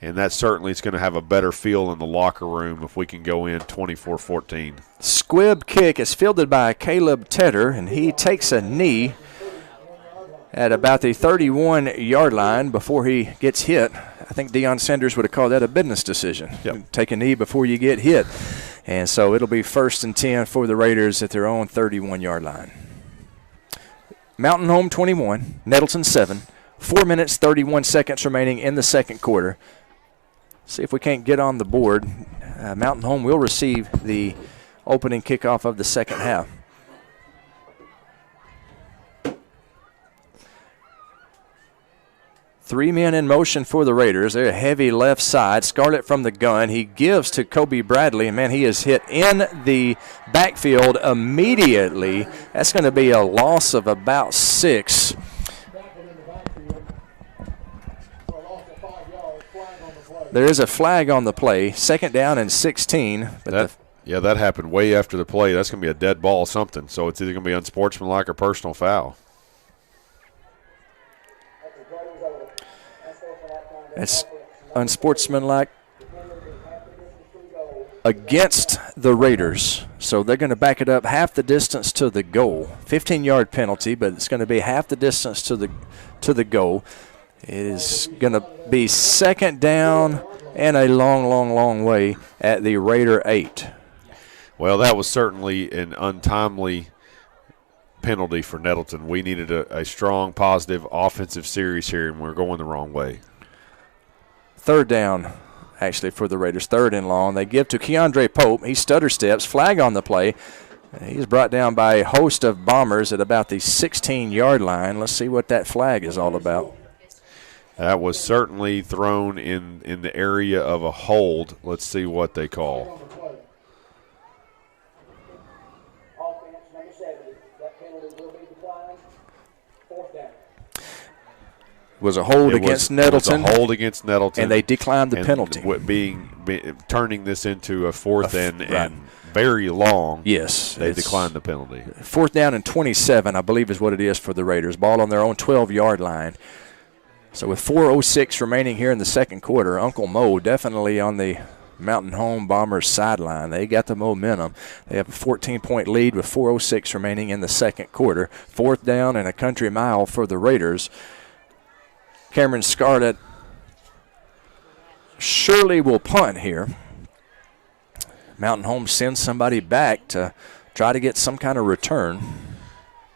and that certainly is going to have a better feel in the locker room if we can go in 24-14. Squib kick is fielded by Caleb Tedder, and he takes a knee at about the 31-yard line before he gets hit. I think Deion Sanders would have called that a business decision. Yep. Take a knee before you get hit. And so it'll be 1st and 10 for the Raiders at their own 31-yard line. Mountain Home 21, Nettleton 7. 4 minutes, 31 seconds remaining in the second quarter. See if we can't get on the board. Mountain Home will receive the opening kickoff of the second half. Three men in motion for the Raiders. They're a heavy left side. Scarlett from the gun. He gives to Kobe Bradley, and, man, he is hit in the backfield immediately. That's going to be a loss of about 6. There is a flag on the play. 2nd down and 16. But that happened way after the play. That's going to be a dead ball or something. So it's either going to be unsportsmanlike or personal foul. It's unsportsmanlike against the Raiders. So they're going to back it up half the distance to the goal. 15-yard penalty, but it's going to be half the distance to the goal. It is going to be 2nd down and a long, long, long way at the Raider 8. Well, that was certainly an untimely penalty for Nettleton. We needed a strong, positive offensive series here, and we're going the wrong way. 3rd down, actually, for the Raiders. 3rd and long. They give to Keandre Pope. He stutter steps. Flag on the play. He's brought down by a host of Bombers at about the 16-yard line. Let's see what that flag is all about. That was certainly thrown in the area of a hold. Let's see what they call. Was a hold against Nettleton. It was a hold against Nettleton. And they declined the penalty. Turning this into a 4th and very long. Yes. They declined the penalty. 4th down and 27, I believe, is what it is for the Raiders. Ball on their own 12-yard line. So with 4:06 remaining here in the second quarter, Uncle Mo definitely on the Mountain Home Bombers sideline. They got the momentum. They have a 14-point lead with 4:06 remaining in the second quarter. 4th down and a country mile for the Raiders. Cameron Scarlett surely will punt here. Mountain Home sends somebody back to try to get some kind of return.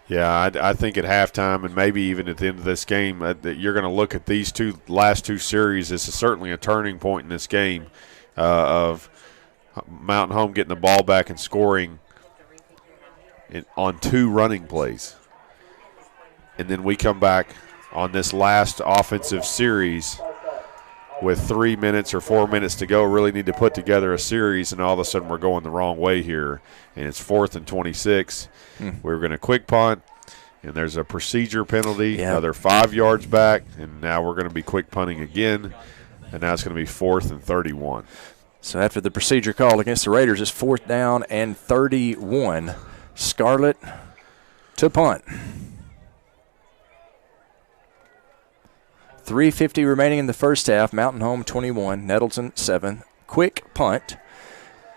Yeah, I think at halftime and maybe even at the end of this game, that you're going to look at these last two series. This is certainly a turning point in this game of Mountain Home getting the ball back and scoring on 2 running plays. And then we come back on this last offensive series with 3 minutes or 4 minutes to go, really need to put together a series, and all of a sudden we're going the wrong way here. And it's 4th and 26. We're going to quick punt, and there's a procedure penalty. Yeah. They're 5 yards back, and now we're going to be quick punting again, and now it's going to be 4th and 31. So after the procedure call against the Raiders, it's 4th down and 31. Scarlett to punt. 3:50 remaining in the first half. Mountain Home 21, Nettleton 7. Quick punt.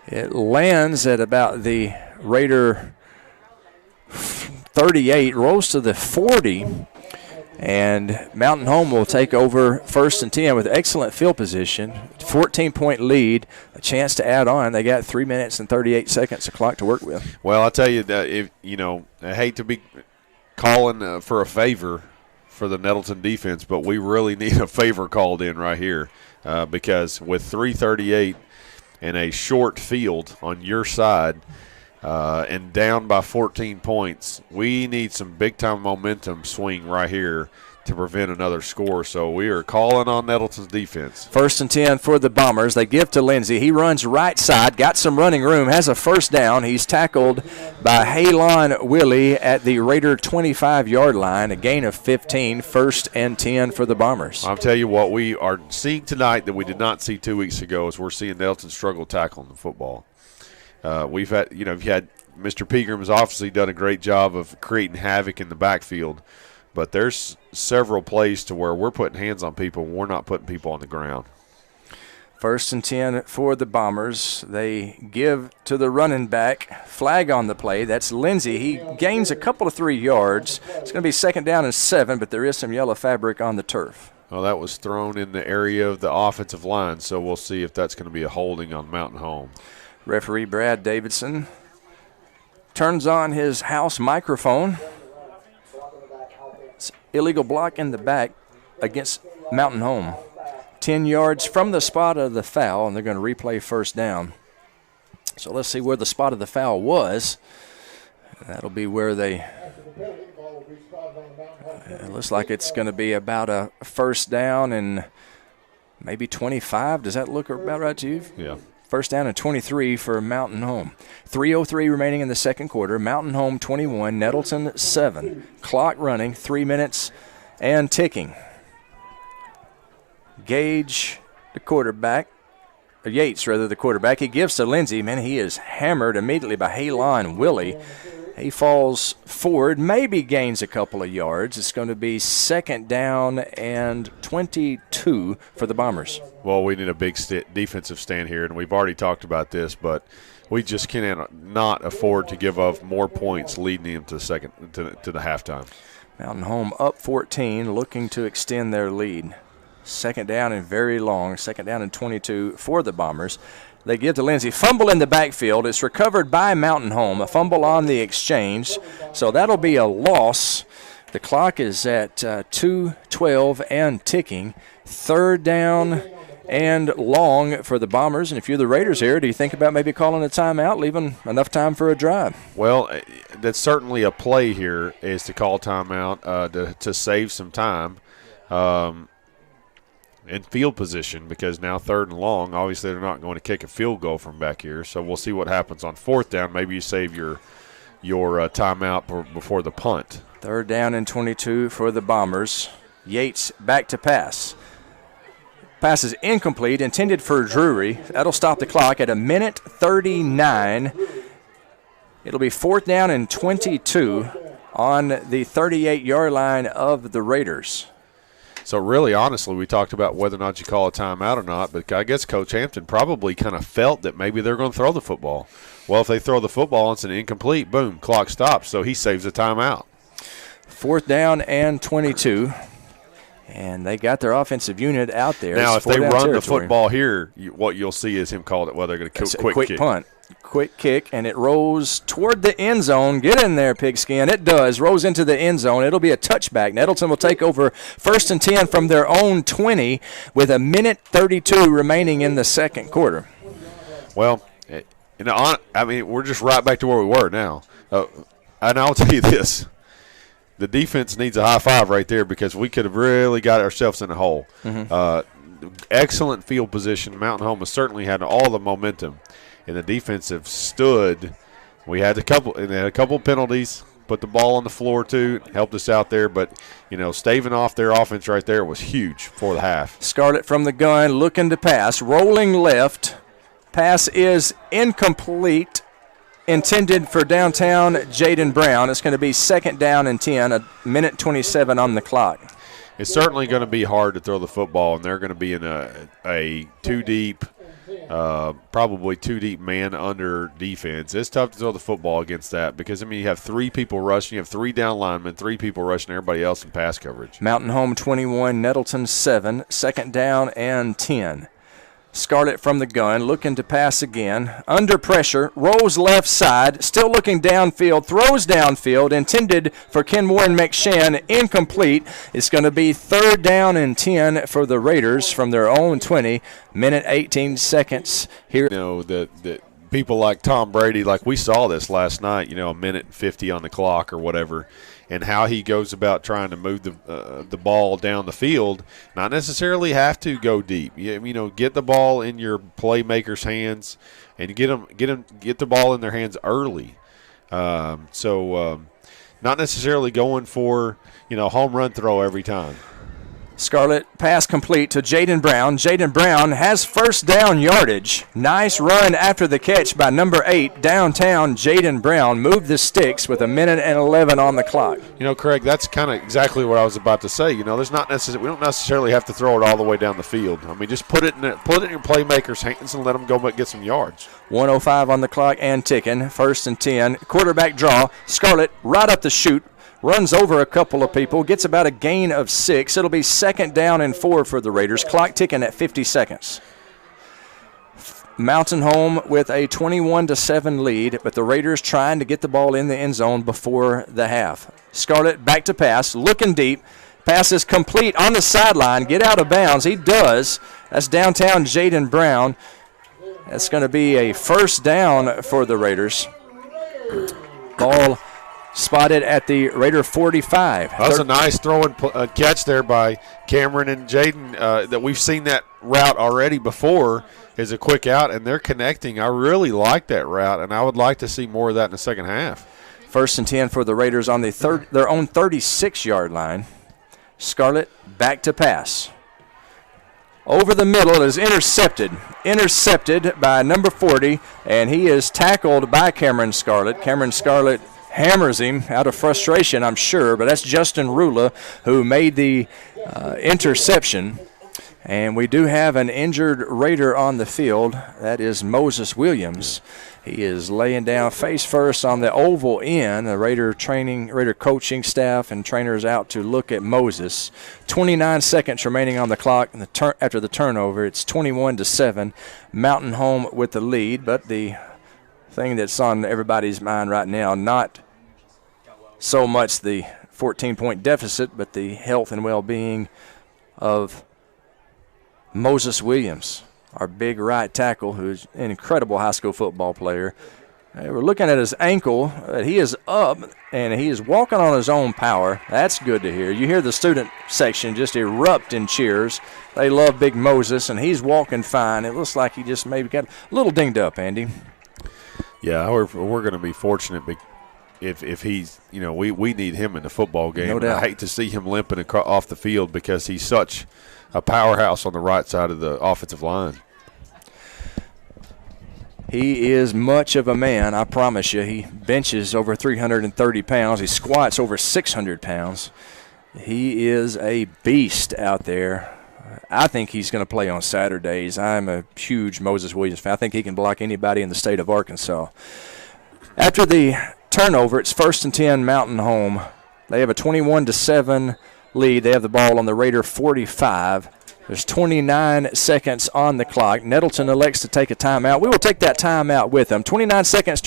It lands at about the Raider 38, rolls to the 40, and Mountain Home will take over 1st and 10 with excellent field position. 14-point lead, a chance to add on. They got 3 minutes and 38 seconds of clock to work with. Well, I'll tell you that I hate to be calling for a favor for the Nettleton defense, but we really need a favor called in right here because with 3:38 and a short field on your side and down by 14 points, we need some big-time momentum swing right here to prevent another score. So we are calling on Nettleton's defense. 1st and 10 for the Bombers. They give to Lindsey. He runs right side, got some running room, has a first down. He's tackled by Halon Willie at the Raider 25-yard line, a gain of 15, 1st and 10 for the Bombers. I'll tell you what we are seeing tonight that we did not see 2 weeks ago is we're seeing Nettleton struggle tackling the football. We've had Mr. Pregame has obviously done a great job of creating havoc in the backfield, but there's several plays to where we're putting hands on people and we're not putting people on the ground. 1st and 10 for the Bombers. They give to the running back. Flag on the play. That's Lindsey. He gains a couple of 3 yards. It's going to be 2nd down and 7, but there is some yellow fabric on the turf. Well, that was thrown in the area of the offensive line, so we'll see if that's going to be a holding on Mountain Home. Referee Brad Davidson turns on his house microphone. It's illegal block in the back against Mountain Home. 10 yards from the spot of the foul, and they're going to replay 1st down. So let's see where the spot of the foul was. That'll be where they it looks like it's going to be about a 1st down and maybe 25. Does that look about right to you? Yeah. 1st down and 23 for Mountain Home. 3:03 remaining in the 2nd quarter. Mountain Home 21, Nettleton 7. Clock running, 3 minutes and ticking. Gage, the quarterback, Yates rather, the quarterback. He gives to Lindsey. Man, he is hammered immediately by Halon Willie. He falls forward, maybe gains a couple of yards. It's going to be 2nd down and 22 for the Bombers. Well, we need a big defensive stand here, and we've already talked about this, but we just cannot afford to give up more points leading into the halftime. Mountain Home up 14, looking to extend their lead. 2nd down and very long. 2nd down and 22 for the Bombers. They give to Lindsey. Fumble in the backfield. It's recovered by Mountain Home. A fumble on the exchange. So that'll be a loss. The clock is at 2:12 and ticking. 3rd down and long for the Bombers. And if you're the Raiders here, do you think about maybe calling a timeout, leaving enough time for a drive? Well, that's certainly a play here is to call timeout to save some time. In field position, because now 3rd and long, obviously they're not going to kick a field goal from back here. So we'll see what happens on 4th down. Maybe you save your timeout before the punt. 3rd down and 22 for the Bombers. Yates back to pass. Pass is incomplete, intended for Drury. That'll stop the clock at 1:39. It'll be 4th down and 22 on the 38-yard line of the Raiders. So really, honestly, we talked about whether or not you call a timeout or not, but I guess Coach Hampton probably kind of felt that maybe they're going to throw the football. Well, if they throw the football and it's an incomplete, boom, clock stops, so he saves a timeout. 4th down and 22, and they got their offensive unit out there. Now, if they run the football here, what you'll see is him call it, well, they're going to quick kick. Punt. Quick kick, and it rolls toward the end zone. Get in there, Pigskin. It does. Rolls into the end zone. It'll be a touchback. Nettleton will take over 1st and 10 from their own 20 with 1:32 remaining in the 2nd quarter. Well, we're just right back to where we were now. And I'll tell you this. The defense needs a high five right there because we could have really got ourselves in a hole. Mm-hmm. Excellent field position. Mountain Home has certainly had all the momentum. And the defense have stood. We had a couple penalties, put the ball on the floor too, helped us out there. But, staving off their offense right there was huge for the half. Scarlett from the gun, looking to pass, rolling left. Pass is incomplete, intended for downtown Jaden Brown. It's going to be 2nd down and 10, 1:27 on the clock. It's certainly going to be hard to throw the football, and they're going to be in a two-deep, probably two-deep man-under defense. It's tough to throw the football against that because, you have 3 people rushing. You have 3 down linemen, 3 people rushing everybody else in pass coverage. Mountain Home 21, Nettleton 7, 2nd down and 10. Scarlett from the gun, looking to pass again. Under pressure, rolls left side, still looking downfield, throws downfield, intended for Kenmore and McShann, incomplete. It's going to be 3rd down and 10 for the Raiders from their own 20, 1:18 here. That people like Tom Brady, like we saw this last night, you know, a minute and 50 on the clock or whatever, and how he goes about trying to move the ball down the field, not necessarily have to go deep. You know, get the ball in your playmakers' hands and get the ball in their hands early. Not necessarily going for, you know, home run throw every time. Scarlett pass complete to Jaden Brown. Jaden Brown has first down yardage. Nice run after the catch by number 8, downtown Jaden Brown. Moved the sticks with 1:11 on the clock. You know, Craig, that's kind of exactly what I was about to say. You know, we don't necessarily have to throw it all the way down the field. I mean, just put it in your playmakers' hands and let them go get some yards. 1:05 on the clock and ticking. 1st and 10. Quarterback draw. Scarlett right up the chute. Runs over a couple of people, gets about a gain of 6. It'll be 2nd down and 4 for the Raiders. Clock ticking at 50 seconds. Mountain Home with a 21-7 lead, but the Raiders trying to get the ball in the end zone before the half. Scarlett back to pass, looking deep. Pass is complete on the sideline. Get out of bounds. He does. That's downtown Jaden Brown. That's going to be a 1st down for the Raiders. Ball spotted at the Raider 45. That was a nice throwing catch there by Cameron and Jaden. That we've seen that route already before is a quick out, and they're connecting. I really like that route, and I would like to see more of that in the second half. 1st and 10 for the Raiders on their own 36-yard line. Scarlett back to pass. Over the middle is intercepted by number 40, and he is tackled by Cameron Scarlett. Cameron Scarlett hammers him out of frustration, I'm sure, but that's Justin Rula who made the interception. And we do have an injured Raider on the field. That is Moses Williams. He is laying down face first on the oval end. The Raider coaching staff and trainers out to look at Moses. 29 seconds remaining on the clock after the turnover. It's 21-7. Mountain Home with the lead, but the thing that's on everybody's mind right now, not so much the 14-point deficit, but the health and well-being of Moses Williams, our big right tackle, who's an incredible high school football player. We're looking at his ankle. He is up, and he is walking on his own power. That's good to hear. You hear the student section just erupt in cheers. They love Big Moses, and he's walking fine. It looks like he just maybe got a little dinged up, Andy. Yeah, we're going to be fortunate if he's, you know, we need him in the football game. No doubt. I hate to see him limping off the field because he's such a powerhouse on the right side of the offensive line. He is much of a man, I promise you. He benches over 330 pounds. He squats over 600 pounds. He is a beast out there. I think he's going to play on Saturdays. I'm a huge Moses Williams fan. I think he can block anybody in the state of Arkansas. After the turnover, it's 1st and 10 Mountain Home. They have a 21-7 lead. They have the ball on the Raider 45. There's 29 seconds on the clock. Nettleton elects to take a timeout. We will take that timeout with them. 29 seconds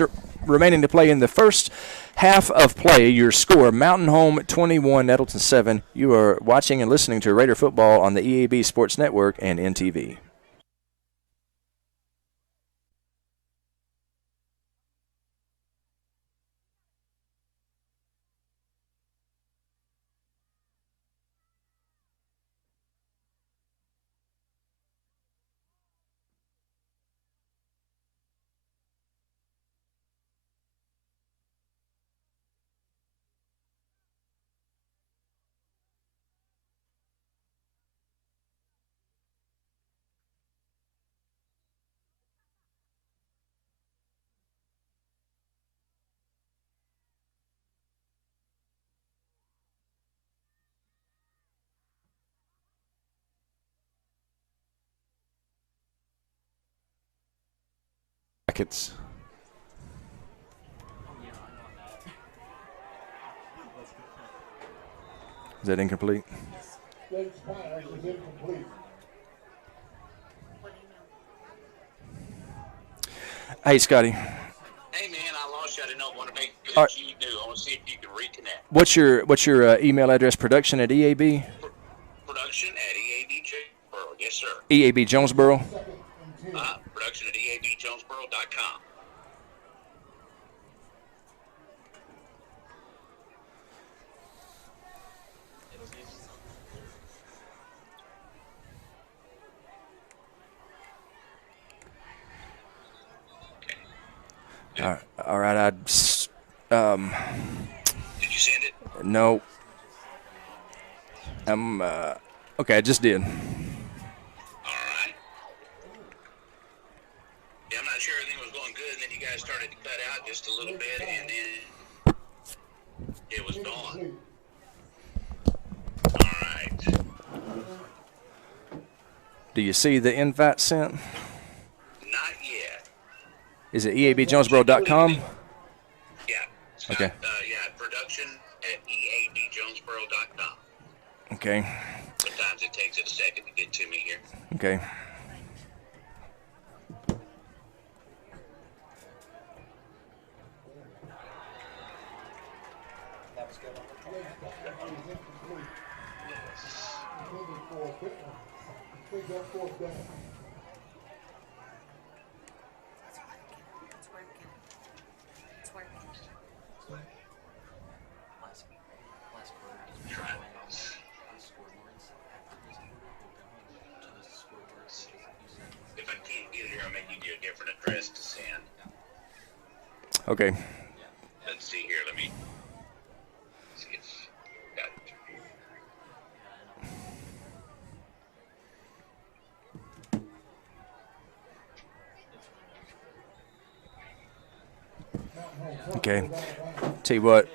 remaining to play in the first half of play. Your score, Mountain Home 21, Nettleton 7. You are watching and listening to Raider football on the EAB Sports Network and NTV. Is that incomplete? Hey, Scotty. Hey, man, I lost you. I didn't know what to make All right. you do. I want to see if you can reconnect. What's your email address? Production at EAB? Production at EAB Jonesboro. Yes, sir. EAB Jonesboro? Production at EABJonesboro.com. All right. Did you send it? No. Okay, I just did. All right. Yeah, I'm not sure everything was going good, and then you guys started to cut out just a little bit, and then it was gone. All right. Do you see the invite sent? Not yet. Is it eabjonesboro.com? Yeah. Scott, Okay. production at eabjonesboro.com. Okay. Sometimes it takes it a second to get to me here. Okay. If I can't get it here, I'll make you a different address to send. Okay. Let's see here. Let me see if got it. Okay. Tell you what.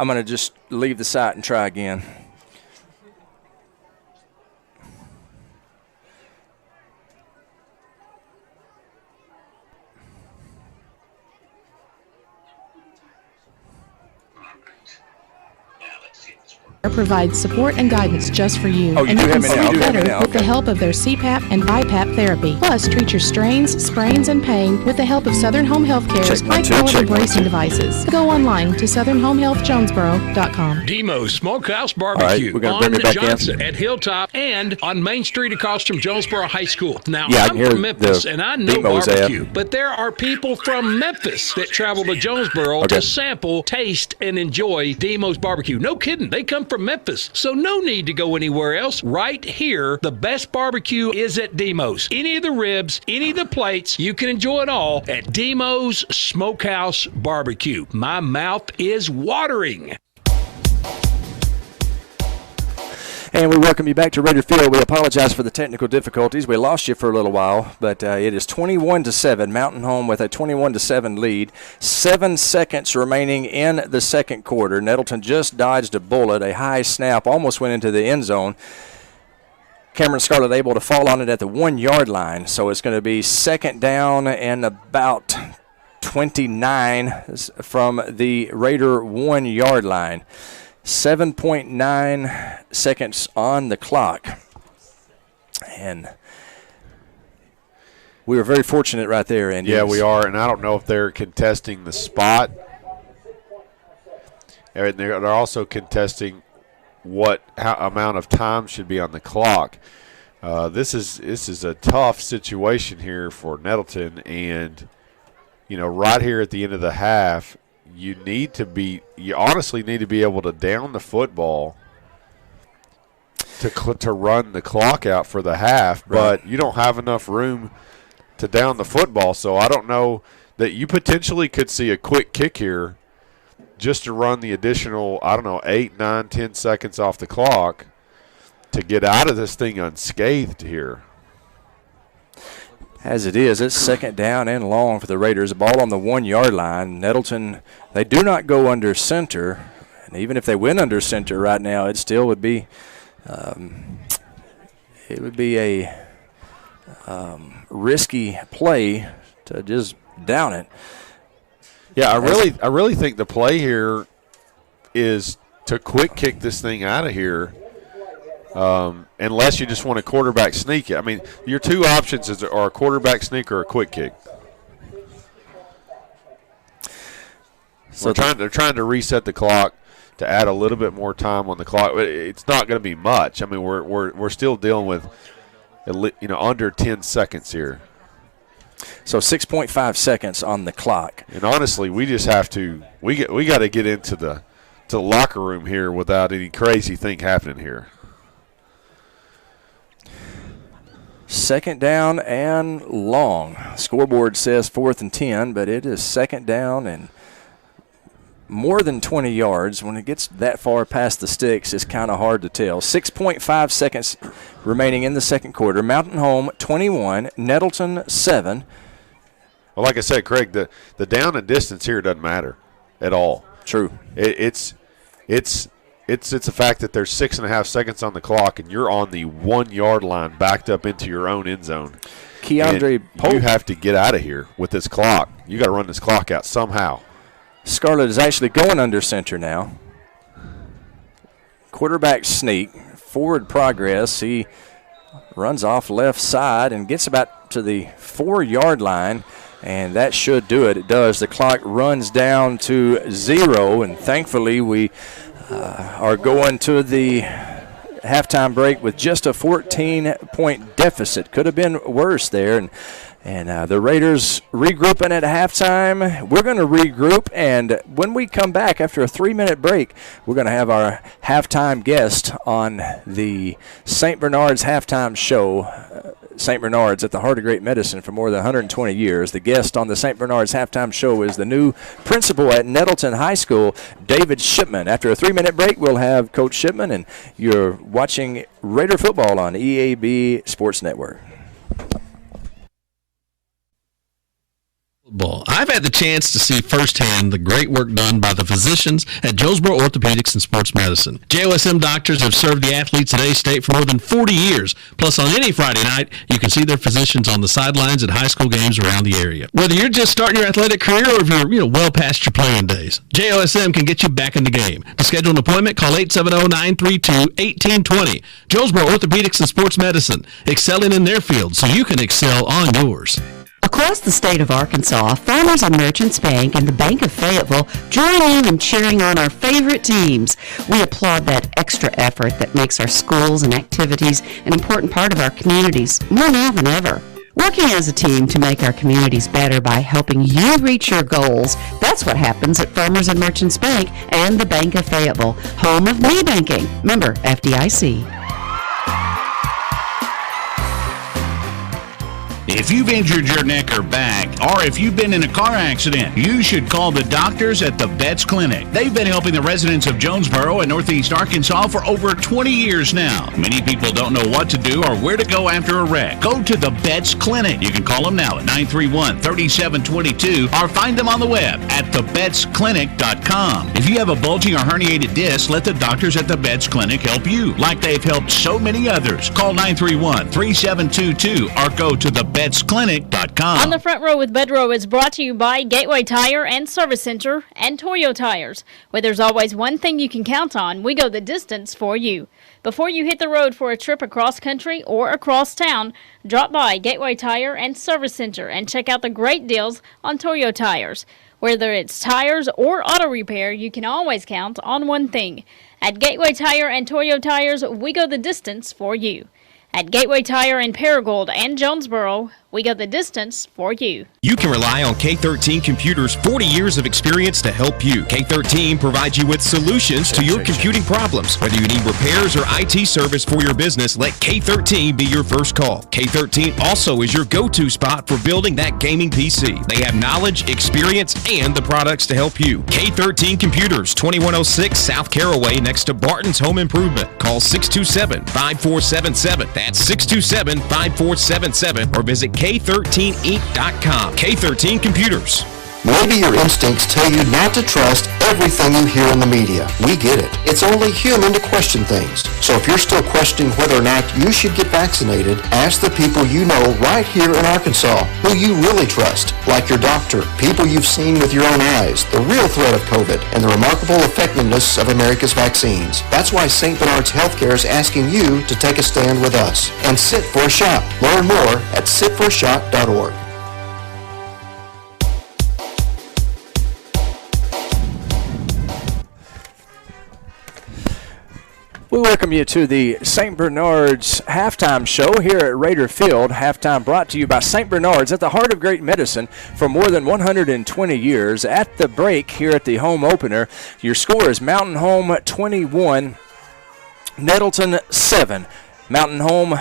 I'm going to just leave the site and try again. Provides support and guidance just for you, Oh, you and do you can have me now. sleep You have me better now. with the Okay. help of their CPAP and BiPAP therapy. Plus, treat your strains, sprains, and pain with the help of Southern Home Health Care's Check one, two, high-quality check one, bracing two. devices. Go online to southernhomehealthjonesboro.com. Demo's Smokehouse All right, Barbecue we're gonna on bring me back in. Johnson at Hilltop and on Main Street across from Jonesboro High School. Now, Yeah, I I'm can hear from Memphis, the and I know Demo's barbecue, ad. but there are people from Memphis that travel to Jonesboro Okay. to sample, taste, and enjoy Demo's Barbecue. No kidding, they come from Memphis, so no need to go anywhere else. Right here, the best barbecue is at Demo's. Any of the ribs, any of the plates, you can enjoy it all at Demo's Smokehouse Barbecue. My mouth is watering. And we welcome you back to Raider Field. We apologize for the technical difficulties. We lost you for a little while, but it is 21-7. Mountain Home with a 21-7 lead. 7 seconds remaining in the second quarter. Nettleton just dodged a bullet. A high snap almost went into the end zone. Cameron Scarlett able to fall on it at the 1-yard line. So it's going to be second down and about 29 from the Raider 1-yard line. 7.9 seconds on the clock. And we were very fortunate right there, Andy. Yeah, we are, and I don't know if they're contesting the spot. And they're also contesting how amount of time should be on the clock. This is a tough situation here for Nettleton, and right here at the end of the half, you honestly need to be able to down the football to run the clock out for the half, but you don't have enough room to down the football. So I don't know that you potentially could see a quick kick here just to run the additional, 8, 9, 10 seconds off the clock to get out of this thing unscathed here. As it is, it's second down and long for the Raiders. The ball on the 1-yard line. Nettleton, they do not go under center. And even if they went under center right now, it still would be a risky play to just down it. Yeah, I really think the play here is to quick kick this thing out of here. Unless you just want a quarterback sneak. I mean, your two options are a quarterback sneak or a quick kick. So they're trying to reset the clock to add a little bit more time on the clock. It's not going to be much. I mean, we're still dealing with under 10 seconds here. So 6.5 seconds on the clock. And honestly, we just have to we got to get into the locker room here without any crazy thing happening here. Second down and long. Scoreboard says 4th and 10, but it is second down and more than 20 yards. When it gets that far past the sticks, it's kind of hard to tell. 6.5 seconds remaining in the second quarter. Mountain Home 21, Nettleton 7. Well, like I said, Craig, the down and distance here doesn't matter at all. True. It's a fact that there's 6.5 seconds on the clock, and you're on the 1 yard line, backed up into your own end zone. Keandre Pope. You have to get out of here with this clock. You got to run this clock out somehow. Scarlett is actually going under center now. Quarterback sneak, forward progress. He runs off left side and gets about to the 4 yard line, and that should do it. It does. The clock runs down to 0, and thankfully we are going to the halftime break with just a 14-point deficit. Could have been worse there. And the Raiders regrouping at halftime. We're going to regroup, and when we come back after a 3-minute break, we're going to have our halftime guest on the St. Bernard's halftime show. St. Bernard's at the heart of great medicine for more than 120 years. The guest on the St. Bernard's halftime show is the new principal at Nettleton High School, David Shipman. After a 3-minute break, we'll have Coach Shipman, and you're watching Raider football on EAB Sports Network. I've had the chance to see firsthand the great work done by the physicians at Jonesboro Orthopedics and Sports Medicine. JOSM doctors have served the athletes at A-State for more than 40 years. Plus, on any Friday night, you can see their physicians on the sidelines at high school games around the area. Whether you're just starting your athletic career or if you're well past your playing days, JOSM can get you back in the game. To schedule an appointment, call 870-932-1820. Jonesboro Orthopedics and Sports Medicine, excelling in their field so you can excel on yours. Across the state of Arkansas, Farmers and Merchants Bank and the Bank of Fayetteville join in in cheering on our favorite teams. We applaud that extra effort that makes our schools and activities an important part of our communities, more now than ever. Working as a team to make our communities better by helping you reach your goals, that's what happens at Farmers and Merchants Bank and the Bank of Fayetteville, home of me banking. Member FDIC. If you've injured your neck or back, or if you've been in a car accident, you should call the doctors at the Betts Clinic. They've been helping the residents of Jonesboro and Northeast Arkansas for over 20 years now. Many people don't know what to do or where to go after a wreck. Go to the Betts Clinic. You can call them now at 931-3722 or find them on the web at thebettsclinic.com. If you have a bulging or herniated disc, let the doctors at the Betts Clinic help you, like they've helped so many others. Call 931-3722 or go to thebettsclinic.com. On the Front Row with Bedrow is brought to you by Gateway Tire and Service Center and Toyo Tires. Where there's always one thing you can count on, we go the distance for you. Before you hit the road for a trip across country or across town, drop by Gateway Tire and Service Center and check out the great deals on Toyo Tires. Whether it's tires or auto repair, you can always count on one thing. At Gateway Tire and Toyo Tires, we go the distance for you. At Gateway Tire in Paragould and Jonesboro, we go the distance for you. You can rely on K13 Computers' 40 years of experience to help you. K13 provides you with solutions to your computing problems. Whether you need repairs or IT service for your business, let K13 be your first call. K13 also is your go-to spot for building that gaming PC. They have knowledge, experience, and the products to help you. K13 Computers, 2106 South Caraway next to Barton's Home Improvement. Call 627-5477. That's 627-5477 or visit K13Inc.com. K13 Computers. Maybe your instincts tell you not to trust everything you hear in the media. We get it. It's only human to question things. So if you're still questioning whether or not you should get vaccinated, ask the people you know right here in Arkansas who you really trust, like your doctor, people you've seen with your own eyes, the real threat of COVID, and the remarkable effectiveness of America's vaccines. That's why St. Bernard's Healthcare is asking you to take a stand with us and sit for a shot. Learn more at sitforashot.org. We welcome you to the St. Bernard's halftime show here at Raider Field. Halftime brought to you by St. Bernard's at the heart of great medicine for more than 120 years. At the break here at the home opener, your score is Mountain Home 21, Nettleton 7. Mountain Home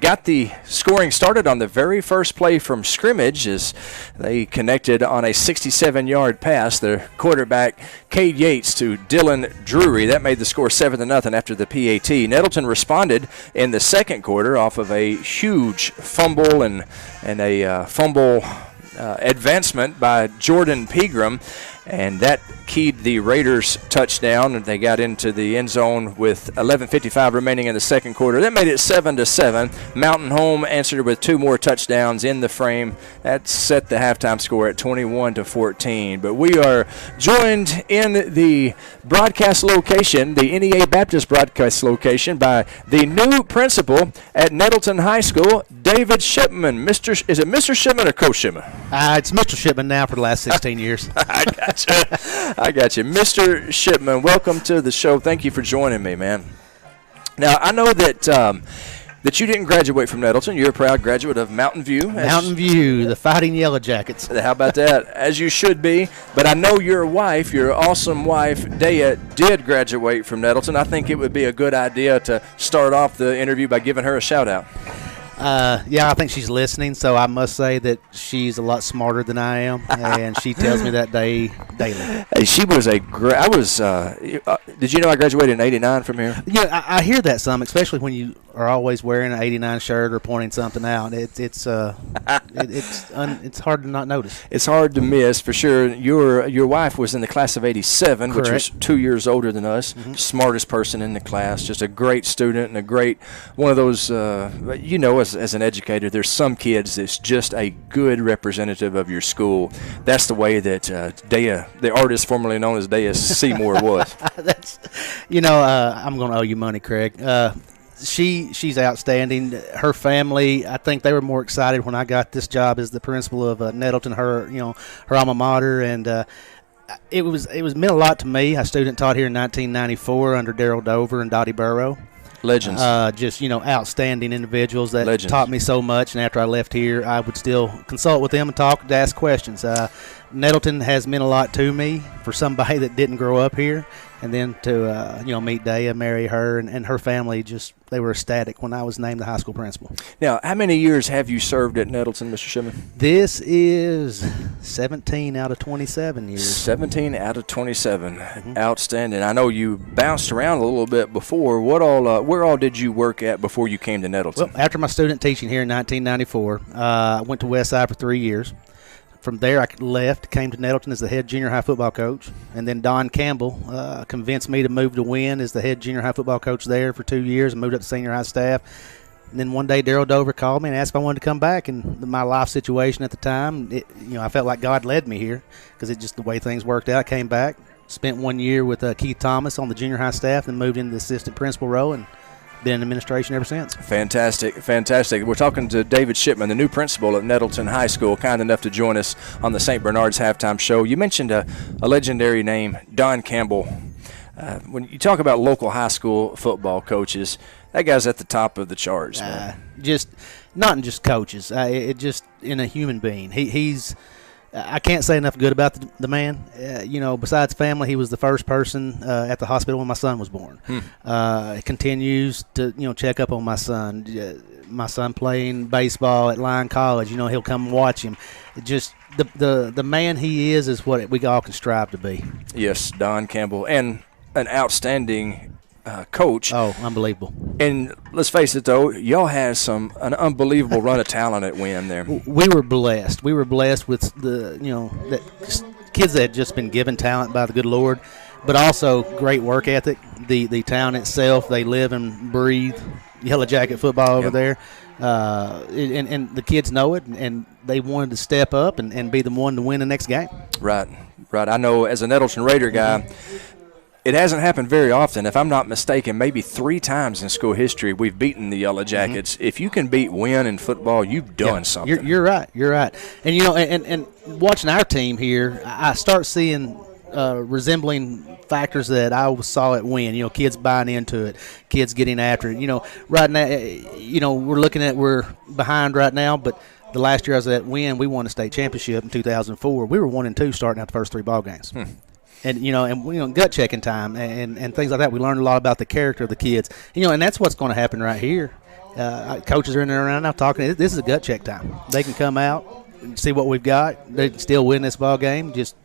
got the scoring started on the very first play from scrimmage as they connected on a 67-yard pass. Their quarterback, Cade Yates, to Dylan Drury. That made the score 7-0 after the PAT. Nettleton responded in the second quarter off of a huge fumble and a fumble advancement by Jordan Pegram, and that keyed the Raiders' touchdown, and they got into the end zone with 11:55 remaining in the second quarter. That made it 7-7. Mountain Home answered with 2 more touchdowns in the frame. That set the halftime score at 21-14. But we are joined in the broadcast location, the NEA Baptist broadcast location, by the new principal at Nettleton High School, David Shipman. Is it Mr. Shipman or Coach Shipman? It's Mr. Shipman now for the last 16 years. I got you. Mr. Shipman, welcome to the show. Thank you for joining me, man. Now, I know that that you didn't graduate from Nettleton. You're a proud graduate of Mountain View. Mountain View, the Fighting Yellow Jackets. How about that? As you should be. But I know your wife, your awesome wife, Dea, did graduate from Nettleton. I think it would be a good idea to start off the interview by giving her a shout-out. Yeah, I think she's listening, so I must say that she's a lot smarter than I am, and she tells me that daily. Hey, she was did you know I graduated in 89 from here? Yeah, I hear that some, especially when you are always wearing an 89 shirt or pointing something out. It's hard to not notice. It's hard to miss, for sure. Your wife was in the class of 87, Correct. Which was 2 years older than us. Mm-hmm. Smartest person in the class, just a great student and a great one of those, as an educator, there's some kids that's just a good representative of your school. That's the way that Dea, the artist formerly known as Dea Seymour, was. I'm going to owe you money, Craig. She's outstanding. Her family, I think they were more excited when I got this job as the principal of Nettleton, her alma mater, and it was meant a lot to me. I student taught here in 1994 under Darrell Dover and Dottie Burrow. Legends. Outstanding individuals that Legends. taught me so much, and after I left here, I would still consult with them and talk to ask questions. Nettleton has meant a lot to me for somebody that didn't grow up here, and then to meet Dea, marry her, and her family, they were ecstatic when I was named the high school principal. Now, how many years have you served at Nettleton, Mr. Shipman? This is 17 out of 27 years. 17 out of 27. Mm-hmm. Outstanding. I know you bounced around a little bit before. Where all did you work at before you came to Nettleton? Well, after my student teaching here in 1994, I went to Westside for 3 years. From there, I left, came to Nettleton as the head junior high football coach, and then Don Campbell convinced me to move to Wynn as the head junior high football coach there for 2 years, and moved up to senior high staff. And then one day, Darrell Dover called me and asked if I wanted to come back. And my life situation at the time, I felt like God led me here because it's just the way things worked out. I came back, spent 1 year with Keith Thomas on the junior high staff, then moved into the assistant principal role and been in administration ever since. Fantastic. We're talking to David Shipman, the new principal at Nettleton High School, kind enough to join us on the St. Bernard's Halftime Show. You mentioned a legendary name, Don Campbell. When you talk about local high school football coaches, that guy's at the top of the charts, man. Not in just coaches, just in a human being. He's I can't say enough good about the man. Besides family, he was the first person at the hospital when my son was born. Continues to, check up on my son. My son playing baseball at Lyon College, he'll come and watch him. Just the man he is what we all can strive to be. Yes, Don Campbell, and an outstanding coach. Oh, unbelievable. And let's face it, though, y'all had an unbelievable run of talent at Wynn there. We were blessed. We were blessed with that kids that had just been given talent by the good Lord, but also great work ethic. The town itself, they live and breathe Yellow Jacket football over there. And the kids know it, and they wanted to step up and be the one to win the next game. Right. I know as a Nettleton Raider guy, it hasn't happened very often. If I'm not mistaken, maybe 3 times in school history we've beaten the Yellow Jackets. Mm-hmm. If you can beat Wynn in football, you've done something. You're right. And, and watching our team here, I start seeing resembling factors that I saw at Wynn. Kids buying into it, kids getting after it. Right now, we're behind right now, but the last year I was at Wynn, we won a state championship in 2004. We were 1-2 starting out the first 3 ball games. And gut checking time and things like that. We learned a lot about the character of the kids. And that's what's going to happen right here. Coaches are in there around now talking. This is a gut check time. They can come out, see what we've got. They can still win this ball game. Just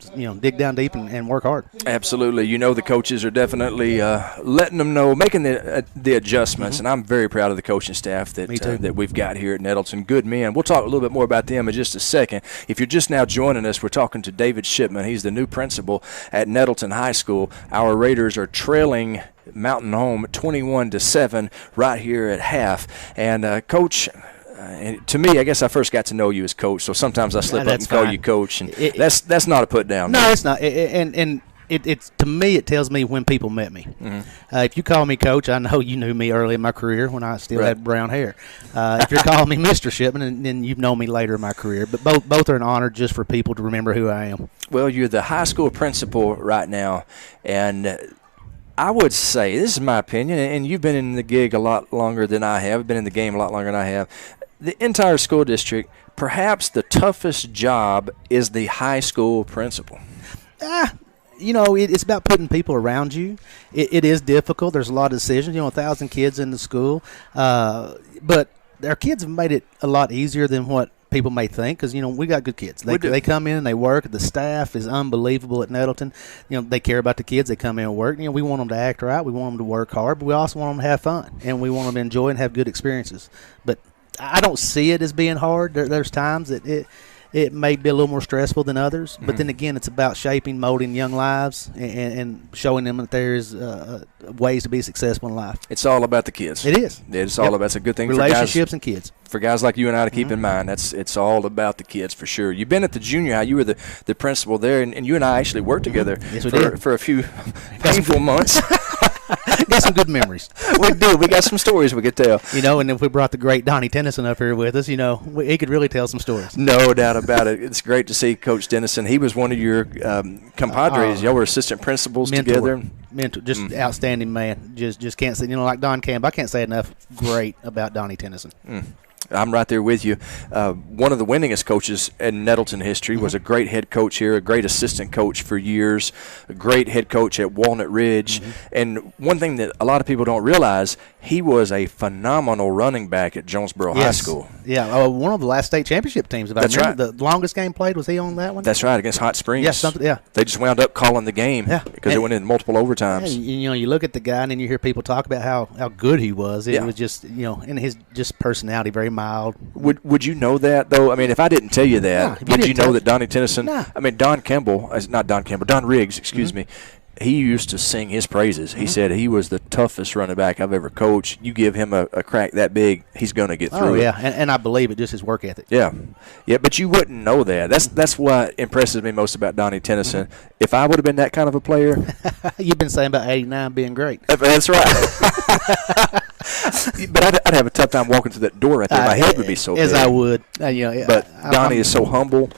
dig down deep and work hard. Absolutely. The coaches are definitely letting them know, making the adjustments, and I'm very proud of the coaching staff that we've got here at Nettleton. Good men. We'll talk a little bit more about them in just a second. If you're just now joining us, we're talking to David Shipman. He's the new principal at Nettleton High School. Our Raiders are trailing Mountain Home 21-7 right here at half. And Coach, to me, I guess I first got to know you as Coach, so sometimes I slip up and call you Coach, and that's not a put down. No, it's not. It's to me, it tells me when people met me. If you call me Coach, I know you knew me early in my career when I still had brown hair. If you're calling me Mr. Shipman, then you've known me later in my career. But both are an honor just for people to remember who I am. Well, you're the high school principal right now, and I would say, this is my opinion, and you've been in the gig a lot longer than I have, been in the game a lot longer than I have. The entire school district, perhaps the toughest job is the high school principal. It's about putting people around you. It is difficult. There's a lot of decisions. 1,000 kids in the school. But our kids have made it a lot easier than what people may think, because we got good kids. They come in and they work. The staff is unbelievable at Nettleton. They care about the kids. They come in and work. We want them to act right. We want them to work hard, but we also want them to have fun, and we want them to enjoy and have good experiences. But I don't see it as being hard. There's times that it may be a little more stressful than others, but then again, it's about shaping, molding young lives and showing them that there's ways to be successful in life. It's all about the kids. It is. It's all about. It's a good thing relationships for and kids. For guys like you and I to keep in mind, it's all about the kids for sure. You've been at the junior high. You were the principal there, and you and I actually worked together for a few painful months. Got some good memories. We do. We got some stories we could tell. And if we brought the great Donnie Tennyson up here with us, he could really tell some stories. No doubt about it. It's great to see Coach Dennison. He was one of your compadres. Y'all were assistant principals together. Mentor, just outstanding man. Just can't say, like Don Campbell, I can't say enough great about Donnie Tennyson. I'm right there with you. One of the winningest coaches in Nettleton history, was a great head coach here, a great assistant coach for years, a great head coach at Walnut Ridge. And one thing that a lot of people don't realize, he was a phenomenal running back at Jonesboro High School. Yeah, one of the last state championship teams. That's right. The longest game played, was he on that one? That's right, against Hot Springs. Yeah. They just wound up calling the game because it went in multiple overtimes. You look at the guy and then you hear people talk about how good he was. It was just, and his just personality, very mild. Would you know that, though? I mean, if I didn't tell you that, would you know that Donnie Tennyson, Don Riggs, excuse me, he used to sing his praises. He said he was the toughest running back I've ever coached. You give him a crack that big, he's going to get through it. And I believe it, just his work ethic. Yeah, but you wouldn't know that. That's what impresses me most about Donnie Tennyson. If I would have been that kind of a player. You've been saying about 89 being great. That's right. But I'd have a tough time walking through that door right there. My head would be so big. As I would. But Donnie is so humble.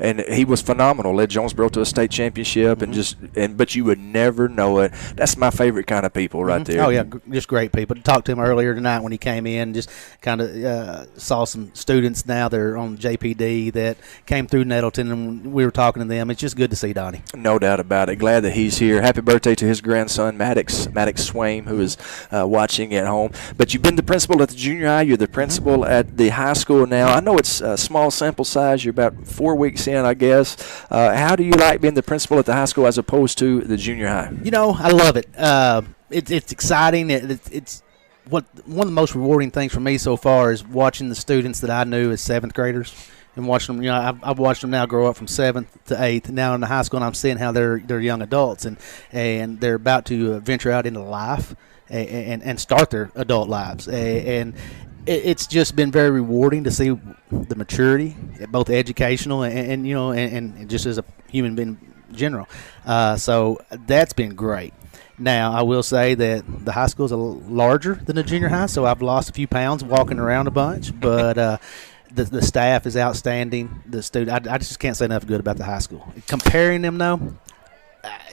And he was phenomenal. Led Jonesboro to a state championship, but you would never know it. That's my favorite kind of people right there. Oh yeah, just great people. Talked to him earlier tonight when he came in. Just kind of saw some students now that are on JPD that came through Nettleton, and we were talking to them. It's just good to see Donnie. No doubt about it. Glad that he's here. Happy birthday to his grandson Maddox Swaim, who is watching at home. But you've been the principal at the junior high. You're the principal at the high school now. I know it's a small sample size. You're about 4 weeks in, I guess. How do you like being the principal at the high school as opposed to the junior high? I love it. It's exciting. It's one of the most rewarding things for me so far is watching the students that I knew as seventh graders and watching them. I've watched them now grow up from 7th to 8th. Now in the high school, and I'm seeing how they're young adults and they're about to venture out into life and start their adult lives. And it's just been very rewarding to see the maturity, both educational and just as a human being in general. So that's been great. Now, I will say that the high school is a little larger than the junior high, so I've lost a few pounds walking around a bunch. But the staff is outstanding. The student, I just can't say enough good about the high school. Comparing them, though,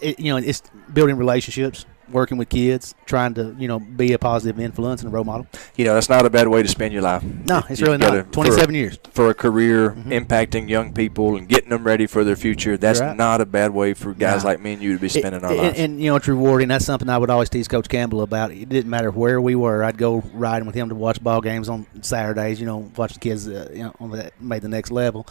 it's building relationships. working with kids, trying to, be a positive influence and a role model. That's not a bad way to spend your life. No, it's really not. 27 years. For a career, impacting young people and getting them ready for their future, that's not a bad way for guys like me and you to be spending our lives. And, it's rewarding. That's something I would always tease Coach Campbell about. It didn't matter where we were. I'd go riding with him to watch ball games on Saturdays, watch the kids made the next level.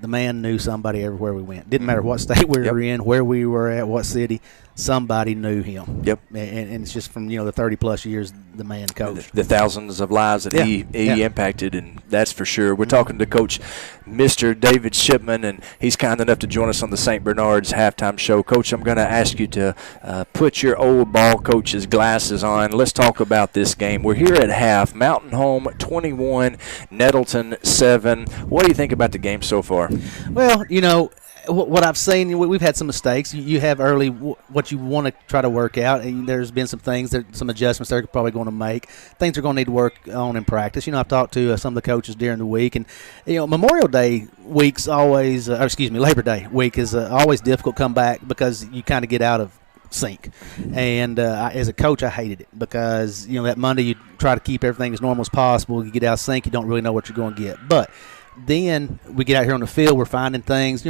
The man knew somebody everywhere we went. Didn't matter what state we were in, where we were at, what city. Somebody knew him. Yep. And it's just from, the 30-plus years the man coached. The thousands of lives that he impacted, and that's for sure. We're talking to Coach Mr. David Shipman, and he's kind enough to join us on the St. Bernard's halftime show. Coach, I'm going to ask you to put your old ball coach's glasses on. Let's talk about this game. We're here at half. Mountain Home 21, Nettleton 7. What do you think about the game so far? Well, what I've seen, we've had some mistakes. You have early what you want to try to work out, and there's been some things, some adjustments they're probably going to make. Things they're going to need to work on in practice. I've talked to some of the coaches during the week, and Memorial Day week's always, Labor Day week is always difficult to come back because you kind of get out of sync. And as a coach, I hated it because that Monday you try to keep everything as normal as possible. You get out of sync, you don't really know what you're going to get, but then we get out here on the field, we're finding things.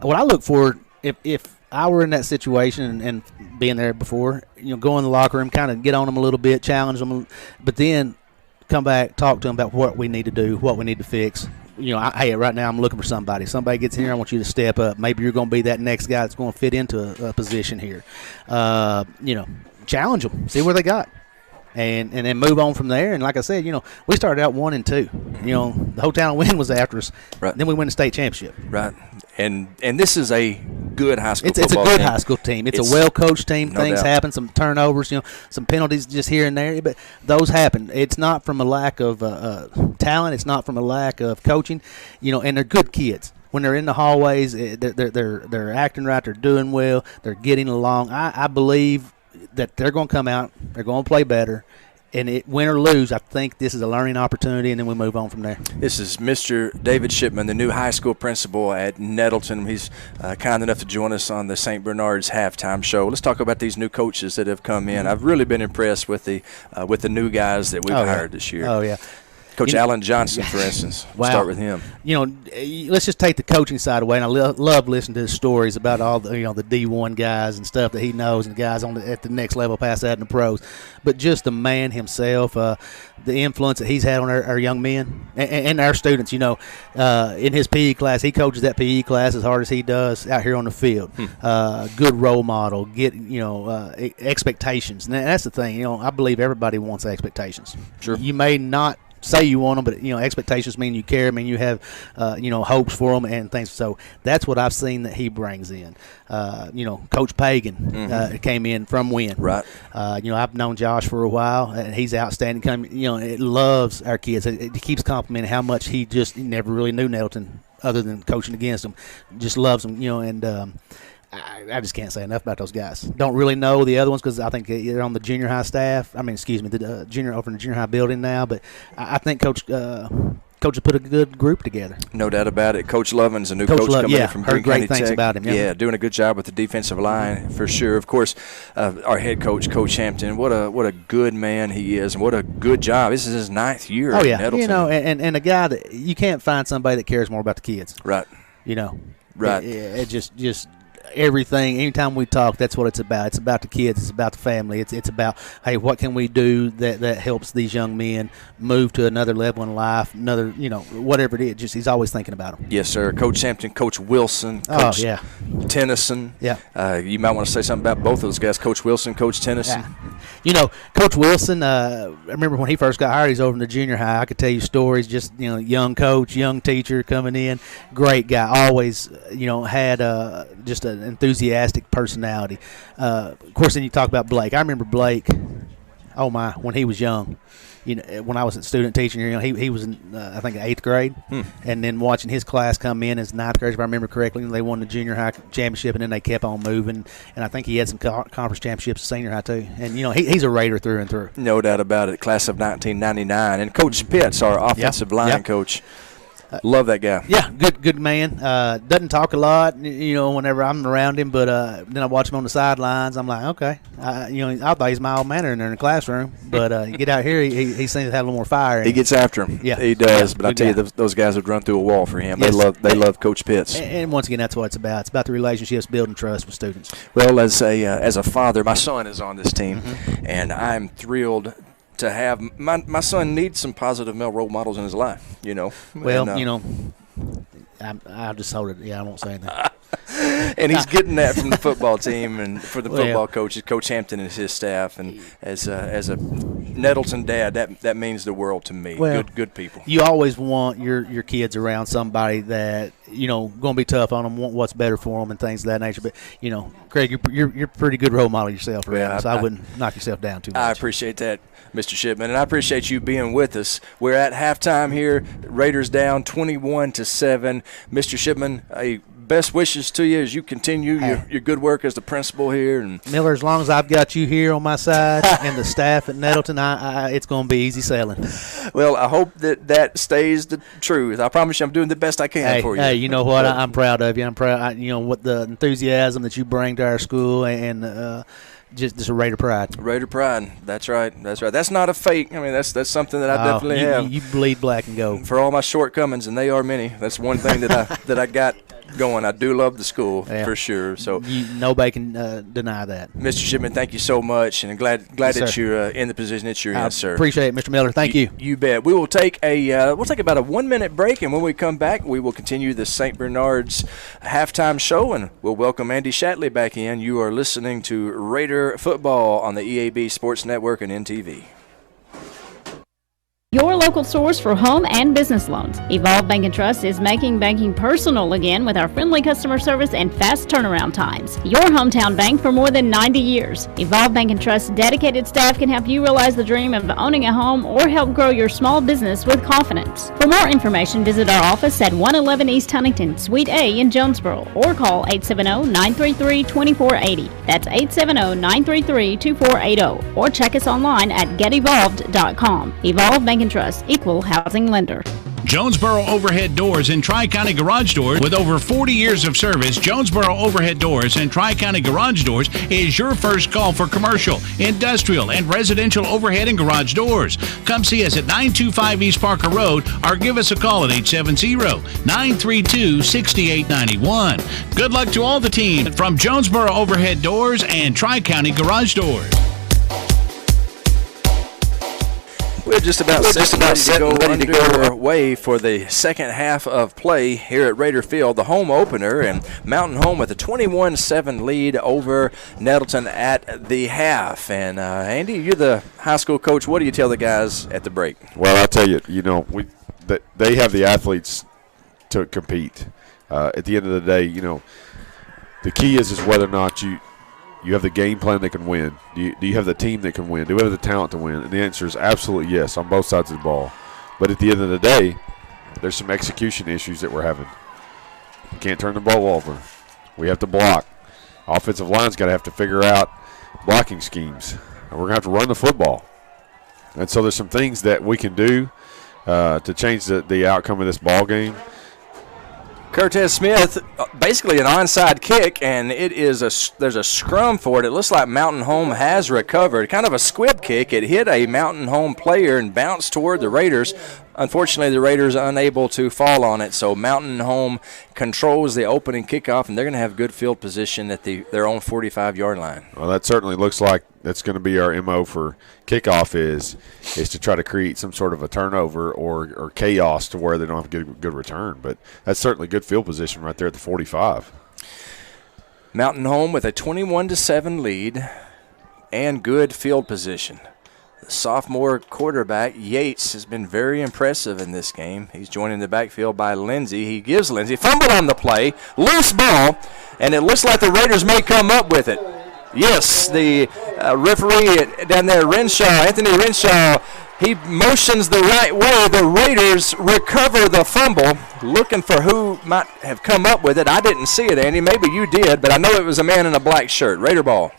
What I look for, if I were in that situation and being there before, go in the locker room, kind of get on them a little bit, challenge them, but then come back, talk to them about what we need to do, what we need to fix. Hey, right now I'm looking for somebody. Somebody gets in here, I want you to step up. Maybe you're going to be that next guy that's going to fit into a position here. Challenge them, see where they got. And then move on from there. And like I said, we started out 1-2. The whole town win was after us. Right. Then we win the state championship. Right. And this is a good high school football team. It's a good high school team. It's a well-coached team. No Things doubt. happen, some turnovers, some penalties just here and there. But those happen. It's not from a lack of talent. It's not from a lack of coaching. And they're good kids. When they're in the hallways, they're acting right. They're doing well. They're getting along. I believe that they're going to come out, they're going to play better, and win or lose, I think this is a learning opportunity, and then we move on from there. This is Mr. David Shipman, the new high school principal at Nettleton. He's kind enough to join us on the St. Bernard's halftime show. Let's talk about these new coaches that have come in. I've really been impressed with the new guys that we've hired this year. Oh, yeah. Coach Alan Johnson, for instance. We'll start with him. Let's just take the coaching side away, and I love listening to his stories about all the the D1 guys and stuff that he knows, and guys at the next level past that in the pros. But just the man himself, the influence that he's had on our young men and our students. In his PE class, he coaches that PE class as hard as he does out here on the field. Good role model. Get expectations, and that's the thing. I believe everybody wants expectations. Sure. You may not say you want them, but expectations mean you care. I mean, you have hopes for them and things. So that's what I've seen that he brings in. Coach Pagan came in from Wynn. Right. I've known Josh for a while, and he's outstanding. It loves our kids. It keeps complimenting how much he never really knew Nettleton other than coaching against them. Just loves them. And I just can't say enough about those guys. Don't really know the other ones because I think they're on the junior high staff. The junior over in the junior high building now. But I think Coach has put a good group together. No doubt about it. Coach Lovin's a new coach coming in from Green County Heard great things about him. Yeah, doing a good job with the defensive line for sure. Of course, our head coach, Coach Hampton, what a good man he is, and what a good job. This is his 9th year. Oh yeah, at Nettleton. and a guy that you can't find somebody that cares more about the kids. Right. Right. It just. Everything, anytime we talk, that's what it's about. It's about the kids. It's about the family. It's about, hey, what can we do that helps these young men move to another level in life, another, whatever it is. Just he's always thinking about them. Yes, sir. Coach Hampton, Coach Wilson, Coach Tennyson. Yeah. You might want to say something about both of those guys, Coach Wilson, Coach Tennyson. Yeah. Coach Wilson, I remember when he first got hired, he's over in the junior high. I could tell you stories, just, young coach, young teacher coming in. Great guy. Always, had just an enthusiastic personality. Of course, then you talk about Blake. I remember Blake, when he was young. When I was a student teaching here, he was in, I think, 8th grade. And then watching his class come in as 9th grade, if I remember correctly, they won the junior high championship, and then they kept on moving. And I think he had some conference championships at senior high, too. And, he's a Raider through and through. No doubt about it. Class of 1999. And Coach Pitts, our offensive line coach. Love that guy. Yeah, good man. Doesn't talk a lot, whenever I'm around him, but then I watch him on the sidelines. I'm like, okay. I thought he's mild mannered in the classroom, but you get out here, he seems to have a little more fire. He gets after him. Yeah, he does. Yeah, but I tell you, those guys would run through a wall for him. Yes. They love Coach Pitts. And once again, that's what it's about. It's about the relationships, building trust with students. Well, as a father, my son is on this team, and I'm thrilled to have my son needs some positive male role models in his life. Well, I'll just hold it. Yeah, I won't say anything. And he's getting that from the football team and for the football coaches, Coach Hampton and his staff. And as a Nettleton dad, that means the world to me. Well, good people. You always want your kids around somebody that going to be tough on them, want what's better for them, and things of that nature. But Craig, you're a pretty good role model yourself, right? So I wouldn't knock yourself down too much. I appreciate that, Mr. Shipman, and I appreciate you being with us. We're at halftime here. Raiders down 21-7. Mr. Shipman, best wishes to you as you continue your good work as the principal here. And Miller, as long as I've got you here on my side and the staff at Nettleton, it's going to be easy sailing. Well, I hope that stays the truth. I promise you I'm doing the best I can for you. Hey, you know what? I'm proud of you. I'm proud. What the enthusiasm that you bring to our school and just a Raider pride. Raider pride. That's right. That's not a fake. I mean, that's something that I definitely have. You bleed black and gold. For all my shortcomings, and they are many, that's one thing that I got going. I do love the school for sure. So nobody can deny that. Mr. Shipman, thank you so much, and glad that you're in the position that you're in, sir. Appreciate it, Mr. Miller. Thank you. You bet. We will take about a 1 minute break, and when we come back, we will continue the St. Bernard's halftime show, and we'll welcome Andy Shatley back in. You are listening to Raider Football on the EAB Sports Network and NTV. Your local source for home and business loans. Evolve Bank & Trust is making banking personal again with our friendly customer service and fast turnaround times. Your hometown bank for more than 90 years. Evolve Bank & Trust's dedicated staff can help you realize the dream of owning a home or help grow your small business with confidence. For more information, visit our office at 111 East Huntington, Suite A in Jonesboro, or call 870-933-2480. That's 870-933-2480. Or check us online at getevolved.com. Evolve Bank & Trust, equal housing lender. Jonesboro Overhead Doors and Tri-County Garage Doors. With over 40 years of service, Jonesboro Overhead Doors and Tri-County Garage Doors is your first call for commercial, industrial, and residential overhead and garage doors. Come see us at 925 East Parker Road or give us a call at 870-932-6891. Good luck to all the team from Jonesboro Overhead Doors and Tri-County Garage Doors. We're just about ready to go away for the second half of play here at Raider Field, the home opener, and Mountain Home with a 21-7 lead over Nettleton at the half. And Andy, you're the high school coach. What do you tell the guys at the break? Well, I'll tell you, they have the athletes to compete. At the end of the day, the key is whether or not you have the game plan that can win. Do you have the team that can win? Do you have the talent to win? And the answer is absolutely yes on both sides of the ball. But at the end of the day, there's some execution issues that we're having. We can't turn the ball over. We have to block. Offensive line's got to have to figure out blocking schemes. And we're going to have to run the football. And so there's some things that we can do to change the outcome of this ball game. Curtis Smith, basically an onside kick, and there's a scrum for it. It looks like Mountain Home has recovered. Kind of a squib kick. It hit a Mountain Home player and bounced toward the Raiders. Unfortunately, the Raiders are unable to fall on it, so Mountain Home controls the opening kickoff, and they're going to have good field position at their own 45-yard line. Well, that certainly looks like that's going to be our MO for kickoff is to try to create some sort of a turnover or chaos to where they don't have a good return. But that's certainly good field position right there at the 45. Mountain Home with a 21-7 lead and good field position. The sophomore quarterback, Yates, has been very impressive in this game. He's joined in the backfield by Lindsey. He gives Lindsey fumble on the play, loose ball, and it looks like the Raiders may come up with it. Yes, the referee down there, Anthony Renshaw, he motions the right way. The Raiders recover the fumble, looking for who might have come up with it. I didn't see it, Andy. Maybe you did, but I know it was a man in a black shirt. Raider ball.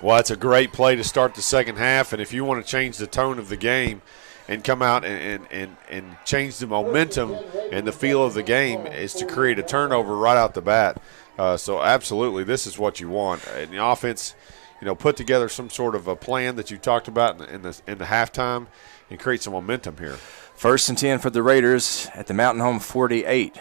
Well, it's a great play to start the second half, and if you want to change the tone of the game, and come out and change the momentum and the feel of the game is to create a turnover right out the bat. So absolutely, this is what you want. And the offense, put together some sort of a plan that you talked about in the halftime and create some momentum here. 1st and 10 for the Raiders at the Mountain Home 48.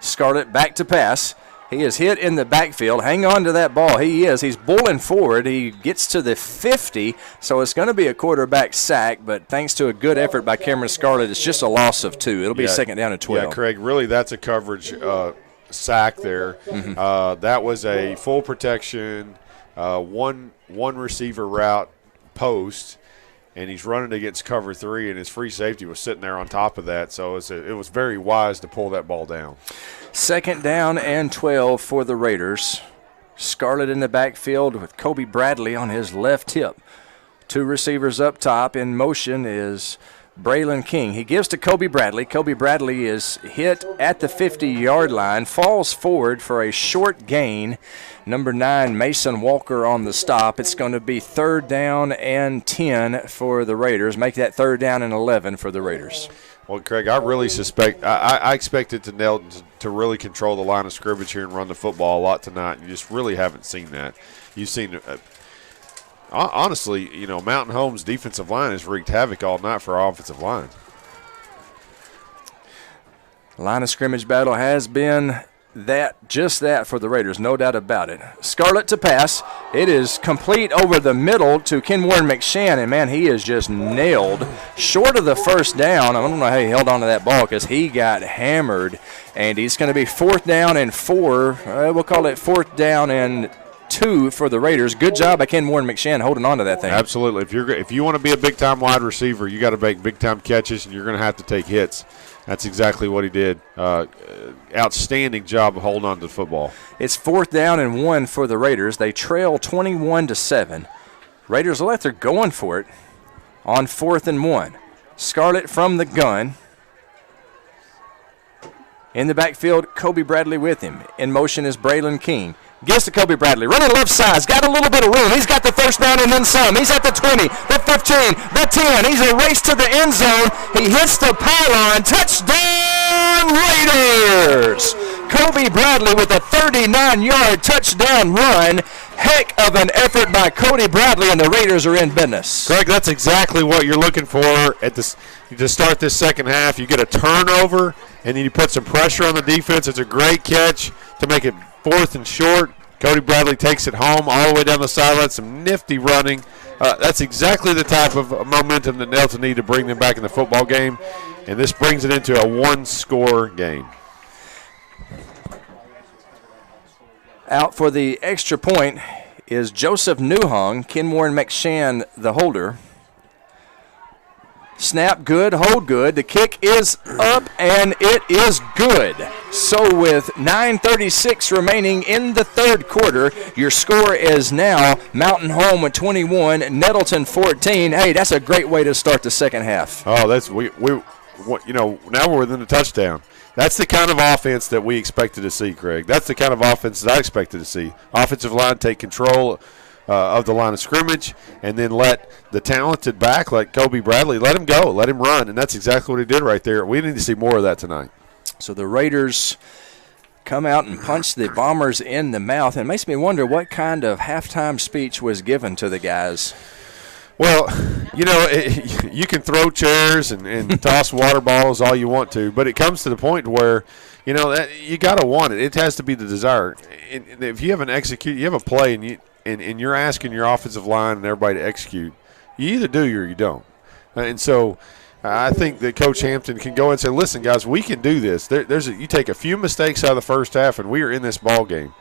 Scarlett back to pass. He is hit in the backfield. Hang on to that ball. He's bowling forward. He gets to the 50, so it's going to be a quarterback sack, but thanks to a good effort by Cameron Scarlett, it's just a loss of 2. It'll be 2nd down and 12. Yeah, Craig, really that's a coverage sack there. That was a full protection, one receiver route post, and he's running against cover 3, and his free safety was sitting there on top of that, so it was very wise to pull that ball down. 2nd down and 12 for the Raiders. Scarlett in the backfield with Kobe Bradley on his left hip. 2 receivers up top. In motion is Braylon King. He gives to Kobe Bradley. Kobe Bradley is hit at the 50-yard line, falls forward for a short gain. Number 9, Mason Walker on the stop. It's going to be 3rd down and 10 for the Raiders. Make that 3rd down and 11 for the Raiders. Well, Craig, I really suspect I expected to Nettleton to really control the line of scrimmage here and run the football a lot tonight. You just really haven't seen that. You've seen, honestly, Mountain Home's defensive line has wreaked havoc all night for our offensive line. Line of scrimmage battle has been just that for the Raiders, no doubt about it. Scarlett to pass. It is complete over the middle to Kenwarren McShann, and, man, he is just nailed. Short of the 1st down. I don't know how he held on to that ball because he got hammered, and he's going to be 4th down and 4. We'll call it 4th down and 2 for the Raiders. Good job by Kenwarren McShann holding on to that thing. Absolutely. If you want to be a big-time wide receiver, you got to make big-time catches, and you're going to have to take hits. That's exactly what he did. Outstanding job of holding on to the football. It's 4th down and 1 for the Raiders. They trail 21-7. Raiders will let they're going for it on 4th and 1. Scarlett from the gun. In the backfield, Kobe Bradley with him. In motion is Braylon King. Gives to Kobe Bradley. Running left side. He's got a little bit of room. He's got the 1st down and then some. He's at the 20, the 15, the 10. He's a race to the end zone. He hits the pylon. Touchdown, Raiders! Kobe Bradley with a 39-yard touchdown run. Heck of an effort by Cody Bradley, and the Raiders are in business. Greg, that's exactly what you're looking for at this to start this second half. You get a turnover, and then you put some pressure on the defense. It's a great catch to make it 4th and short. Cody Bradley takes it home all the way down the sideline. Some nifty running. That's exactly the type of momentum that Nettleton need to bring them back in the football game, and this brings it into a 1-score game. Out for the extra point is Joseph Newhung. Kenwarren McShann, the holder. Snap good, hold good. The kick is up, and it is good. So with 9:36 remaining in the 3rd quarter, your score is now Mountain Home with 21, Nettleton 14. Hey, that's a great way to start the second half. Oh, that's now we're within a touchdown. That's the kind of offense that we expected to see, Craig. That's the kind of offense that I expected to see. Offensive line take control of the line of scrimmage, and then let the talented back like Kobe Bradley, let him go, let him run, and that's exactly what he did right there. We need to see more of that tonight. So the Raiders come out and punch the Bombers in the mouth, and it makes me wonder what kind of halftime speech was given to the guys. Well, you can throw chairs and toss water bottles all you want to, but it comes to the point where, that you got to want it. It has to be the desire. And if you have you have a play and you're asking your offensive line and everybody to execute, you either do or you don't. And so I think that Coach Hampton can go and say, listen, guys, we can do this. You take a few mistakes out of the first half, and we are in this ball game.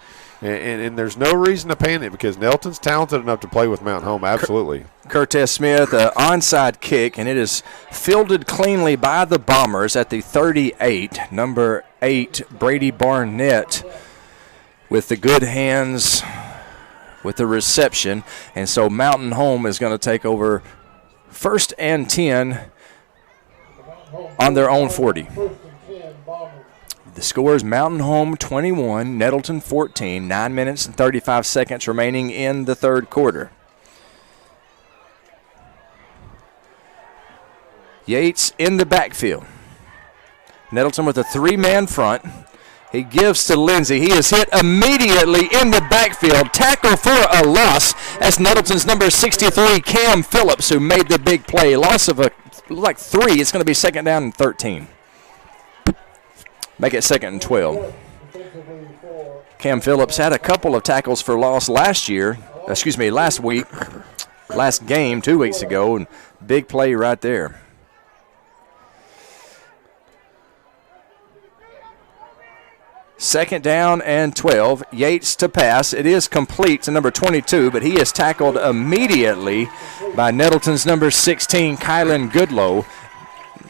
And there's no reason to panic because Nettleton's talented enough to play with Mountain Home, absolutely. Curtis Smith, an onside kick, and it is fielded cleanly by the Bombers at the 38. Number 8, Brady Barnett, with the good hands with the reception. And so Mountain Home is going to take over 1st and 10 on their own 40. The score is Mountain Home 21, Nettleton 14, 9 minutes and 35 seconds remaining in the 3rd quarter. Yates in the backfield. Nettleton with a 3-man front. He gives to Lindsey. He is hit immediately in the backfield. Tackle for a loss. That's Nettleton's number 63, Cam Phillips, who made the big play. Loss of 3. It's going to be 2nd down and 13. Make it 2nd and 12. Cam Phillips had a couple of tackles for loss last week, last game 2 weeks ago, and big play right there. Second down and 12. Yates to pass. It is complete to number 22, but he is tackled immediately by Nettleton's number 16, Kylan Goodlow.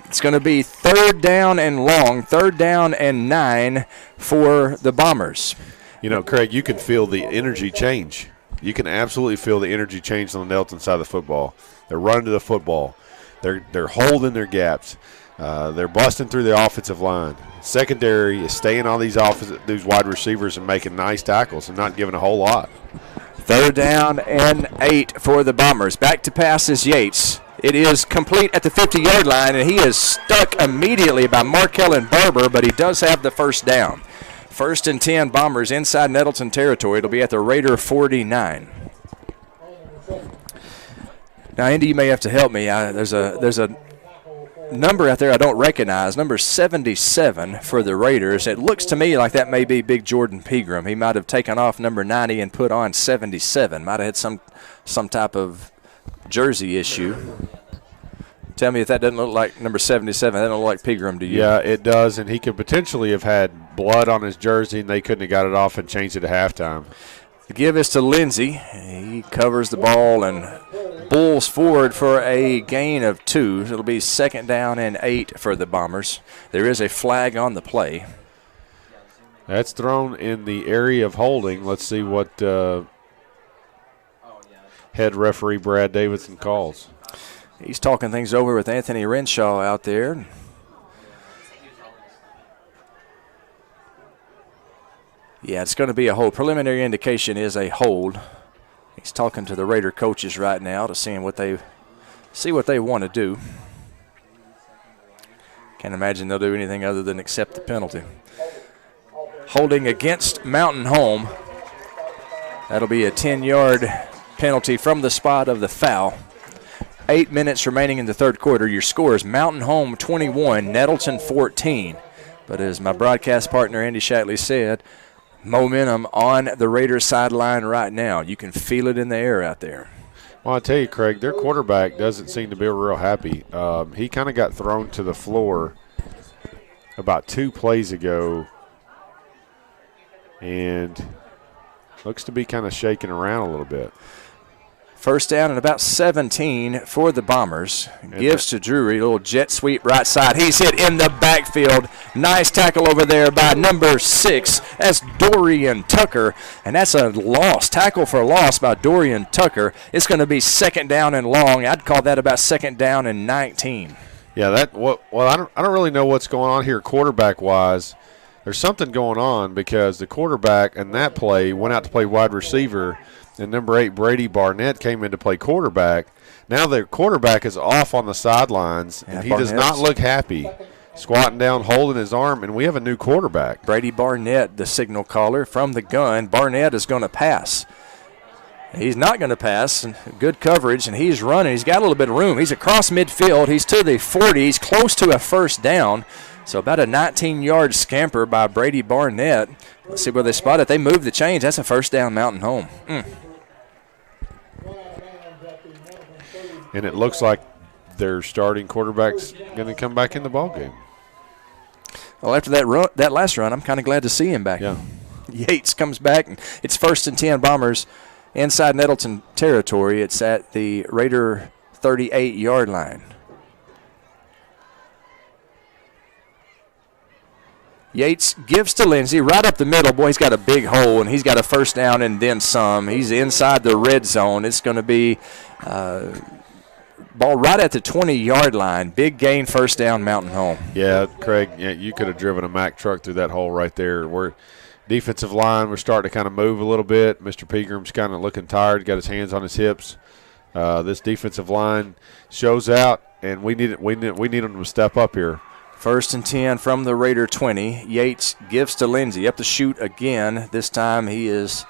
It's going to be 3rd down and long, 3rd down and 9 for the Bombers. You know, Craig, you can feel the energy change. You can absolutely feel the energy change on the Nettleton side of the football. They're running to the football. They're holding their gaps. They're busting through the offensive line. Secondary is staying on these wide receivers and making nice tackles and not giving a whole lot. 3rd down and 8 for the Bombers. Back to pass is Yates. It is complete at the 50-yard line, and he is stuck immediately by Markell and Barber, but he does have the 1st down. 1st and 10 Bombers inside Nettleton territory. It'll be at the Raider 49. Now, Andy, you may have to help me. There's a number out there I don't recognize, number 77 for the Raiders. It looks to me like that may be Big Jordan Pegram. He might have taken off number 90 and put on 77. Might have had some type of jersey issue. Tell me if that doesn't look like number 77. That doesn't look like Pegram to you. Yeah, it does, and he could potentially have had blood on his jersey, and they couldn't have got it off and changed it at halftime. The give is to Lindsey. He covers the ball and bulls forward for a gain of 2. It'll be 2nd down and 8 for the Bombers. There is a flag on the play. That's thrown in the area of holding. Let's see what head referee Brad Davidson calls. He's talking things over with Anthony Renshaw out there. Yeah, it's going to be a hold. Preliminary indication is a hold. He's talking to the Raider coaches right now to see what they want to do. Can't imagine they'll do anything other than accept the penalty. Holding against Mountain Home. That'll be a 10-yard penalty from the spot of the foul. 8 minutes remaining in the 3rd quarter. Your score is Mountain Home 21, Nettleton 14. But as my broadcast partner Andy Shatley said, momentum on the Raiders sideline right now. You can feel it in the air out there. Well, I tell you, Craig, their quarterback doesn't seem to be real happy. He kind of got thrown to the floor about 2 plays ago and looks to be kind of shaking around a little bit. 1st down and about 17 for the Bombers. Gives to Drury, a little jet sweep right side. He's hit in the backfield. Nice tackle over there by number 6. That's Dorian Tucker, and that's a loss. Tackle for a loss by Dorian Tucker. It's going to be 2nd down and long. I'd call that about 2nd down and 19. Yeah, I don't really know what's going on here quarterback-wise. There's something going on because the quarterback in that play went out to play wide receiver, and number 8, Brady Barnett, came in to play quarterback. Now their quarterback is off on the sidelines, and he does not look happy. Squatting down, holding his arm, and we have a new quarterback. Brady Barnett, the signal caller from the gun. Barnett is going to pass. He's not going to pass. Good coverage, and he's running. He's got a little bit of room. He's across midfield. He's to the 40. He's close to a 1st down. So about a 19-yard scamper by Brady Barnett. Let's see where they spot it. They move the chains. That's a 1st down, Mountain Home. And it looks like their starting quarterback's going to come back in the ballgame. Well, after that last run, I'm kind of glad to see him back. Yeah. Yates comes back, and it's 1st and 10 Bombers inside Nettleton territory. It's at the Raider 38-yard line. Yates gives to Lindsey right up the middle. Boy, he's got a big hole, and he's got a 1st down and then some. He's inside the red zone. It's going to be ball right at the 20-yard line. Big gain, 1st down, Mountain Home. Yeah, Craig, you could have driven a Mack truck through that hole right there. We're defensive line, we're starting to kind of move a little bit. Mr. Pegram's kind of looking tired, got his hands on his hips. This defensive line shows out and we need them to step up here. 1st and 10 from the Raider 20. Yates gives to Lindsey. Up the shoot again. This time he is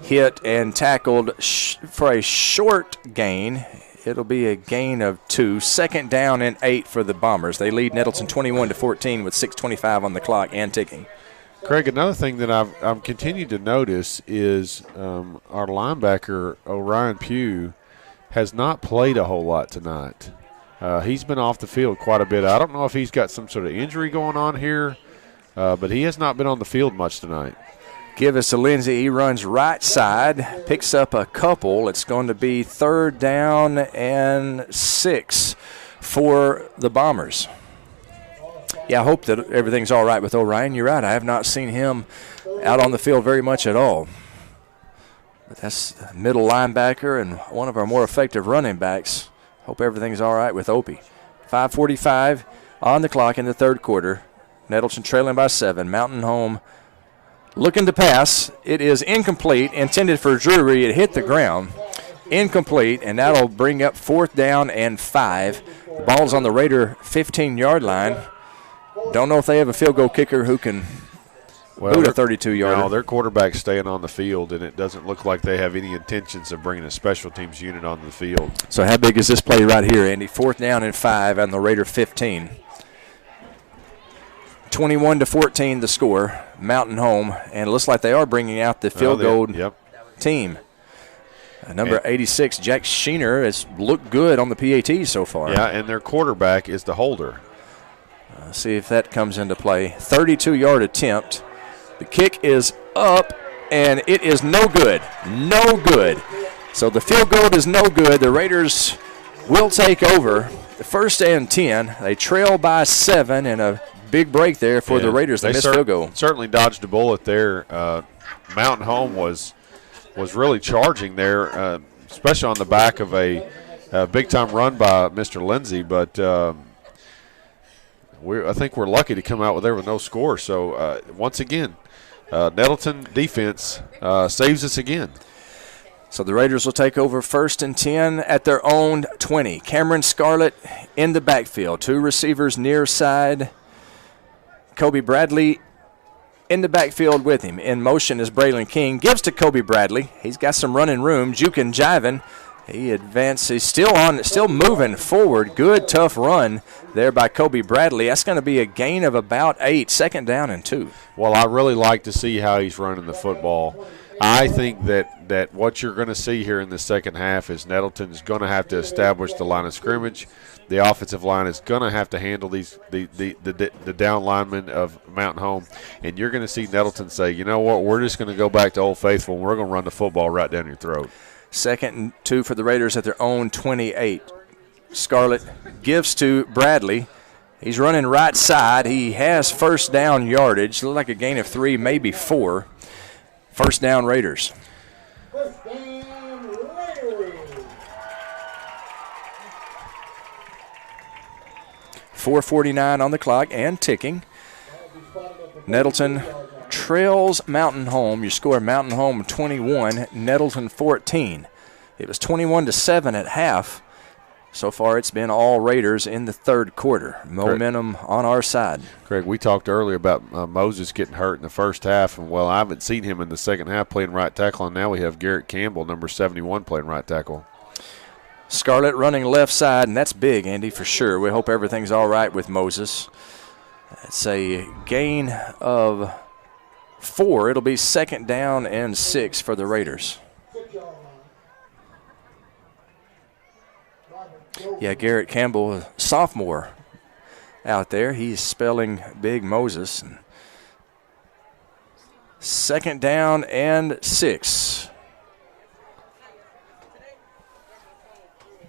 hit and tackled for a short gain. It'll be a gain of 2. 2nd down and 8 for the Bombers. They lead Nettleton 21-14 with 6:25 on the clock and ticking. Craig, another thing that I've continued to notice is our linebacker, Orion Pugh, has not played a whole lot tonight. He's been off the field quite a bit. I don't know if he's got some sort of injury going on here, but he has not been on the field much tonight. Give us to Lindsey. He runs right side, picks up a couple. It's going to be 3rd down and 6 for the Bombers. Yeah, I hope that everything's all right with Orion. You're right. I have not seen him out on the field very much at all. But that's a middle linebacker and one of our more effective running backs. Hope everything's all right with Opie. 5:45 on the clock in the 3rd quarter. Nettleton trailing by 7. Mountain Home looking to pass. It is incomplete, intended for Drury. It hit the ground. Incomplete, and that'll bring up 4th down and 5. The ball's on the Raider 15-yard line. Don't know if they have a field goal kicker who can boot a 32-yarder. No, their quarterback's staying on the field, and it doesn't look like they have any intentions of bringing a special teams unit on the field. So how big is this play right here, Andy? 4th down and 5 on the Raider 15. 21-14 the score. Mountain Home, and it looks like they are bringing out the field goal team. Number 86, Jack Sheener, has looked good on the PAT so far. Yeah, and their quarterback is the holder. See if that comes into play. 32-yard attempt. The kick is up, and it is no good. No good. So the field goal is no good. The Raiders will take over. 1st and 10. They trail by 7, and a big break there for the Raiders. They missed field goal. Certainly dodged a bullet there. Mountain Home was really charging there, especially on the back of a big-time run by Mr. Lindsey. But I think we're lucky to come out with there with no score. So, once again, Nettleton defense saves us again. So the Raiders will take over 1st and 10 at their own 20. Cameron Scarlett in the backfield. 2 receivers near side. Kobe Bradley in the backfield with him. In motion is Braylon King. Gives to Kobe Bradley. He's got some running room. Jukin jiving. He advances. He's still moving forward. Good, tough run there by Kobe Bradley. That's going to be a gain of about 8. 2nd down and 2. Well, I really like to see how he's running the football. I think that what you're going to see here in the second half is Nettleton is going to have to establish the line of scrimmage. The offensive line is going to have to handle the down linemen of Mountain Home, and you're going to see Nettleton say, you know what, we're just going to go back to Old Faithful, and we're going to run the football right down your throat. 2nd and 2 for the Raiders at their own 28. Scarlett gives to Bradley. He's running right side. He has 1st down yardage. Looks like a gain of 3, maybe 4. 1st down Raiders. 4:49 on the clock and ticking. Nettleton trails Mountain Home. Your score, Mountain Home 21, Nettleton 14. It was 21-7 at half. So far, it's been all Raiders in the 3rd quarter. Momentum on our side. Craig, we talked earlier about Moses getting hurt in the first half, and, well, I haven't seen him in the second half playing right tackle, and now we have Garrett Campbell, number 71, playing right tackle. Scarlett running left side, and that's big, Andy, for sure. We hope everything's all right with Moses. It's a gain of 4. It'll be 2nd down and 6 for the Raiders. Yeah, Garrett Campbell, a sophomore out there. He's spelling Big Moses. 2nd down and 6.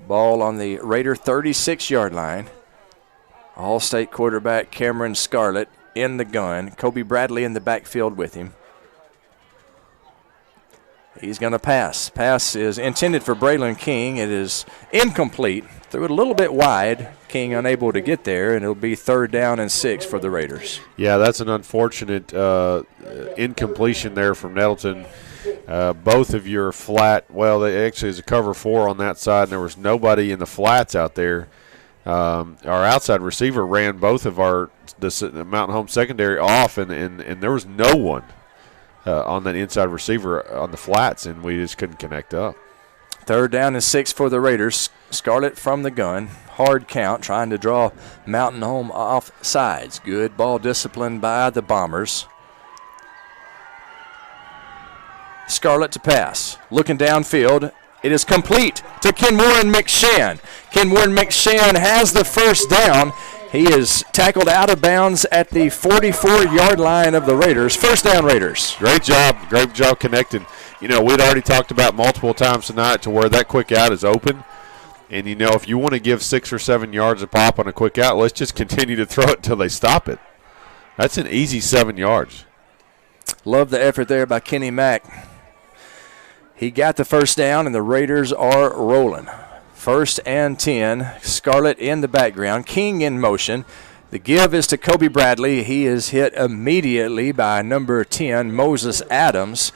Ball on the Raider 36-yard line. All-State quarterback Cameron Scarlett in the gun. Kobe Bradley in the backfield with him. He's going to pass. Pass is intended for Braylon King. It is incomplete. Threw it a little bit wide. King unable to get there, and it'll be 3rd down and 6 for the Raiders. Yeah, that's an unfortunate incompletion there from Nettleton. Both of your flat, well, they actually is a cover 4 on that side, and there was nobody in the flats out there. our outside receiver ran both of our Mountain Home secondary off, and there was no one on that inside receiver on the flats, and we just couldn't connect up. 3rd down and 6 for the Raiders. Scarlett from the gun. Hard count, trying to draw Mountain Home off sides. Good ball discipline by the Bombers. Scarlett to pass. Looking downfield. It is complete to Kenwarren McShann. Kenwarren McShann has the first down. He is tackled out of bounds at the 44-yard line of the Raiders. First down, Raiders. Great job connecting. We'd already talked about multiple times tonight to where that quick out is open. And, if you want to give 6 or 7 yards a pop on a quick out, let's just continue to throw it until they stop it. That's an easy 7 yards. Love the effort there by Kenny Mack. He got the first down, and the Raiders are rolling. 1st and 10. Scarlett in the background. King in motion. The give is to Kobe Bradley. He is hit immediately by number 10, Moses Adams.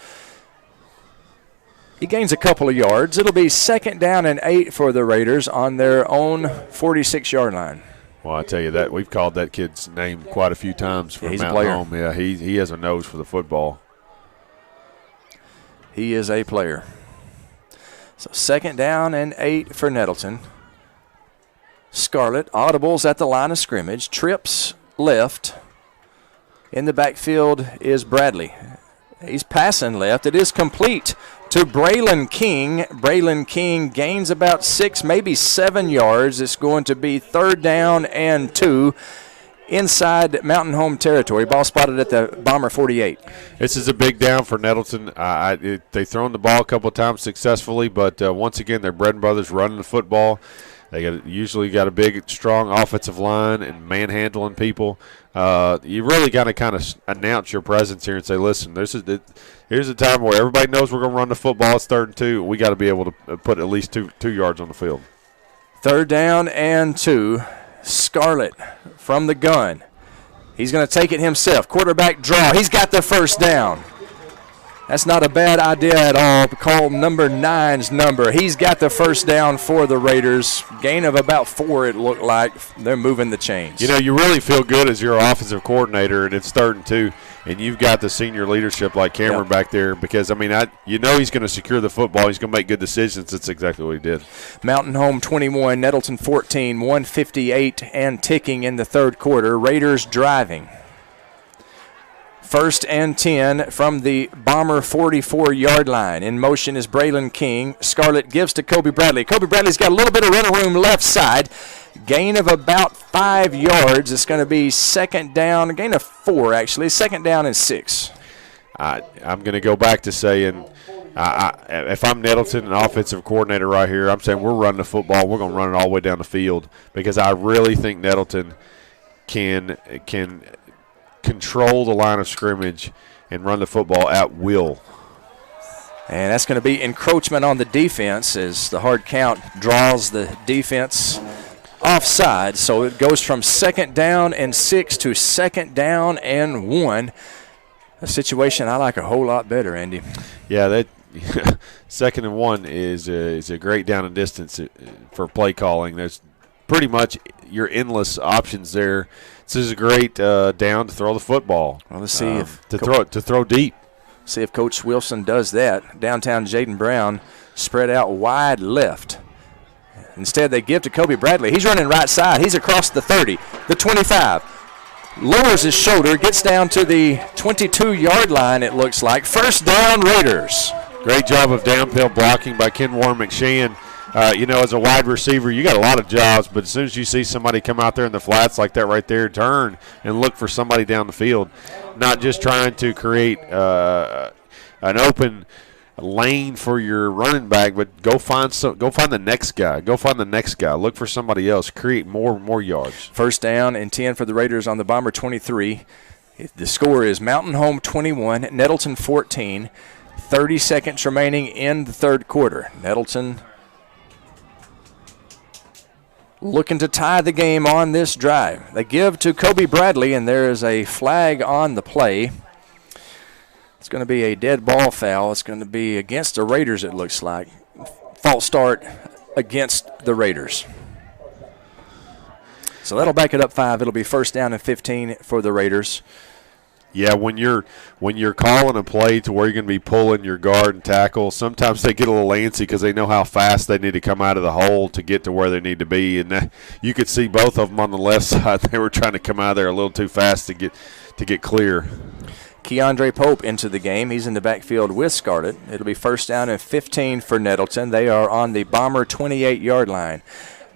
He gains a couple of yards. It'll be 2nd down and 8 for the Raiders on their own 46-yard line. Well, I tell you that we've called that kid's name quite a few times for Mountain Home. Yeah, he has a nose for the football. He is a player. So 2nd down and 8 for Nettleton. Scarlett audibles at the line of scrimmage. Trips left. In the backfield is Bradley. He's passing left. It is complete to Braylon King. Braylon King gains about 6, maybe 7 yards. It's going to be 3rd down and 2 inside Mountain Home territory. Ball spotted at the Bomber 48. This is a big down for Nettleton. They've thrown the ball a couple of times successfully, but once again, their bread and butters running the football. They usually got a big, strong offensive line and manhandling people. You really got to kind of announce your presence here and say, listen, here's a time where everybody knows we're going to run the football. It's 3rd and 2. We got to be able to put at least two yards on the field. 3rd down and 2. Scarlett from the gun. He's going to take it himself. Quarterback draw. He's got the first down. That's not a bad idea at all. Call number 9's number. He's got the first down for the Raiders. Gain of about 4, it looked like. They're moving the chains. You really feel good as your offensive coordinator, and it's 3rd and 2, and you've got the senior leadership like Cameron back there because, he's going to secure the football. He's going to make good decisions. That's exactly what he did. Mountain Home 21, Nettleton 14, 158 and ticking in the 3rd quarter. Raiders driving. 1st and 10 from the Bomber 44-yard line. In motion is Braylon King. Scarlett gives to Kobe Bradley. Kobe Bradley's got a little bit of running room left side. Gain of about 5 yards. It's going to be 2nd down. A gain of 4, actually. 2nd down and 6. I'm going to go back to saying, if I'm Nettleton, an offensive coordinator right here, I'm saying we're running the football. We're going to run it all the way down the field because I really think Nettleton can control the line of scrimmage and run the football at will. And that's going to be encroachment on the defense as the hard count draws the defense offside. So it goes from 2nd down and 6 to 2nd down and 1. A situation I like a whole lot better, Andy. Yeah, that 2nd and 1 is a great down and distance for play calling. There's pretty much your endless options there. This is a great down to throw the football. Well, let's see if to throw deep. See if Coach Wilson does that. Downtown Jaden Brown spread out wide left. Instead, they give to Kobe Bradley. He's running right side. He's across the 30, the 25. Lowers his shoulder, gets down to the 22-yard line, it looks like. First down, Raiders. Great job of downfield blocking by Kenwarren McShann. As a wide receiver, you got a lot of jobs, but as soon as you see somebody come out there in the flats like that right there, turn and look for somebody down the field. Not just trying to create an open lane for your running back, but go find the next guy. Go find the next guy. Look for somebody else. Create more yards. First down and 10 for the Raiders on the Bomber 23. The score is Mountain Home 21, Nettleton 14. 30 seconds remaining in the 3rd quarter. Nettleton looking to tie the game on this drive. They give to Kobe Bradley, and there is a flag on the play. It's going to be a dead ball foul. It's going to be against the Raiders, it looks like. False start against the Raiders. So that'll back it up 5. It'll be first down and 15 for the Raiders. Yeah, when you're calling a play to where you're going to be pulling your guard and tackle, sometimes they get a little antsy because they know how fast they need to come out of the hole to get to where they need to be. And you could see both of them on the left side. They were trying to come out of there a little too fast to get clear. Keandre Pope into the game. He's in the backfield with Scarlett. It'll be first down and 15 for Nettleton. They are on the Bomber 28-yard line.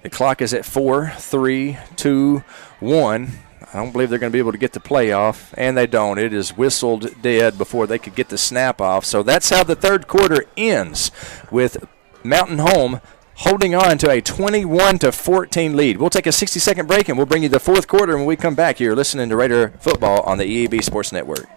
The clock is at 4, 3, 2, 1. I don't believe they're going to be able to get the play off, and they don't. It is whistled dead before they could get the snap off. So that's how the third quarter ends, with Mountain Home holding on to a 21-14 lead. We'll take a 60-second break, and we'll bring you the fourth quarter when we come back here listening to Raider football on the EAB Sports Network.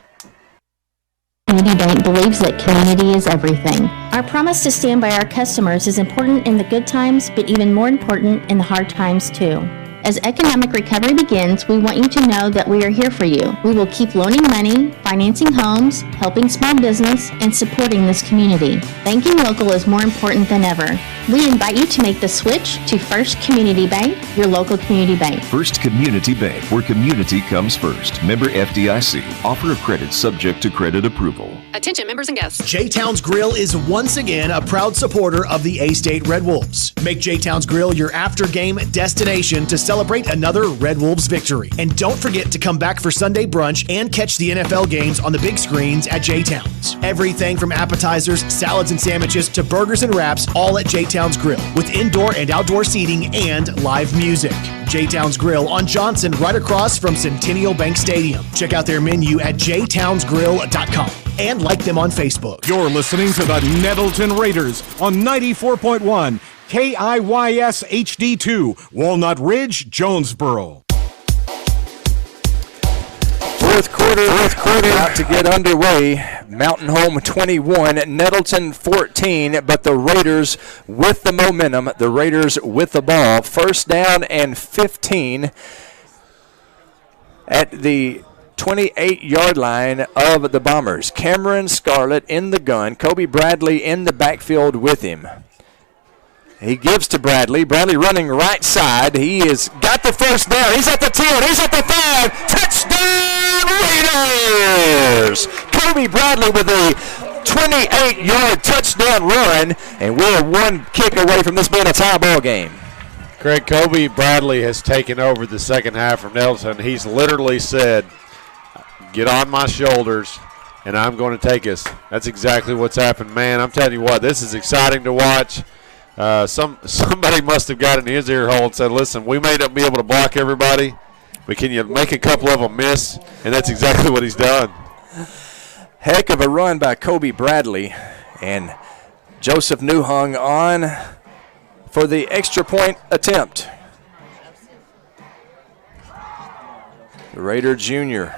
Community Bank believes that community is everything. Our promise to stand by our customers is important in the good times, but even more important in the hard times, too. As economic recovery begins, we want you to know that we are here for you. We will keep loaning money, financing homes, helping small business, and supporting this community. Banking local is more important than ever. We invite you to make the switch to First Community Bank, your local community bank. First Community Bank, where community comes first. Member FDIC. Offer of credit subject to credit approval. Attention members and guests. J-Town's Grill is once again a proud supporter of the A-State Red Wolves. Make J-Town's Grill your after-game destination to celebrate another Red Wolves victory. And don't forget to come back for Sunday brunch and catch the NFL games on the big screens at J-Town's. Everything from appetizers, salads and sandwiches to burgers and wraps, all at J-Town's Grill, with indoor and outdoor seating and live music. J-Town's Grill on Johnson, right across from Centennial Bank Stadium. Check out their menu at jtownsgrill.com and like them on Facebook. You're listening to the Nettleton Raiders on 94.1 KIYS HD2, Walnut Ridge, Jonesboro. Fourth quarter about to get underway. Mountain Home 21, Nettleton 14, but the Raiders with the momentum, the Raiders with the ball. First down and 15 at the 28-yard line of the Bombers. Cameron Scarlett in the gun, Kobe Bradley in the backfield with him. He gives to Bradley. Bradley running right side. He has got the first down. He's at the 10. He's at the 5. Touchdown Raiders! Kobe Bradley with a 28-yard touchdown run, and we're one kick away from this being a tie ball game. Craig, Kobe Bradley has taken over the second half from Nettleton. He's literally said, get on my shoulders, and I'm going to take us. That's exactly what's happened. Man, I'm telling you what, this is exciting to watch. Somebody must have got in his ear hole and said, listen, we may not be able to block everybody, but can you make a couple of them miss? And that's exactly what he's done. Heck of a run by Kobe Bradley. And Joseph Newhung on for the extra point attempt. The Raider junior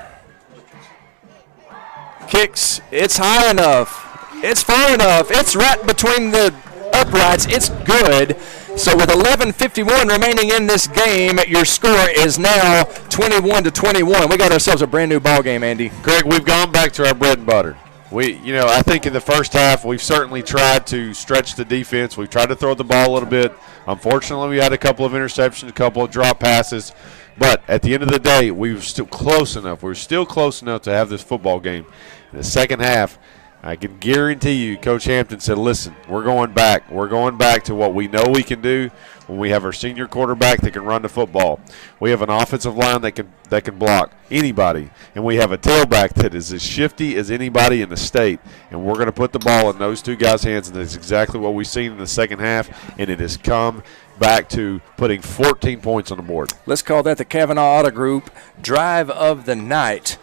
kicks. It's high enough. It's far enough. It's right between the uprights. It's good. So with 11:51 remaining in this game, your score is now 21-21. We got ourselves a brand new ball game, Andy. Greg, we've gone back to our bread and butter. I think in the first half we've certainly tried to stretch the defense. We've tried to throw the ball a little bit. Unfortunately, we had a couple of interceptions, a couple of drop passes. But at the end of the day, we were still close enough. We were still close enough to have this football game. In the second half, I can guarantee you, Coach Hampton said, listen, we're going back. We're going back to what we know we can do when we have our senior quarterback that can run the football. We have an offensive line that can block anybody. And we have a tailback that is as shifty as anybody in the state. And we're going to put the ball in those two guys' hands, and that's exactly what we've seen in the second half, and it has come back to putting 14 points on the board. Let's call that the Kavanaugh Auto Group Drive of the Night.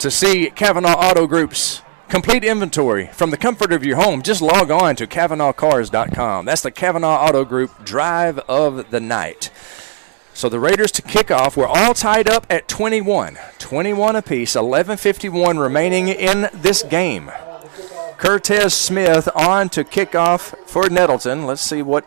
To see Kavanaugh Auto Group's complete inventory from the comfort of your home, just log on to KavanaughCars.com. That's the Kavanaugh Auto Group Drive of the Night. So the Raiders to kick off, we're all tied up at 21 apiece, 11:51 remaining in this game. Curtis Smith on to kick off for Nettleton. Let's see what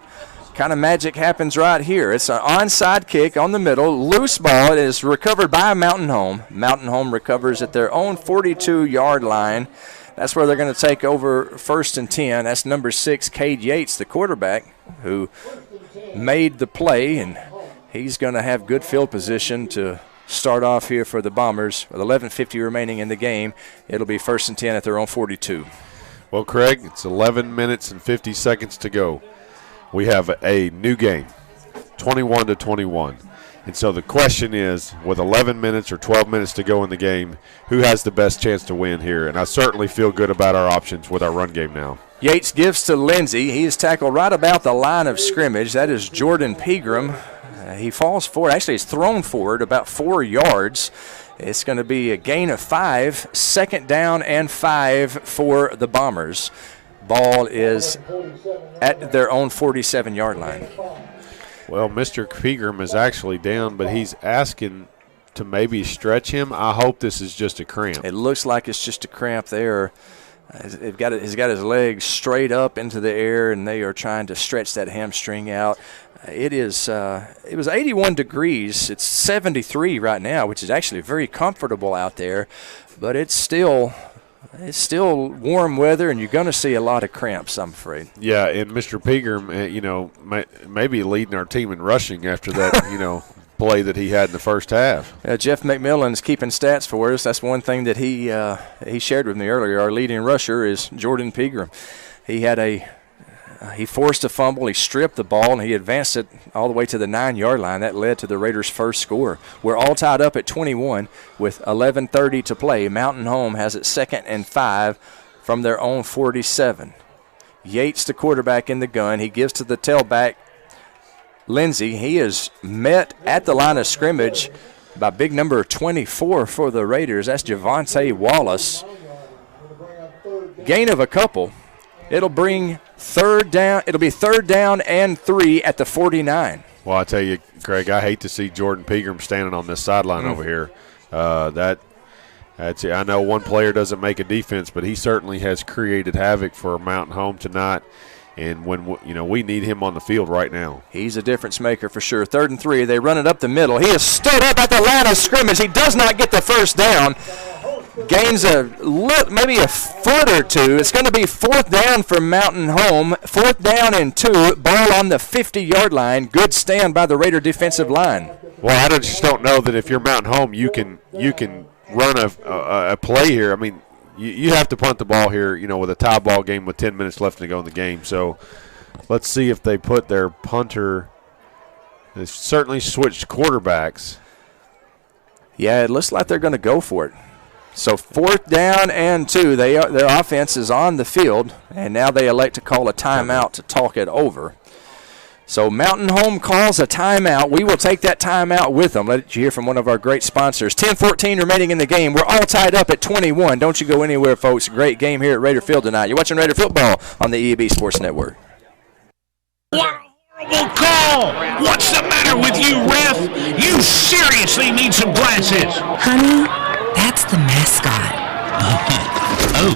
kind of magic happens right here. It's an onside kick on the middle. Loose ball. It is recovered by Mountain Home. Mountain Home recovers at their own 42-yard line. That's where they're going to take over 1st and 10. That's number 6, Cade Yates, the quarterback, who made the play, and he's going to have good field position to start off here for the Bombers. With 11:50 remaining in the game, it'll be 1st and 10 at their own 42. Well, Craig, it's 11 minutes and 50 seconds to go. We have a new game, 21-21. And so the question is, with 11 minutes or 12 minutes to go in the game, who has the best chance to win here? And I certainly feel good about our options with our run game now. Yates gives to Lindsey. He is tackled right about the line of scrimmage. That is Jordan Pegram. He falls forward. Actually, he's thrown forward about 4 yards. It's going to be a gain of 5, 2nd down and 5 for the Bombers. Ball is at their own 47-yard line. Well, Mr. Pegram is actually down, but he's asking to maybe stretch him. I hope this is just a cramp. It looks like it's just a cramp there. He's got his legs straight up into the air, and they are trying to stretch that hamstring out. It was 81 degrees. It's 73 right now, which is actually very comfortable out there, but it's still warm weather, and you're going to see a lot of cramps, I'm afraid. Yeah, and Mr. Pegram, maybe leading our team in rushing after that, play that he had in the first half. Jeff McMillan's keeping stats for us. That's one thing that he shared with me earlier. Our leading rusher is Jordan Pegram. He forced a fumble, he stripped the ball, and he advanced it all the way to the 9-yard line. That led to the Raiders' first score. We're all tied up at 21 with 11:30 to play. Mountain Home has it 2nd and 5 from their own 47. Yates, the quarterback in the gun. He gives to the tailback, Lindsey. He is met at the line of scrimmage by big number 24 for the Raiders. That's Javonte Wallace. Gain of a couple. It'll bring third down. It'll be 3rd down and 3 at the 49. Well, I tell you, Craig, I hate to see Jordan Pegram standing on this sideline over here. That's it. I know one player doesn't make a defense, but he certainly has created havoc for Mountain Home tonight. And when we need him on the field right now. He's a difference maker for sure. 3rd and 3. They run it up the middle. He is stood up at the line of scrimmage. He does not get the first down. Gains maybe a foot or two. It's going to be 4th down for Mountain Home. 4th down and 2. Ball on the 50-yard line. Good stand by the Raider defensive line. Well, I just don't know that if you're Mountain Home, you can run a play here. I mean, you have to punt the ball here, with a tie ball game with 10 minutes left to go in the game. So let's see if they put their punter. They've certainly switched quarterbacks. Yeah, it looks like they're going to go for it. So 4th down and 2. Their offense is on the field, and now they elect to call a timeout to talk it over. So Mountain Home calls a timeout. We will take that timeout with them. Let you hear from one of our great sponsors. 10-14 remaining in the game. We're all tied up at 21. Don't you go anywhere, folks. Great game here at Raider Field tonight. You're watching Raider Football on the EAB Sports Network. What a horrible call! What's the matter with you, ref? You seriously need some glasses. Honey, that's the mascot. Oh,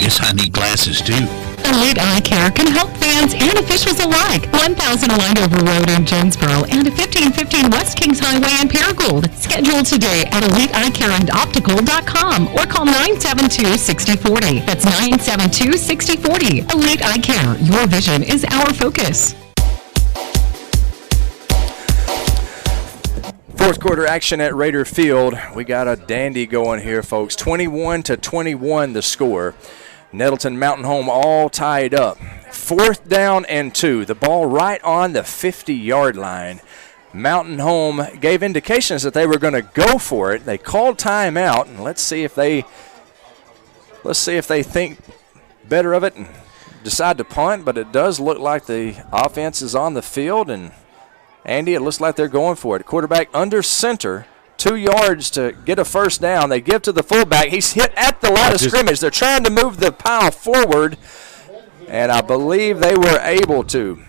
guess I need glasses too. Elite Eye Care can help fans and officials alike. 1000 Landover Road in Jonesboro and 1515 West Kings Highway in Paragould. Schedule today at EliteEyeCareAndOptical.com or call 972-6040. That's 972-6040. Elite Eye Care. Your vision is our focus. Fourth quarter action at Raider Field. We got a dandy going here, folks. 21-21 the score. Nettleton, Mountain Home all tied up. 4th down and 2. The ball right on the 50-yard line. Mountain Home gave indications that they were going to go for it. They called timeout, and let's see if they think better of it and decide to punt. But it does look like the offense is on the field, and Andy, it looks like they're going for it. Quarterback under center. 2 yards to get a first down. They give to the fullback. He's hit at the line of scrimmage. They're trying to move the pile forward, and I believe they were able to.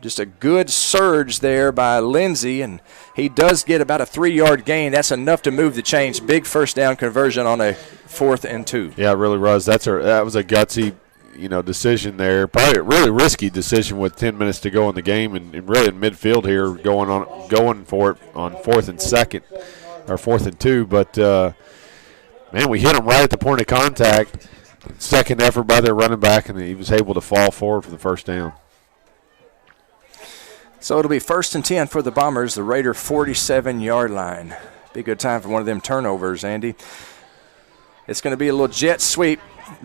Just a good surge there by Lindsey, and he does get about a 3-yard gain. That's enough to move the chains. Big first down conversion on a 4th and 2. Yeah, it really was. That was a gutsy, decision there. Probably a really risky decision with 10 minutes to go in the game, and really in midfield here, going for it on 4th and 2nd. Or 4th and 2, but man, we hit him right at the point of contact. Second effort by their running back, and he was able to fall forward for the first down. So it'll be 1st and 10 for the Bombers, the Raider 47-yard line. Be a good time for one of them turnovers, Andy. It's going to be a little jet sweep.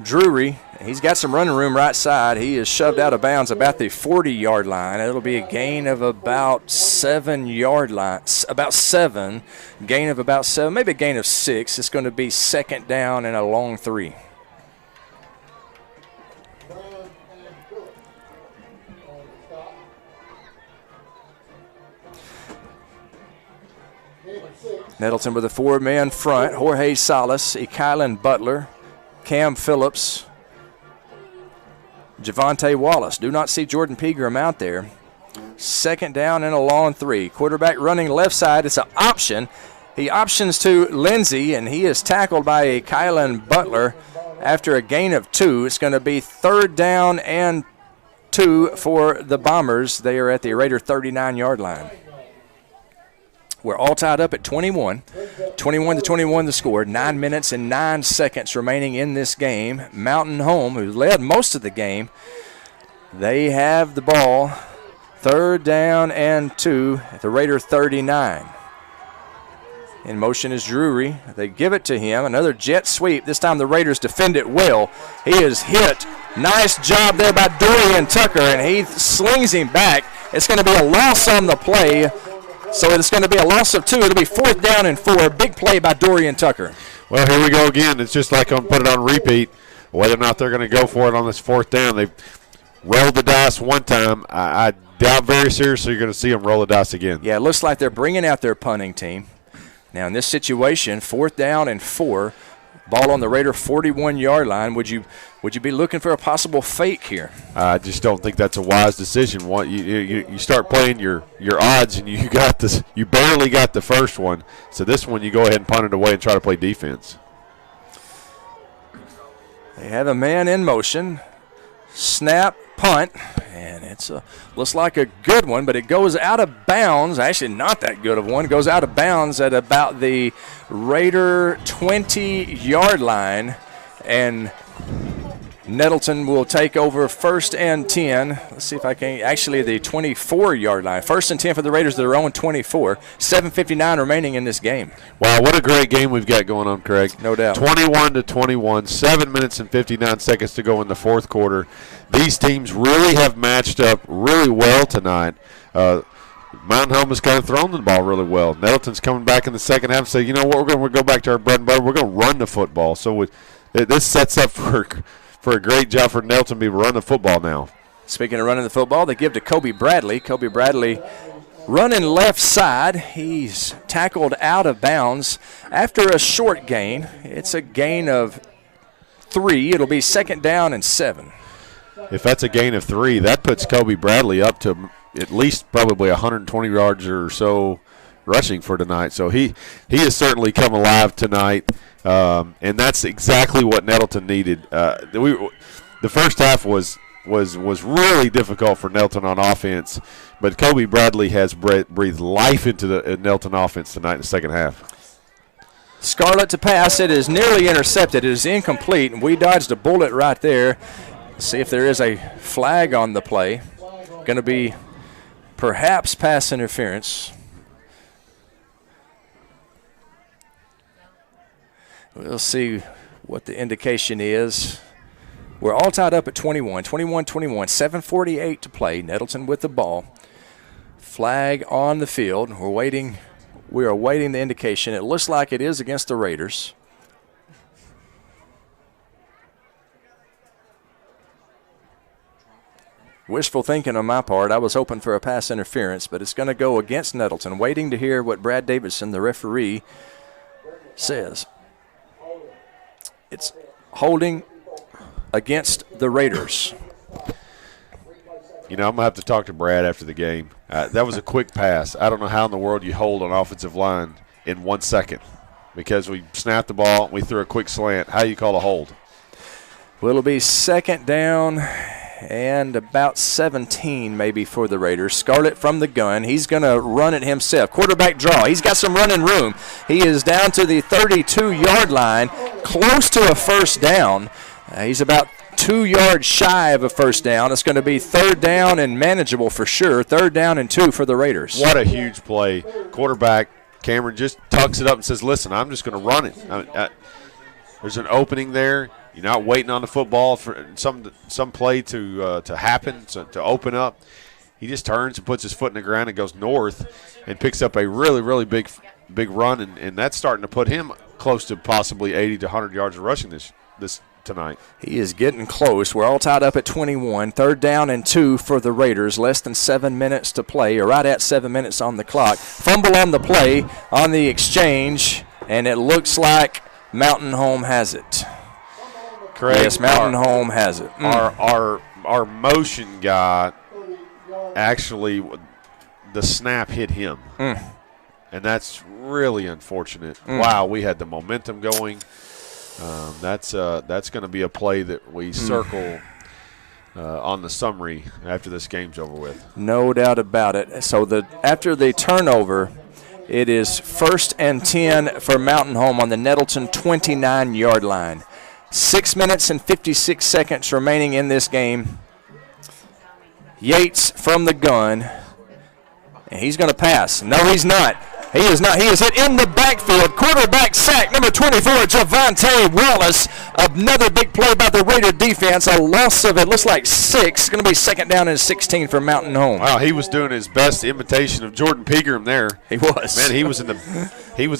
Drury, he's got some running room right side. He is shoved out of bounds about the 40-yard line. It'll be a gain of about 7-yard line, gain of about 7, maybe a gain of 6. It's going to be 2nd down and a long 3. Nettleton with a 4-man front. Jorge Salas, Kylan Butler, Cam Phillips, Javonte Wallace. Do not see Jordan Pegram out there. 2nd down and a long 3. Quarterback running left side. It's an option. He options to Lindsey, and he is tackled by a Kylan Butler after a gain of 2. It's going to be 3rd down and 2 for the Bombers. They are at the Raider 39-yard line. We're all tied up at 21. 21-21 the score. 9 minutes and 9 seconds remaining in this game. Mountain Home, who led most of the game, they have the ball. 3rd down and 2 at the Raider 39. In motion is Drury. They give it to him. Another jet sweep. This time the Raiders defend it well. He is hit. Nice job there by Dorian Tucker, and he slings him back. It's going to be a loss on the play. So it's going to be a loss of 2. It'll be 4th down and 4. Big play by Dorian Tucker. Well, here we go again. It's just like I'm put it on repeat. Whether or not they're going to go for it on this 4th down. They've rolled the dice one time. I doubt very seriously you're going to see them roll the dice again. Yeah, it looks like they're bringing out their punting team. Now, in this situation, 4th down and 4. Ball on the Raider 41-yard line. Would you be looking for a possible fake here? I just don't think that's a wise decision. You start playing your odds, and you got this. You barely got the first one. So this one, you go ahead and punt it away and try to play defense. They have a man in motion. Snap, punt, and it's looks like a good one, but it goes out of bounds. Actually, not that good of one. It goes out of bounds at about the Raider 20-yard line, and Nettleton will take over 1st and 10. Let's see if I can. Actually, the 24-yard line. 1st and 10 for the Raiders. Their own 24. 7:59 remaining in this game. Wow, what a great game we've got going on, Craig. No doubt. 21-21. 7 minutes and 59 seconds to go in the 4th quarter. These teams really have matched up really well tonight. Mountain Home has kind of thrown the ball really well. Nettleton's coming back in the second half and say, you know what, we're going to go back to our bread and butter. We're going to run the football. So this sets up for a great job for Nettleton to be running the football now. Speaking of running the football, they give to Kobe Bradley. Kobe Bradley running left side. He's tackled out of bounds after a short gain. It's a gain of 3. It'll be 2nd down and 7. If that's a gain of 3, that puts Kobe Bradley up to at least probably 120 yards or so rushing for tonight. So he has certainly come alive tonight. And that's exactly what Nettleton needed. The first half was really difficult for Nettleton on offense, but Kobe Bradley has breathed life into the Nettleton offense tonight in the second half. Scarlett to pass. It is nearly intercepted. It is incomplete, and we dodged a bullet right there. See if there is a flag on the play. Going to be perhaps pass interference. We'll see what the indication is. We're all tied up at 21, 21-21, 7:48 to play. Nettleton with the ball. Flag on the field. We are waiting the indication. It looks like it is against the Raiders. Wishful thinking on my part. I was hoping for a pass interference, but it's going to go against Nettleton. Waiting to hear what Brad Davidson, the referee, says. It's holding against the Raiders. You know, I'm going to have to talk to Brad after the game. That was a quick pass. I don't know how in the world you hold an offensive line in 1 second because we snapped the ball and we threw a quick slant. How do you call a hold? Well, it'll be 2nd down and about 17 maybe for the Raiders. Scarlett from the gun. He's going to run it himself. Quarterback draw. He's got some running room. He is down to the 32-yard line, close to a 1st down. He's about 2 yards shy of a first down. It's going to be 3rd down and manageable for sure. 3rd down and 2 for the Raiders. What a huge play. Quarterback Cameron just tucks it up and says, listen, I'm just going to run it. There's an opening there. You're not waiting on the football for some play to happen, to open up. He just turns and puts his foot in the ground and goes north and picks up a really, really big run, and that's starting to put him close to possibly 80 to 100 yards of rushing this tonight. He is getting close. We're all tied up at 21. 3rd down and 2 for the Raiders. Less than 7 minutes to play, or right at 7 minutes on the clock. Fumble on the play, on the exchange, and it looks like Mountain Home has it. Craig, yes, Mountain Home has it. Our motion guy, actually, the snap hit him. And that's really unfortunate. Wow, we had the momentum going. That's going to be a play that we circle on the summary after this game's over with. No doubt about it. So after the turnover, it is 1st and 10 for Mountain Home on the Nettleton 29-yard line. 6 minutes and 56 seconds remaining in this game. Yates from the gun. And he's going to pass. No, he's not. He is not. He is hit in the backfield. Quarterback sack, number 24, Javante Wallace. Another big play by the Raider defense. A loss of, it looks like 6. It's going to be 2nd down and 16 for Mountain Home. Wow, he was doing his best imitation of Jordan Pegram there. He was. Man, he was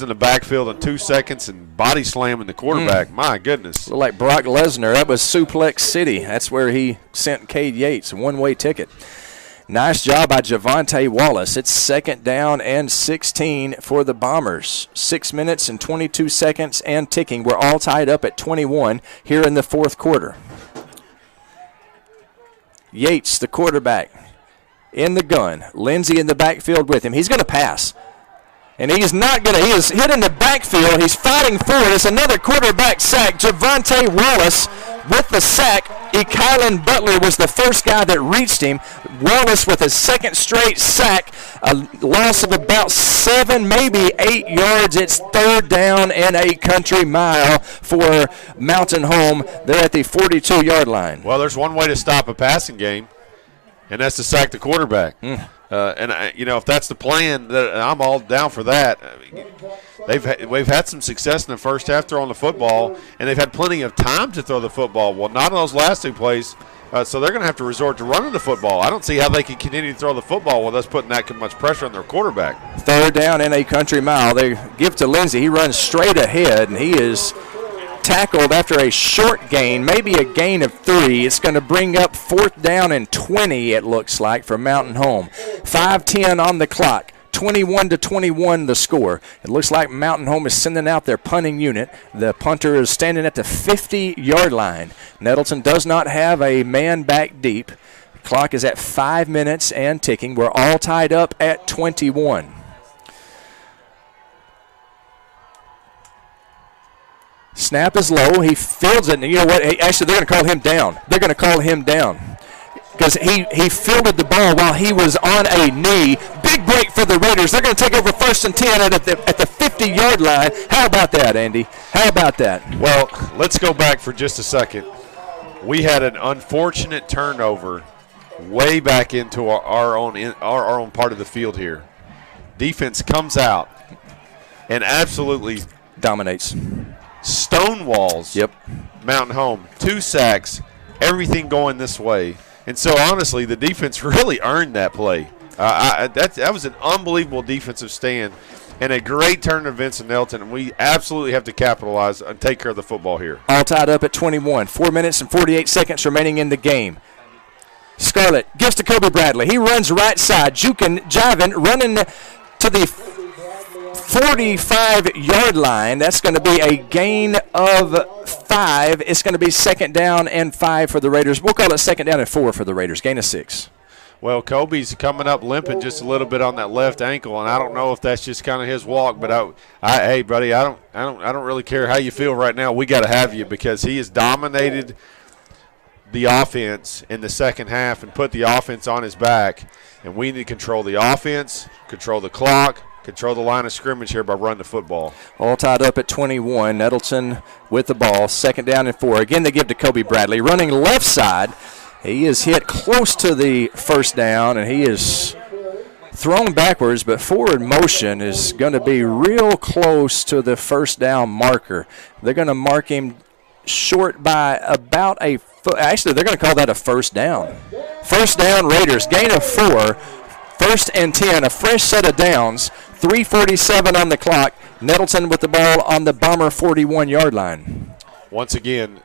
in the backfield in 2 seconds and body slamming the quarterback. My goodness. Looked like Brock Lesnar. That was Suplex City. That's where he sent Cade Yates, a one-way ticket. Nice job by Javante Wallace. It's 2nd down and 16 for the Bombers. 6 minutes and 22 seconds and ticking. We're all tied up at 21 here in the 4th quarter. Yates, the quarterback, in the gun. Lindsey in the backfield with him. He's going to pass. And he's not going to. He is hit in the backfield. He's fighting for it. It's another quarterback sack. Javante Wallace with the sack. Kylan Butler was the first guy that reached him. Wallace with his 2nd straight sack. A loss of about 7, maybe 8 yards. It's 3rd down and a country mile for Mountain Home. They're at the 42-yard line. Well, there's one way to stop a passing game, and that's to sack the quarterback. If that's the plan, I'm all down for that. We've had some success in the first half throwing the football, and they've had plenty of time to throw the football. Well, not on those last 2 plays, so they're going to have to resort to running the football. I don't see how they can continue to throw the football with us putting that much pressure on their quarterback. 3rd down and a country mile. They give to Lindsey. He runs straight ahead, and he is tackled after a short gain, maybe a gain of 3. It's going to bring up 4th down and 20, it looks like, for Mountain Home. 5:10 on the clock. 21-21 the score. It looks like Mountain Home is sending out their punting unit. The punter is standing at the 50-yard line. Nettleton does not have a man back deep. The clock is at 5 minutes and ticking. We're all tied up at 21. Snap is low. He fields it. And you know what? Actually, they're going to call him down. They're going to call him down because he fielded the ball while he was on a knee. Big break for the Raiders. They're going to take over 1st and 10 at the 50-yard line. How about that, Andy? How about that? Well, let's go back for just a second. We had an unfortunate turnover way back into our own part of the field here. Defense comes out and absolutely dominates. Stonewalls. Yep. Mountain Home. 2 sacks. Everything going this way. And so, honestly, the defense really earned that play. That was an unbelievable defensive stand and a great turn of events in Nettleton, and we absolutely have to capitalize and take care of the football here. All tied up at 21. 4 minutes and 48 seconds remaining in the game. Scarlett gives to Kobe Bradley. He runs right side. Jivin running to the 45-yard line. That's going to be a gain of 5. It's going to be 2nd down and 5 for the Raiders. We'll call it 2nd down and 4 for the Raiders. Gain of 6. Well, Kobe's coming up limping just a little bit on that left ankle, and I don't know if that's just kind of his walk. But hey, buddy, I don't really care how you feel right now. We got to have you because he has dominated the offense in the second half and put the offense on his back. And we need to control the offense, control the clock, control the line of scrimmage here by running the football. All tied up at 21. Nettleton with the ball. 2nd down and 4. Again, they give to Kobe Bradley. Running left side. He is hit close to the 1st down, and he is thrown backwards, but forward motion is going to be real close to the 1st down marker. They're going to mark him short by about a foot. Actually, they're going to call that a 1st down. 1st down, Raiders. Gain of 4. 1st and 10. A fresh set of downs. 3:47 on the clock. Nettleton with the ball on the Bomber 41-yard line. Once again,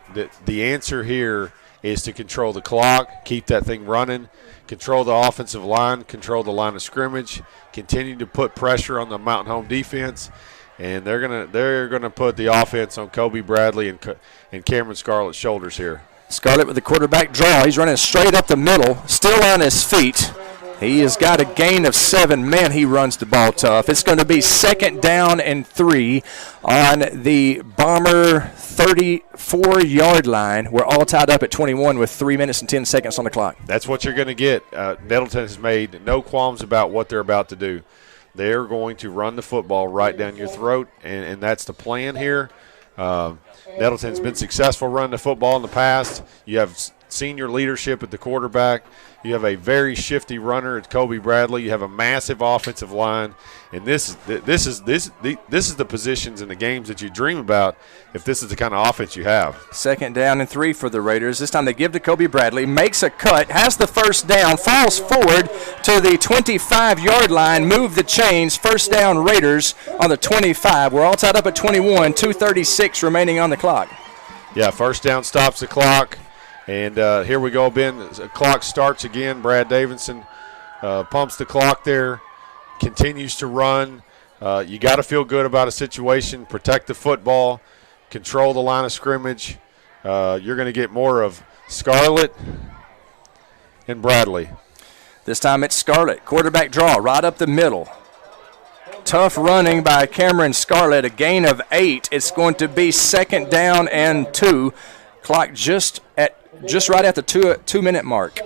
the answer here is to control the clock, keep that thing running, control the offensive line, control the line of scrimmage, continue to put pressure on the Mountain Home defense, and they're gonna put the offense on Kobe Bradley and Cameron Scarlett's shoulders here. Scarlett with the quarterback draw. He's running straight up the middle, still on his feet. He has got a gain of 7. Man, he runs the ball tough. It's going to be 2nd down and 3 on the Bomber 34-yard line. We're all tied up at 21 with 3 minutes and 10 seconds on the clock. That's what you're going to get. Nettleton has made no qualms about what they're about to do. They're going to run the football right down your throat, and that's the plan here. Nettleton's been successful running the football in the past. You have senior leadership at the quarterback. You have a very shifty runner at Kobe Bradley. You have a massive offensive line, and this is the positions in the games that you dream about if this is the kind of offense you have. 2nd down and 3 for the Raiders. This time they give to Kobe Bradley, makes a cut, has the 1st down, falls forward to the 25-yard line, move the chains. 1st down Raiders on the 25. We're all tied up at 21, 2:36 remaining on the clock. Yeah, 1st down stops the clock. And here we go, Ben. The clock starts again. Brad Davidson pumps the clock there, continues to run. You got to feel good about a situation, protect the football, control the line of scrimmage. You're going to get more of Scarlett and Bradley. This time it's Scarlett. Quarterback draw right up the middle. Tough running by Cameron Scarlett, a gain of 8. It's going to be 2nd down and 2. Clock just right at the 2-minute mark.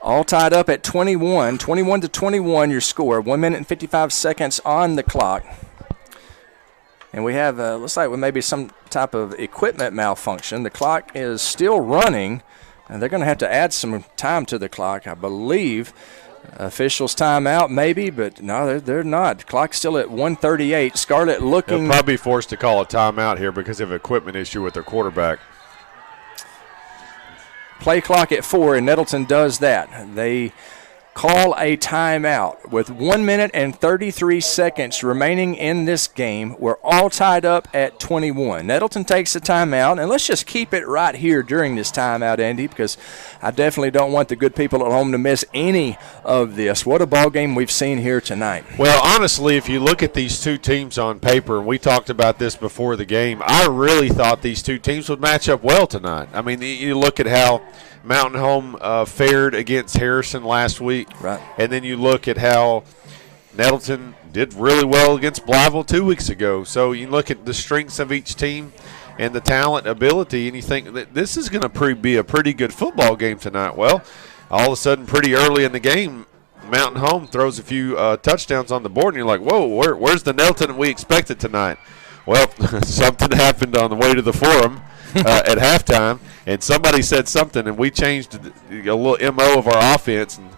All tied up at 21 to 21 your score. 1 minute and 55 seconds on the clock. And we have, looks like maybe some type of equipment malfunction. The clock is still running, and they're going to have to add some time to the clock, I believe. Officials timeout maybe, but no, they're not. The clock's still at 1:38. Scarlett looking. They'll probably be forced to call a timeout here because of an equipment issue with their quarterback. Play clock at 4, and Nettleton does that. They call a timeout with 1 minute and 33 seconds remaining in this game. We're all tied up at 21. Nettleton takes a timeout, and let's just keep it right here during this timeout, Andy, because I definitely don't want the good people at home to miss any of this. What a ball game we've seen here tonight. Well, honestly, if you look at these two teams on paper, and we talked about this before the game, I really thought these two teams would match up well tonight. I mean, you look at how Mountain Home fared against Harrison last week. Right. And then you look at how Nettleton did really well against Blytheville 2 weeks ago. So you look at the strengths of each team and the talent, ability, and you think that this is going to be a pretty good football game tonight. Well, all of a sudden, pretty early in the game, Mountain Home throws a few touchdowns on the board, and you're like, whoa, where's the Nettleton we expected tonight? Well, something happened on the way to the Forum. At halftime, and somebody said something, and we changed a little MO of our offense. And,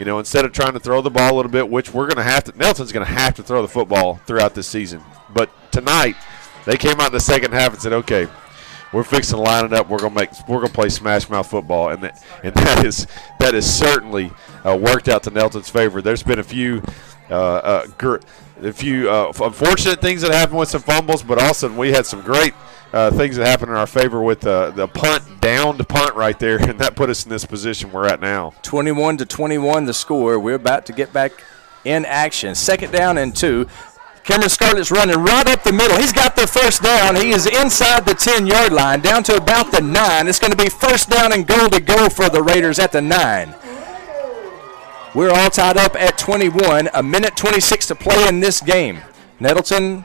you know, instead of trying to throw the ball a little bit, which we're going to have to, Nettleton's going to have to throw the football throughout this season. But tonight, they came out in the second half and said, okay, we're fixing to line it up. We're going to play smash mouth football, and that is certainly worked out to Nettleton's favor. There's been a few unfortunate things that happened with some fumbles, but also we had some great things that happened in our favor with the downed punt right there, and that put us in this position we're at now. 21 to 21 the score. We're about to get back in action. 2nd down and 2. Cameron Scarlett's running right up the middle. He's got the 1st down. He is inside the 10-yard line, down to about the 9. It's going to be 1st down and goal to go for the Raiders at the 9. We're all tied up at 21. A minute 26 to play in this game. Nettleton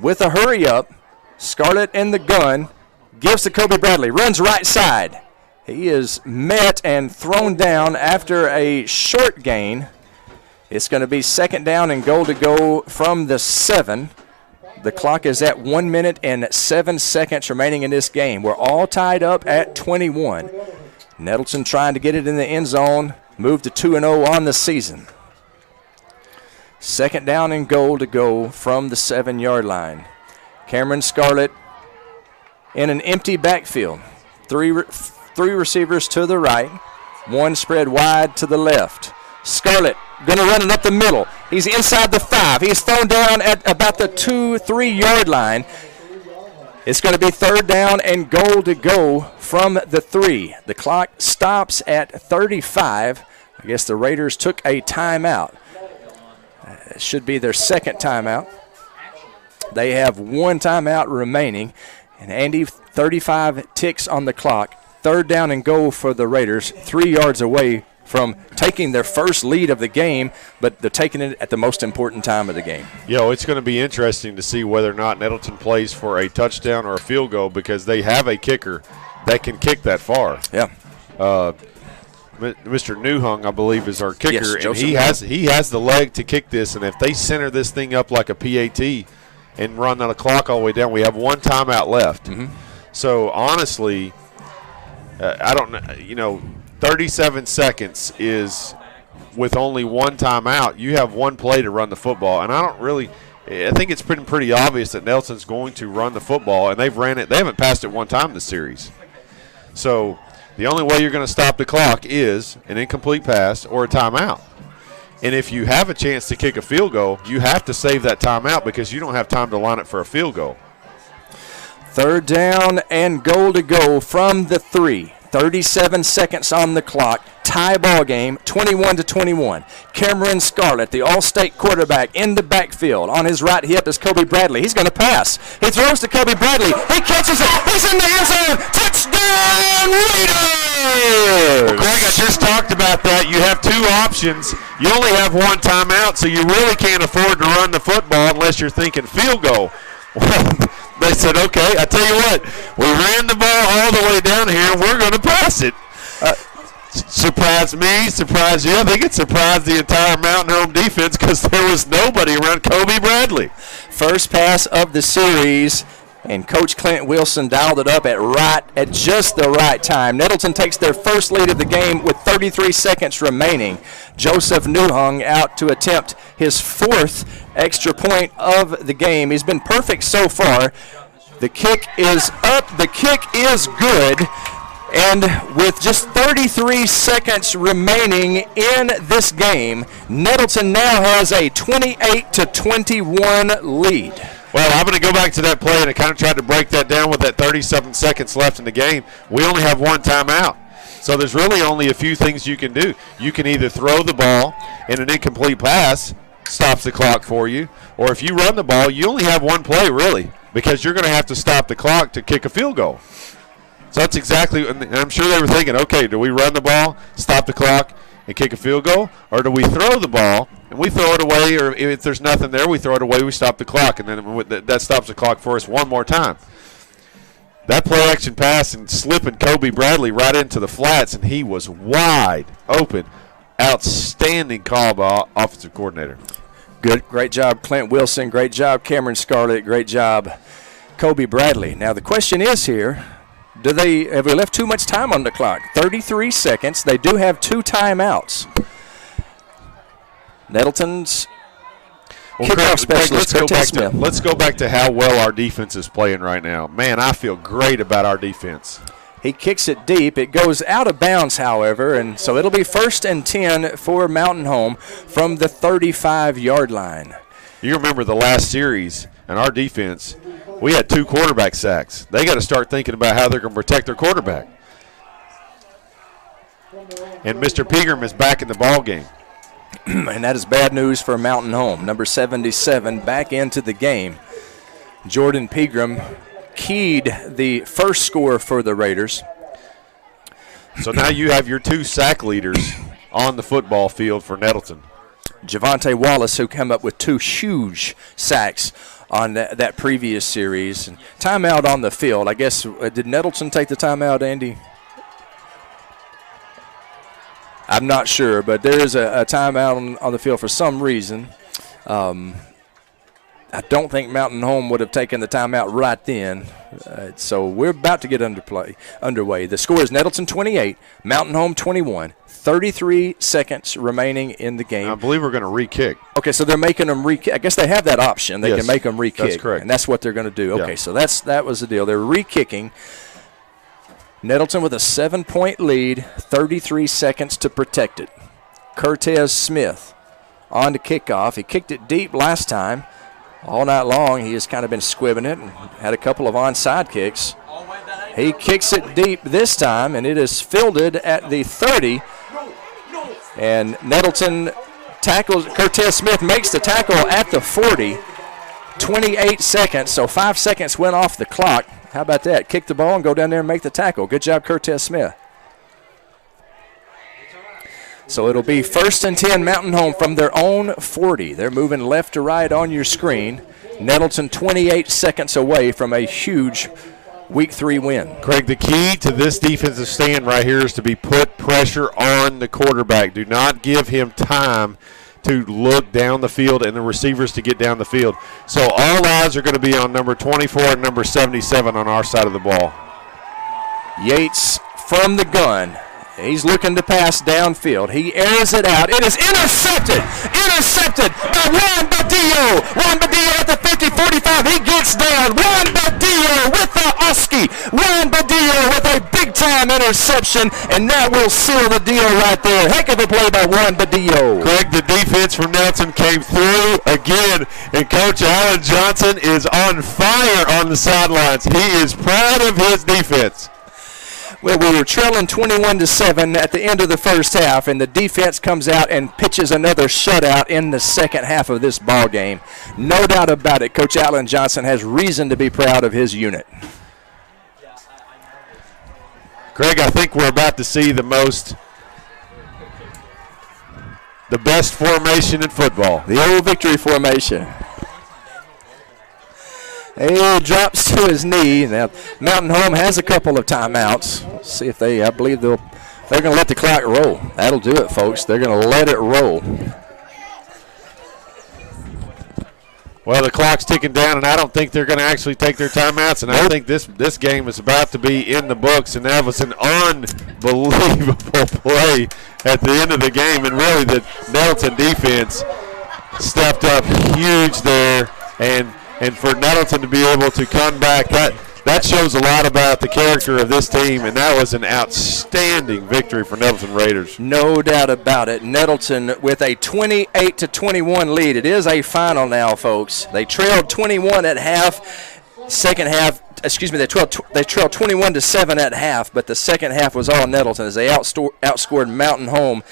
with a hurry up. Scarlett in the gun. Gives to Kobe Bradley. Runs right side. He is met and thrown down after a short gain. It's going to be second down and goal to go from the 7. The clock is at 1 minute and 7 seconds remaining in this game. We're all tied up at 21. Nettleton trying to get it in the end zone, move to 2-0 on the season. Second down and goal to go from the 7-yard line. Cameron Scarlett in an empty backfield. Three receivers to the right, one spread wide to the left. Scarlett going to run it up the middle. He's inside the 5. He's thrown down at about the 2-3 line. It's going to be third down and goal to go from the 3. The clock stops at 35. I guess the Raiders took a timeout. It should be their second timeout. They have one timeout remaining. And Andy, 35 ticks on the clock. Third down and goal for the Raiders, 3 yards away from taking their first lead of the game, but they're taking it at the most important time of the game. It's going to be interesting to see whether or not Nettleton plays for a touchdown or a field goal, because they have a kicker that can kick that far. Yeah. Mr. Newhung, I believe, is our kicker, yes, and he has the leg to kick this, and if they center this thing up like a PAT and run the clock all the way down, we have one timeout left. Mm-hmm. So, honestly, I don't know, 37 seconds is with only one timeout. You have one play to run the football, and I think it's pretty obvious that Nelson's going to run the football, and they've ran it. They haven't passed it one time this series. So the only way you're going to stop the clock is an incomplete pass or a timeout. And if you have a chance to kick a field goal, you have to save that timeout because you don't have time to line it for a field goal. Third down and goal to go from the 3. 37 seconds on the clock. Tie ball game, 21-21. Cameron Scarlett, the All-State quarterback, in the backfield. On his right hip is Kobe Bradley. He's going to pass. He throws to Kobe Bradley. He catches it. He's in the end zone. Touchdown, Raiders! Well, Greg, I just talked about that. You have two options. You only have one timeout, so you really can't afford to run the football unless you're thinking field goal. Well, they said, okay, I tell you what, we ran the ball all the way down here, and we're going to pass it. Surprised me, surprised you. I think it surprised the entire Mountain Home defense because there was nobody around Kobe Bradley. First pass of the series, and Coach Clint Wilson dialed it up at just the right time. Nettleton takes their first lead of the game with 33 seconds remaining. Joseph Newhung out to attempt his 4th extra point of the game. He's been perfect so far. The kick is up. The kick is good. And with just 33 seconds remaining in this game, Nettleton now has a 28-21 lead. Well, I'm going to go back to that play, and I kind of tried to break that down with that 37 seconds left in the game. We only have one timeout. So there's really only a few things you can do. You can either throw the ball and an incomplete pass stops the clock for you, or if you run the ball, you only have one play, really, because you're going to have to stop the clock to kick a field goal. So that's exactly, and I'm sure they were thinking, okay, do we run the ball, stop the clock, and kick a field goal, or do we throw the ball and we throw it away, or if there's nothing there, we throw it away, we stop the clock, and then that stops the clock for us one more time. That play action pass and slipping Kobe Bradley right into the flats, and he was wide open. Outstanding call by offensive coordinator. Good, great job, Clint Wilson. Great job, Cameron Scarlett. Great job, Kobe Bradley. Now the question is here: have we left too much time on the clock? 33 seconds. They do have 2 timeouts. Nettleton's kickoff specialist. Let's go back to how well our defense is playing right now. Man, I feel great about our defense. He kicks it deep. It goes out of bounds, however, and so it'll be 1st and 10 for Mountain Home from the 35-yard line. You remember the last series and our defense, we had 2 quarterback sacks. They got to start thinking about how they're going to protect their quarterback. And Mr. Pregame is back in the ball game. And that is bad news for Mountain Home. Number 77 back into the game. Jordan Pregame keyed the first score for the Raiders. So now you have your 2 sack leaders on the football field for Nettleton. Javante Wallace, who came up with 2 huge sacks on that previous series. And timeout on the field. I guess, did Nettleton take the timeout, Andy? I'm not sure, but there is a timeout on the field for some reason. I don't think Mountain Home would have taken the timeout right then. So we're about to get underway. The score is Nettleton 28, Mountain Home 21. 33 seconds remaining in the game. I believe we're going to re-kick. Okay, so they're making them re-kick. I guess they have that option. They can make them re-kick. That's correct. And that's what they're going to do. Okay, yeah. so that was the deal. They're re-kicking. Nettleton with a 7-point lead, 33 seconds to protect it. Cortez Smith on to kickoff. He kicked it deep last time. All night long, he has kind of been squibbing it and had a couple of onside kicks. He kicks it deep this time, and it is fielded at the 30. And Nettleton tackles. Cortez Smith makes the tackle at the 40. 28 seconds, so 5 seconds went off the clock. How about that? Kick the ball and go down there and make the tackle. Good job, Cortez Smith. So it'll be 1st and 10 Mountain Home from their own 40. They're moving left to right on your screen. Nettleton 28 seconds away from a huge Week 3 win. Craig, the key to this defensive stand right here is to be put pressure on the quarterback. Do not give him time to look down the field and the receivers to get down the field. So all eyes are going to be on number 24 and number 77 on our side of the ball. Yates from the gun. He's looking to pass downfield. He airs it out. It is intercepted. Intercepted by Juan Badillo. Juan Badillo at the 50-45. He gets down. Juan Badillo with the Oski. Juan Badillo with a big-time interception, and that will seal the deal right there. Heck of a play by Juan Badillo. Craig, the defense from Nettleton came through again, and Coach Alan Johnson is on fire on the sidelines. He is proud of his defense. Well, we were trailing 21-7 at the end of the first half, and the defense comes out and pitches another shutout in the second half of this ball game. No doubt about it, Coach Alan Johnson has reason to be proud of his unit. Greg, I think we're about to see the best formation in football. The old victory formation. He drops to his knee. Now, Mountain Home has a couple of timeouts. Let's see if I believe they're going to let the clock roll. That'll do it, folks. They're going to let it roll. Well, the clock's ticking down, and I don't think they're going to actually take their timeouts, and I think this game is about to be in the books, and that was an unbelievable play at the end of the game, and really the Nettleton defense stepped up huge there, and for Nettleton to be able to come back, that shows a lot about the character of this team, and that was an outstanding victory for Nettleton Raiders. No doubt about it. Nettleton with a 28-21 lead. It is a final now, folks. They trailed 21 at half. Second half, they trailed 21-7 at half, but the second half was all Nettleton as they outscored Mountain Home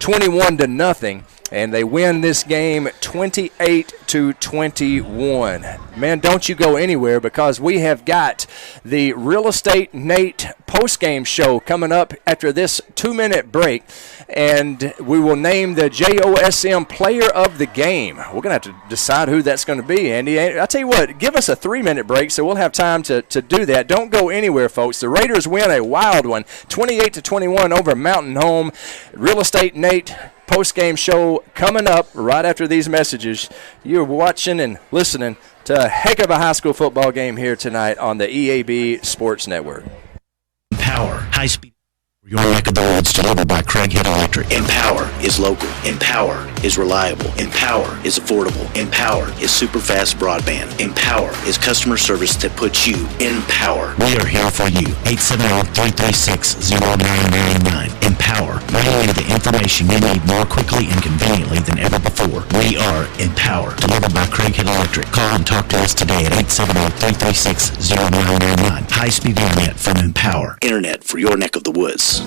21-0. And they win this game 28-21. Man, don't you go anywhere, because we have got the Real Estate Nate postgame show coming up after this 2-minute break. And we will name the JOSM player of the game. We're going to have to decide who that's going to be, Andy. I'll tell you what, give us a 3-minute break so we'll have time to do that. Don't go anywhere, folks. The Raiders win a wild one, 28-21 over Mountain Home. Real Estate Nate post-game show coming up right after these messages. You're watching and listening to a heck of a high school football game here tonight on the EAB Sports Network. Power, high speed. Your neck of the woods, delivered by Craig Head Electric. Empower is local. Empower is reliable. Empower is affordable. Empower is super fast broadband. Empower is customer service that puts you in power. We are here for you. 870-336-0999. Empower, bringing you the information you need more quickly and conveniently than ever before. We are Empower, delivered by Craig Head Electric. Call and talk to us today at 870-336-0999. High-speed internet from Empower. Internet for your neck of the woods.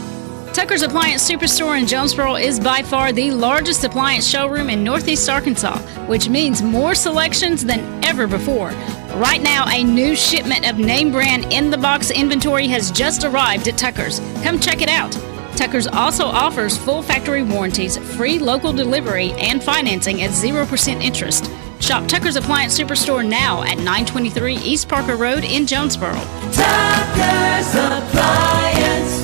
Tucker's Appliance Superstore in Jonesboro is by far the largest appliance showroom in Northeast Arkansas, which means more selections than ever before. Right now, a new shipment of name brand in-the-box inventory has just arrived at Tucker's. Come check it out. Tucker's also offers full factory warranties, free local delivery, and financing at 0% interest. Shop Tucker's Appliance Superstore now at 923 East Parker Road in Jonesboro. Tucker's Appliance.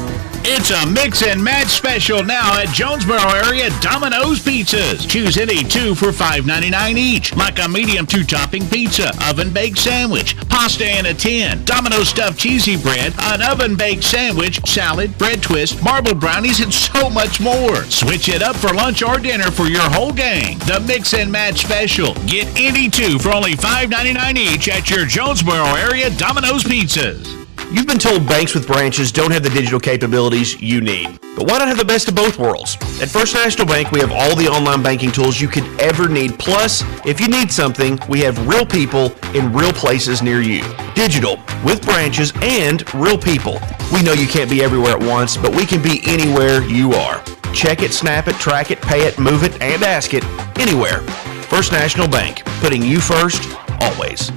It's a mix and match special now at Jonesboro area Domino's Pizzas. Choose any two for $5.99 each, like a medium 2-topping pizza, oven-baked sandwich, pasta in a tin, Domino's stuffed cheesy bread, an oven-baked sandwich, salad, bread twist, marble brownies, and so much more. Switch it up for lunch or dinner for your whole gang. The mix and match special. Get any two for only $5.99 each at your Jonesboro area Domino's Pizzas. You've been told banks with branches don't have the digital capabilities you need. But why not have the best of both worlds? At First National Bank, we have all the online banking tools you could ever need. Plus, if you need something, we have real people in real places near you. Digital, with branches and real people. We know you can't be everywhere at once, but we can be anywhere you are. Check it, snap it, track it, pay it, move it, and ask it anywhere. First National Bank, putting you first, always.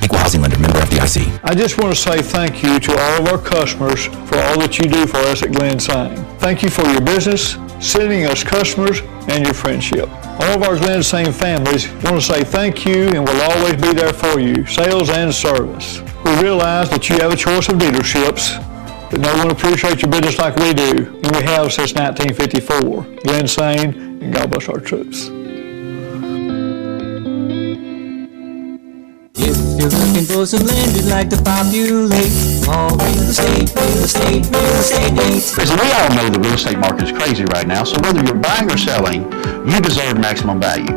Equal housing lender, member FDIC. I just want to say thank you to all of our customers for all that you do for us at Glen Sang. Thank you for your business, sending us customers, and your friendship. All of our Glen Sang families want to say thank you and will always be there for you, sales and service. We realize that you have a choice of dealerships, but no one appreciates your business like we do, and we have since 1954. Glen Sang, and God bless our troops. If you're looking for some land you'd like to populate, all real estate needs. Listen, we all know the real estate market is crazy right now, so whether you're buying or selling, you deserve maximum value.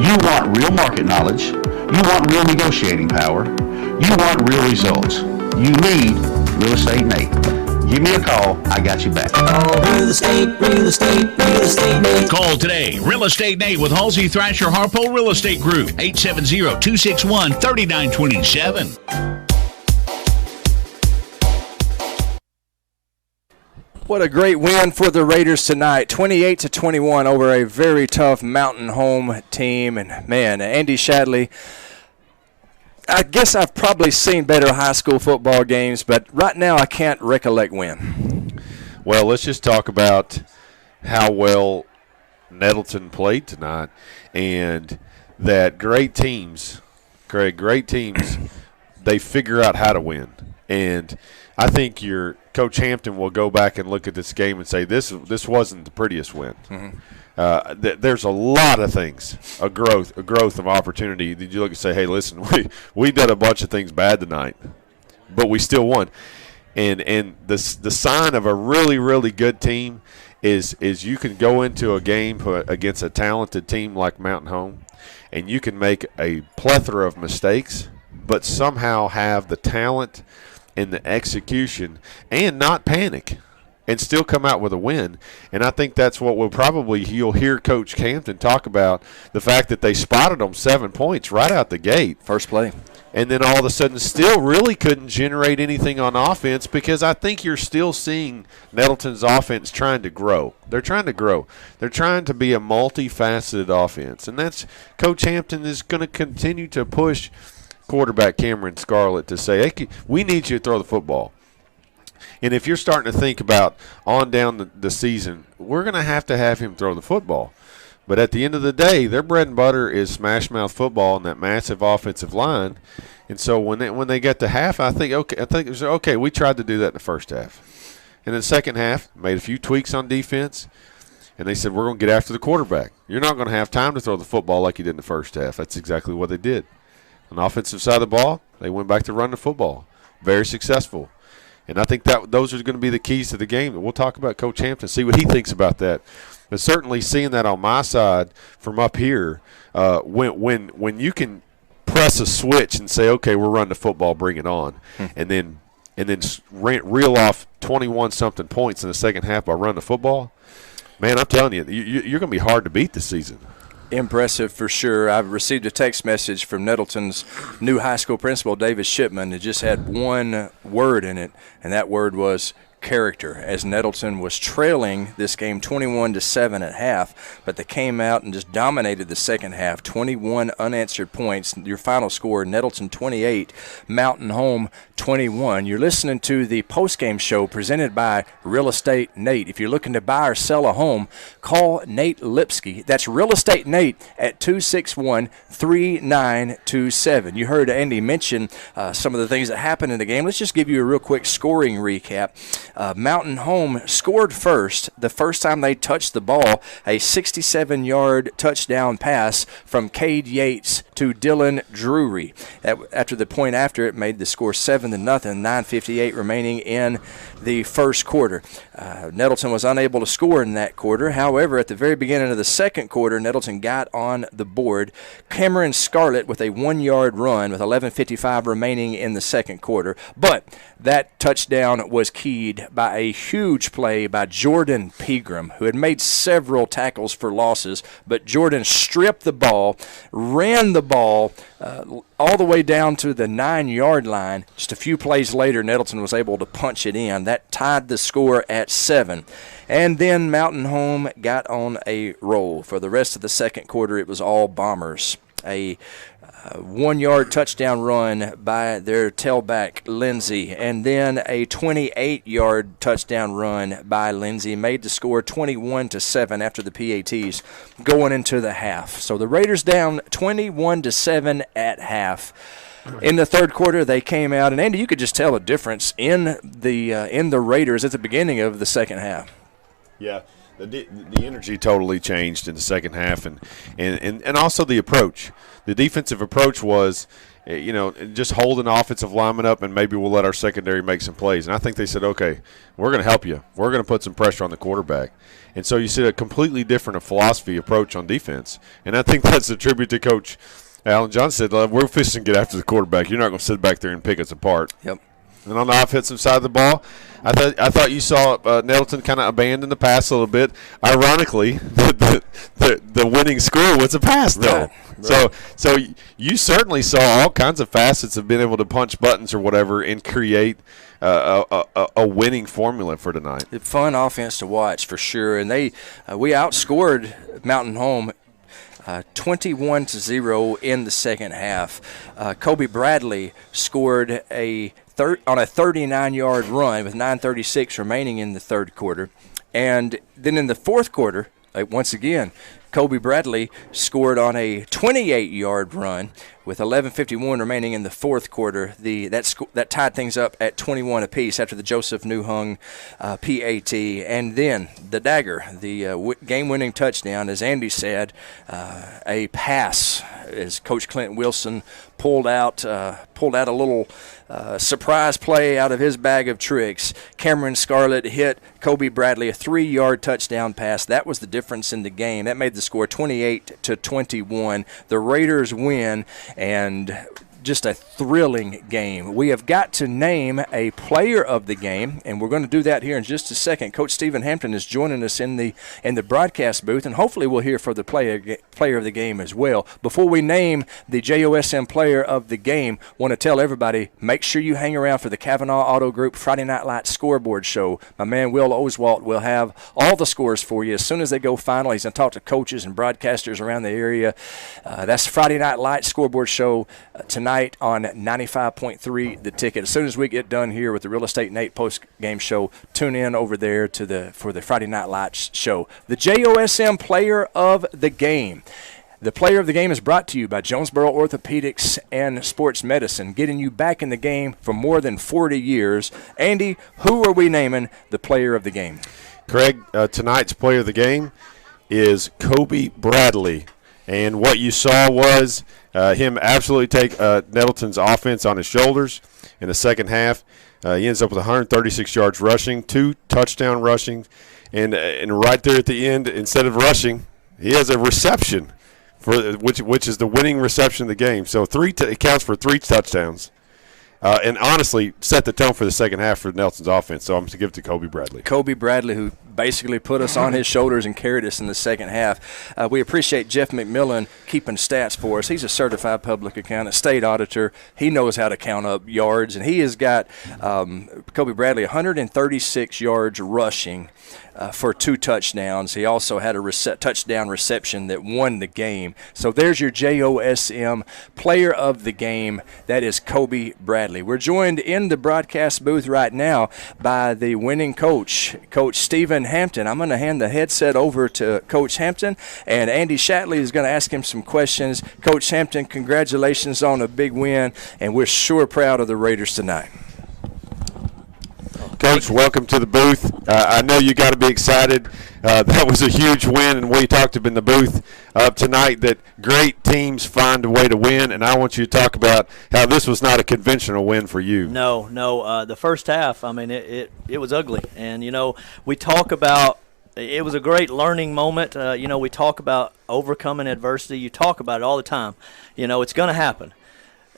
You want real market knowledge. You want real negotiating power. You want real results. You need Real Estate Nate. Give me a call. I got you back. Oh, real estate Nate. Call today. Real Estate Nate with Halsey Thrasher Harpole Real Estate Group. 870-261-3927. What a great win for the Raiders tonight, 28-21 over a very tough Mountain Home team. And, man, Andy Shadley, I guess I've probably seen better high school football games, but right now I can't recollect when. Well, let's just talk about how well Nettleton played tonight, and that great teams, Craig, they figure out how to win. And I think your Coach Hampton will go back and look at this game and say this wasn't the prettiest win. Mm-hmm. There's a lot of things, a growth of opportunity. Did you look and say, hey, listen, we did a bunch of things bad tonight, but we still won. And the sign of a really, really good team is you can go into a game against a talented team like Mountain Home, and you can make a plethora of mistakes, but somehow have the talent and the execution and not panic and still come out with a win. And I think that's what you'll hear Coach Hampton talk about, the fact that they spotted them 7 points right out the gate. First play. And then all of a sudden still really couldn't generate anything on offense, because I think you're still seeing Nettleton's offense trying to grow. They're trying to grow. They're trying to be a multifaceted offense. And that's Coach Hampton is going to continue to push quarterback Cameron Scarlett to say, hey, we need you to throw the football. And if you're starting to think about on down the season, we're going to have him throw the football. But at the end of the day, their bread and butter is smash mouth football and that massive offensive line. And so when they get to half, I think okay, we tried to do that in the first half. And then the second half, made a few tweaks on defense, and they said, we're going to get after the quarterback. You're not going to have time to throw the football like you did in the first half. That's exactly what they did. On the offensive side of the ball, they went back to run the football. Very successful. And I think that those are going to be the keys to the game. We'll talk about Coach Hampton, see what he thinks about that. But certainly seeing that on my side from up here, when you can press a switch and say, okay, we're running the football, bring it on, and then reel off 21-something points in the second half by running the football, man, I'm telling you, you're going to be hard to beat this season. Impressive for sure. I've received a text message from Nettleton's new high school principal, David Shipman. It just had one word in it, and that word was character, as Nettleton was trailing this game 21-7 at half, but they came out and just dominated the second half. 21 unanswered points. Your final score, Nettleton 28, Mountain Home 21. You're listening to the postgame show presented by Real Estate Nate. If you're looking to buy or sell a home, call Nate Lipsky. That's Real Estate Nate at 261-3927. You heard Andy mention some of the things that happened in the game. Let's just give you a real quick scoring recap. Mountain Home scored first. The first time they touched the ball, a 67-yard touchdown pass from Cade Yates to Dylan Drury. After the point after, it made the score 7-0, 9:58 remaining in the first quarter. Nettleton was unable to score in that quarter. However, at the very beginning of the second quarter, Nettleton got on the board. Cameron Scarlett with a 1-yard run with 11:55 remaining in the second quarter. But that touchdown was keyed by a huge play by Jordan Pegram, who had made several tackles for losses. But Jordan stripped the ball, ran the ball all the way down to the 9-yard line. Just a few plays later, Nettleton was able to punch it in. That tied the score at 7. And then Mountain Home got on a roll. For the rest of the second quarter, it was all Bombers. A 1-yard touchdown run by their tailback, Lindsey, and then a 28-yard touchdown run by Lindsey made the score 21-7 after the PATs going into the half. So the Raiders down 21-7 at half. In the third quarter, they came out, and Andy, you could just tell a difference in the Raiders at the beginning of the second half. Yeah. The energy totally changed in the second half, and also the approach. The defensive approach was, just holding the offensive lineman up, and maybe we'll let our secondary make some plays. And I think they said, okay, we're going to help you. We're going to put some pressure on the quarterback. And so you see a completely different philosophy approach on defense. And I think that's a tribute to Coach Alan Johnson. Said, we're fixing to get after the quarterback. You're not going to sit back there and pick us apart. Yep. And on the offensive side of the ball, I thought you saw Nettleton kind of abandon the pass a little bit. Ironically, the winning score was a pass, though. Right. So you certainly saw all kinds of facets of being able to punch buttons or whatever and create a winning formula for tonight. Fun offense to watch for sure, and we outscored Mountain Home 21-0 in the second half. Kobe Bradley scored on a 39-yard run with 9:36 remaining in the third quarter. And then in the fourth quarter, once again, Kobe Bradley scored on a 28-yard run with 11:51 remaining in the fourth quarter. That tied things up at 21 apiece after the Joseph Newhung PAT. And then the dagger, the game-winning touchdown, as Andy said, a pass as Coach Clint Wilson pulled out a little surprise play out of his bag of tricks. Cameron Scarlett hit Kobe Bradley a 3-yard touchdown pass. That was the difference in the game. That made the score 28-21. The Raiders win, and just a thrilling game. We have got to name a player of the game, and we're going to do that here in just a second. Coach Stephen Hampton is joining us in the broadcast booth, and hopefully we'll hear for the player of the game as well. Before we name the JOSM player of the game, want to tell everybody, make sure you hang around for the Kavanaugh Auto Group Friday Night Lights scoreboard show. My man Will Oswalt will have all the scores for you as soon as they go final. He's going to talk to coaches and broadcasters around the area. That's Friday Night Lights scoreboard show tonight on 95.3 The Ticket. As soon as we get done here with the Real Estate Nate post-game show, tune in over there for the Friday Night Lights show. The JOSM player of the game. The player of the game is brought to you by Jonesboro Orthopedics and Sports Medicine, getting you back in the game for more than 40 years. Andy, who are we naming the player of the game? Craig, tonight's player of the game is Kobe Bradley. And what you saw was him absolutely take Nettleton's offense on his shoulders in the second half. He ends up with 136 yards rushing, 2 touchdown rushing, and right there at the end, instead of rushing, he has a reception which is the winning reception of the game. So it counts for 3 touchdowns. And honestly, set the tone for the second half for Nelson's offense. So I'm going to give it to Kobe Bradley. Kobe Bradley, who basically put us on his shoulders and carried us in the second half. We appreciate Jeff McMillan keeping stats for us. He's a certified public accountant, state auditor. He knows how to count up yards, and he has got Kobe Bradley 136 yards rushing for 2 touchdowns. He also had a touchdown reception that won the game. So there's your JOSM player of the game. That is Kobe Bradley. We're joined in the broadcast booth right now by the winning coach, Coach Stephen Hampton. I'm going to hand the headset over to Coach Hampton, and Andy Shatley is going to ask him some questions. Coach Hampton, congratulations on a big win, and we're sure proud of the Raiders tonight. Coach, welcome to the booth. I know you got to be excited. That was a huge win, and we talked in the booth tonight that great teams find a way to win, and I want you to talk about how this was not a conventional win for you. No. The first half, I mean, it was ugly. And, we talk about it was a great learning moment. We talk about overcoming adversity. You talk about it all the time. It's going to happen.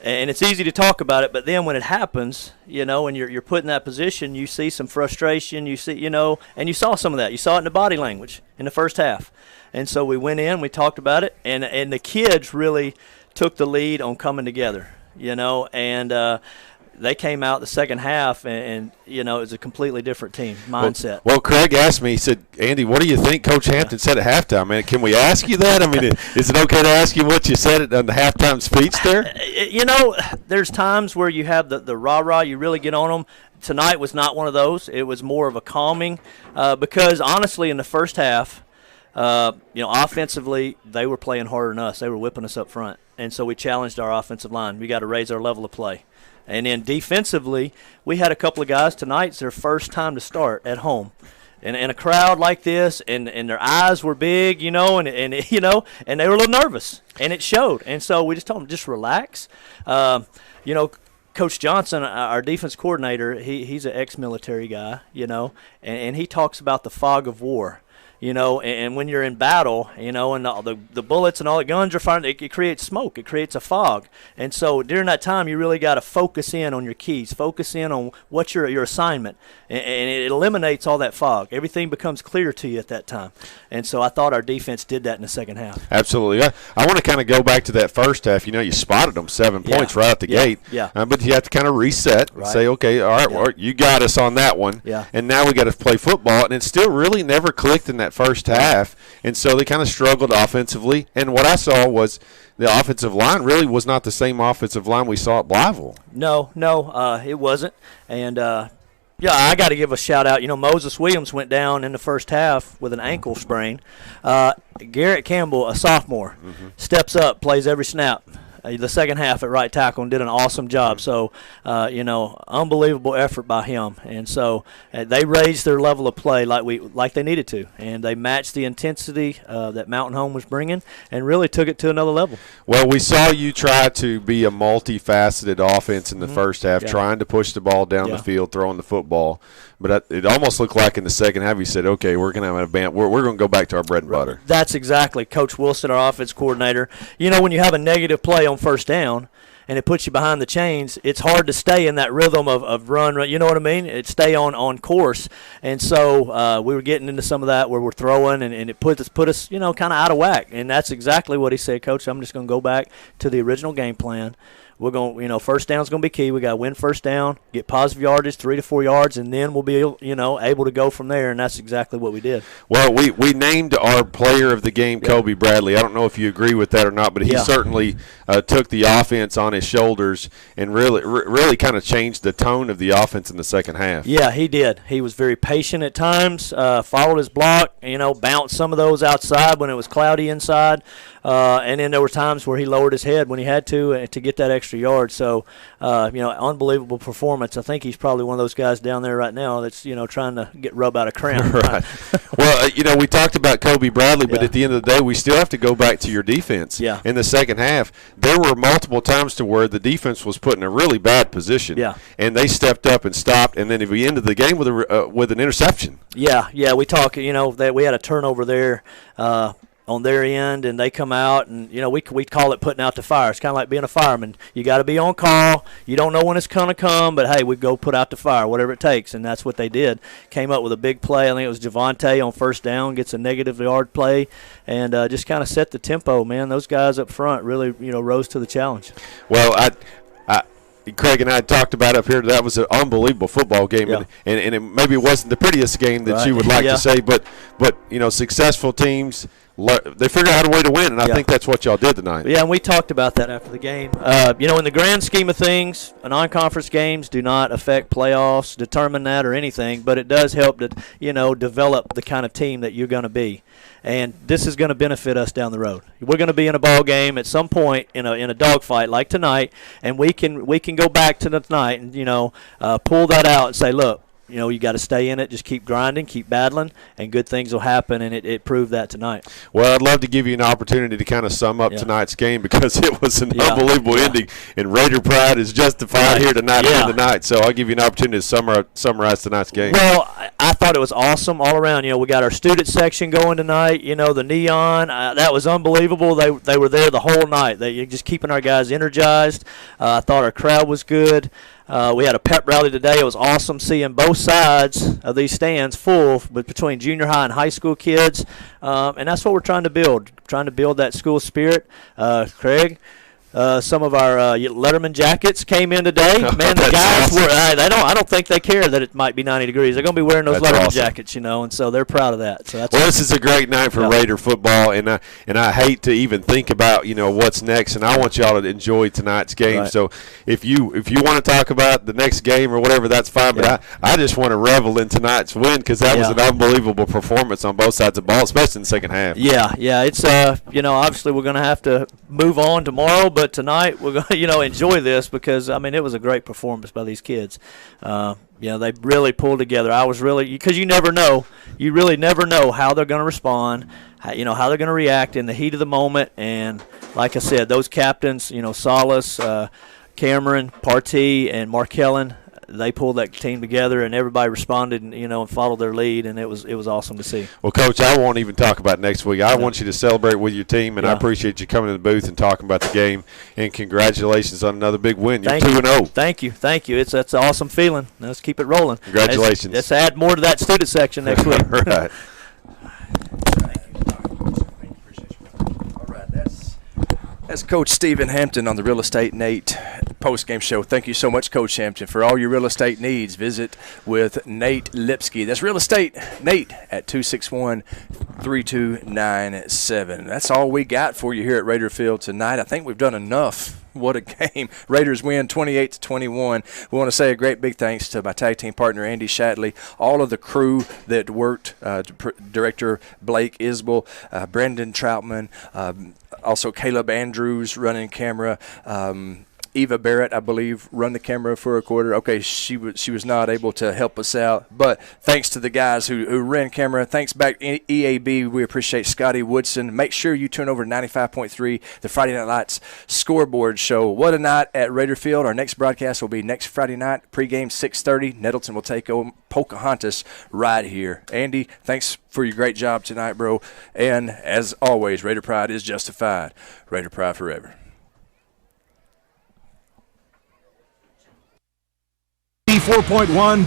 And it's easy to talk about it, but then when it happens, and you're put in that position, you see some frustration, and you saw some of that. You saw it in the body language in the first half. And so we went in, we talked about it, and the kids really took the lead on coming together, and they came out the second half, and it was a completely different team mindset. Well, Craig asked me, he said, Andy, what do you think Coach Hampton said at halftime? Man, can we ask you that? I mean, is it okay to ask you what you said on the halftime speech there? There's times where you have the rah-rah, you really get on them. Tonight was not one of those. It was more of a calming because, honestly, in the first half, offensively, they were playing harder than us. They were whipping us up front. And so we challenged our offensive line. We got to raise our level of play. And then defensively, we had a couple of guys tonight. It's their first time to start at home. And in a crowd like this, and their eyes were big, and they were a little nervous. And it showed. And so we just told them, just relax. Coach Johnson, our defense coordinator, he's an ex-military guy, and he talks about the fog of war. And when you're in battle, and the bullets and all the guns are firing, it creates smoke. It creates a fog. And so during that time, you really got to focus in on your keys, focus in on what's your assignment, and it eliminates all that fog. Everything becomes clear to you at that time. And so I thought our defense did that in the second half. Absolutely. I want to kind of go back to that first half. You spotted them 7 points right out the gate. Yeah. But you have to kind of reset and say, okay, all right, well, you got us on that one. Yeah. And now we got to play football. And it still really never clicked in that first half. And so they kind of struggled offensively. And what I saw was the offensive line really was not the same offensive line we saw at Blytheville. No, it wasn't. And, I got to give a shout-out. Moses Williams went down in the first half with an ankle sprain. Garrett Campbell, a sophomore, steps up, plays every snap. The second half at right tackle and did an awesome job. So, unbelievable effort by him. And so they raised their level of play like they needed to, and they matched the intensity that Mountain Home was bringing and really took it to another level. Well, we saw you try to be a multifaceted offense in the first half, trying to push the ball down the field, throwing the football. But it almost looked like in the second half you said, okay, we're going to have we're going to go back to our bread and butter. That's exactly. Coach Wilson, our offense coordinator, when you have a negative play on first down and it puts you behind the chains, it's hard to stay in that rhythm of run. You know what I mean? It stay on course. And so we were getting into some of that where we're throwing, and it put us kind of out of whack. And that's exactly what he said, Coach. I'm just going to go back to the original game plan. We're going, first down's going to be key. We got to win first down, get positive yardage, 3 to 4 yards, and then we'll be, able to go from there. And that's exactly what we did. Well, we named our player of the game Kobe Bradley. I don't know if you agree with that or not, but he certainly took the offense on his shoulders and really kind of changed the tone of the offense in the second half. Yeah, he did. He was very patient at times, followed his block, bounced some of those outside when it was cloudy inside. And then there were times where he lowered his head when he had to get that extra yard. So, unbelievable performance. I think he's probably one of those guys down there right now that's, trying to get rub out of cramp. Right. Well, we talked about Kobe Bradley, but at the end of the day, we still have to go back to your defense. Yeah. In the second half, there were multiple times to where the defense was put in a really bad position. Yeah. And they stepped up and stopped, and then we ended the game with an interception. Yeah. We talk, that we had a turnover there. On their end, and they come out, and we call it putting out the fire. It's kind of like being a fireman. You got to be on call. You don't know when it's going to come, but hey, we go put out the fire, whatever it takes, and that's what they did. Came up with a big play. I think it was Javante on first down, gets a negative yard play, and just kind of set the tempo. Man, those guys up front really rose to the challenge. Well, Craig and I talked about up here. That was an unbelievable football game, and it maybe wasn't the prettiest game that you would like to say, but successful teams. They figure out a way to win, and I think that's what y'all did tonight. Yeah, and we talked about that after the game. In the grand scheme of things, non-conference games do not affect playoffs, determine that or anything, but it does help to, develop the kind of team that you're going to be. And this is going to benefit us down the road. We're going to be in a ball game at some point in a dogfight like tonight, and we can go back to tonight and pull that out and say, look, you got to stay in it, just keep grinding, keep battling, and good things will happen, and it proved that tonight. Well, I'd love to give you an opportunity to kind of sum up tonight's game because it was an unbelievable ending, and Raider pride is justified here tonight and tonight. So I'll give you an opportunity to summarize tonight's game. Well, I thought it was awesome all around. We got our student section going tonight, the neon. That was unbelievable. They were there the whole night. They just keeping our guys energized. I thought our crowd was good. We had a pep rally today. It was awesome seeing both sides of these stands full, but between junior high and high school kids, and that's what we're trying to build that school spirit. Craig, some of our Letterman jackets came in today. Man, the guys were I don't think they care that it might be 90 degrees. They're going to be wearing those Letterman jackets, and so they're proud of that. So this is a great night for Raider football, and I hate to even think about what's next, and I want y'all to enjoy tonight's game. Right. So if you want to talk about the next game or whatever, that's fine. But I just want to revel in tonight's win because that was an unbelievable performance on both sides of the ball, especially in the second half. Yeah. It's obviously we're going to have to move on tomorrow, but tonight we're going to enjoy this because it was a great performance by these kids. They really pulled together. I was really, because you really never know how they're going to respond, how they're going to react in the heat of the moment. And like I said, those captains, Salas, Cameron, Partee, and Markellen, they pulled that team together, and everybody responded, and followed their lead, and it was awesome to see. Well, Coach, I won't even talk about next week. I want you to celebrate with your team, and I appreciate you coming to the booth and talking about the game. And congratulations on another big win. You're 2-0. Thank you. That's an awesome feeling. Let's keep it rolling. Congratulations. Let's add more to that student section next week. Right. That's Coach Stephen Hampton on the Real Estate Nate post-game show. Thank you so much, Coach Hampton. For all your real estate needs, visit with Nate Lipsky. That's Real Estate Nate at 261-3297. That's all we got for you here at Raider Field tonight. I think we've done enough. What a game. Raiders win 28-21. We want to say a great big thanks to my tag team partner, Andy Shatley, all of the crew that worked, Director Blake Isbell, Brendan Troutman, also Caleb Andrews running camera, Eva Barrett, I believe, run the camera for a quarter. Okay, she was not able to help us out, but thanks to the guys who ran camera. Thanks back EAB. We appreciate Scotty Woodson. Make sure you turn over to 95.3, the Friday Night Lights scoreboard show. What a night at Raider Field. Our next broadcast will be next Friday night, pregame 6:30. Nettleton will take on Pocahontas right here. Andy, thanks for your great job tonight, bro. And as always, Raider pride is justified. Raider pride forever. 4.1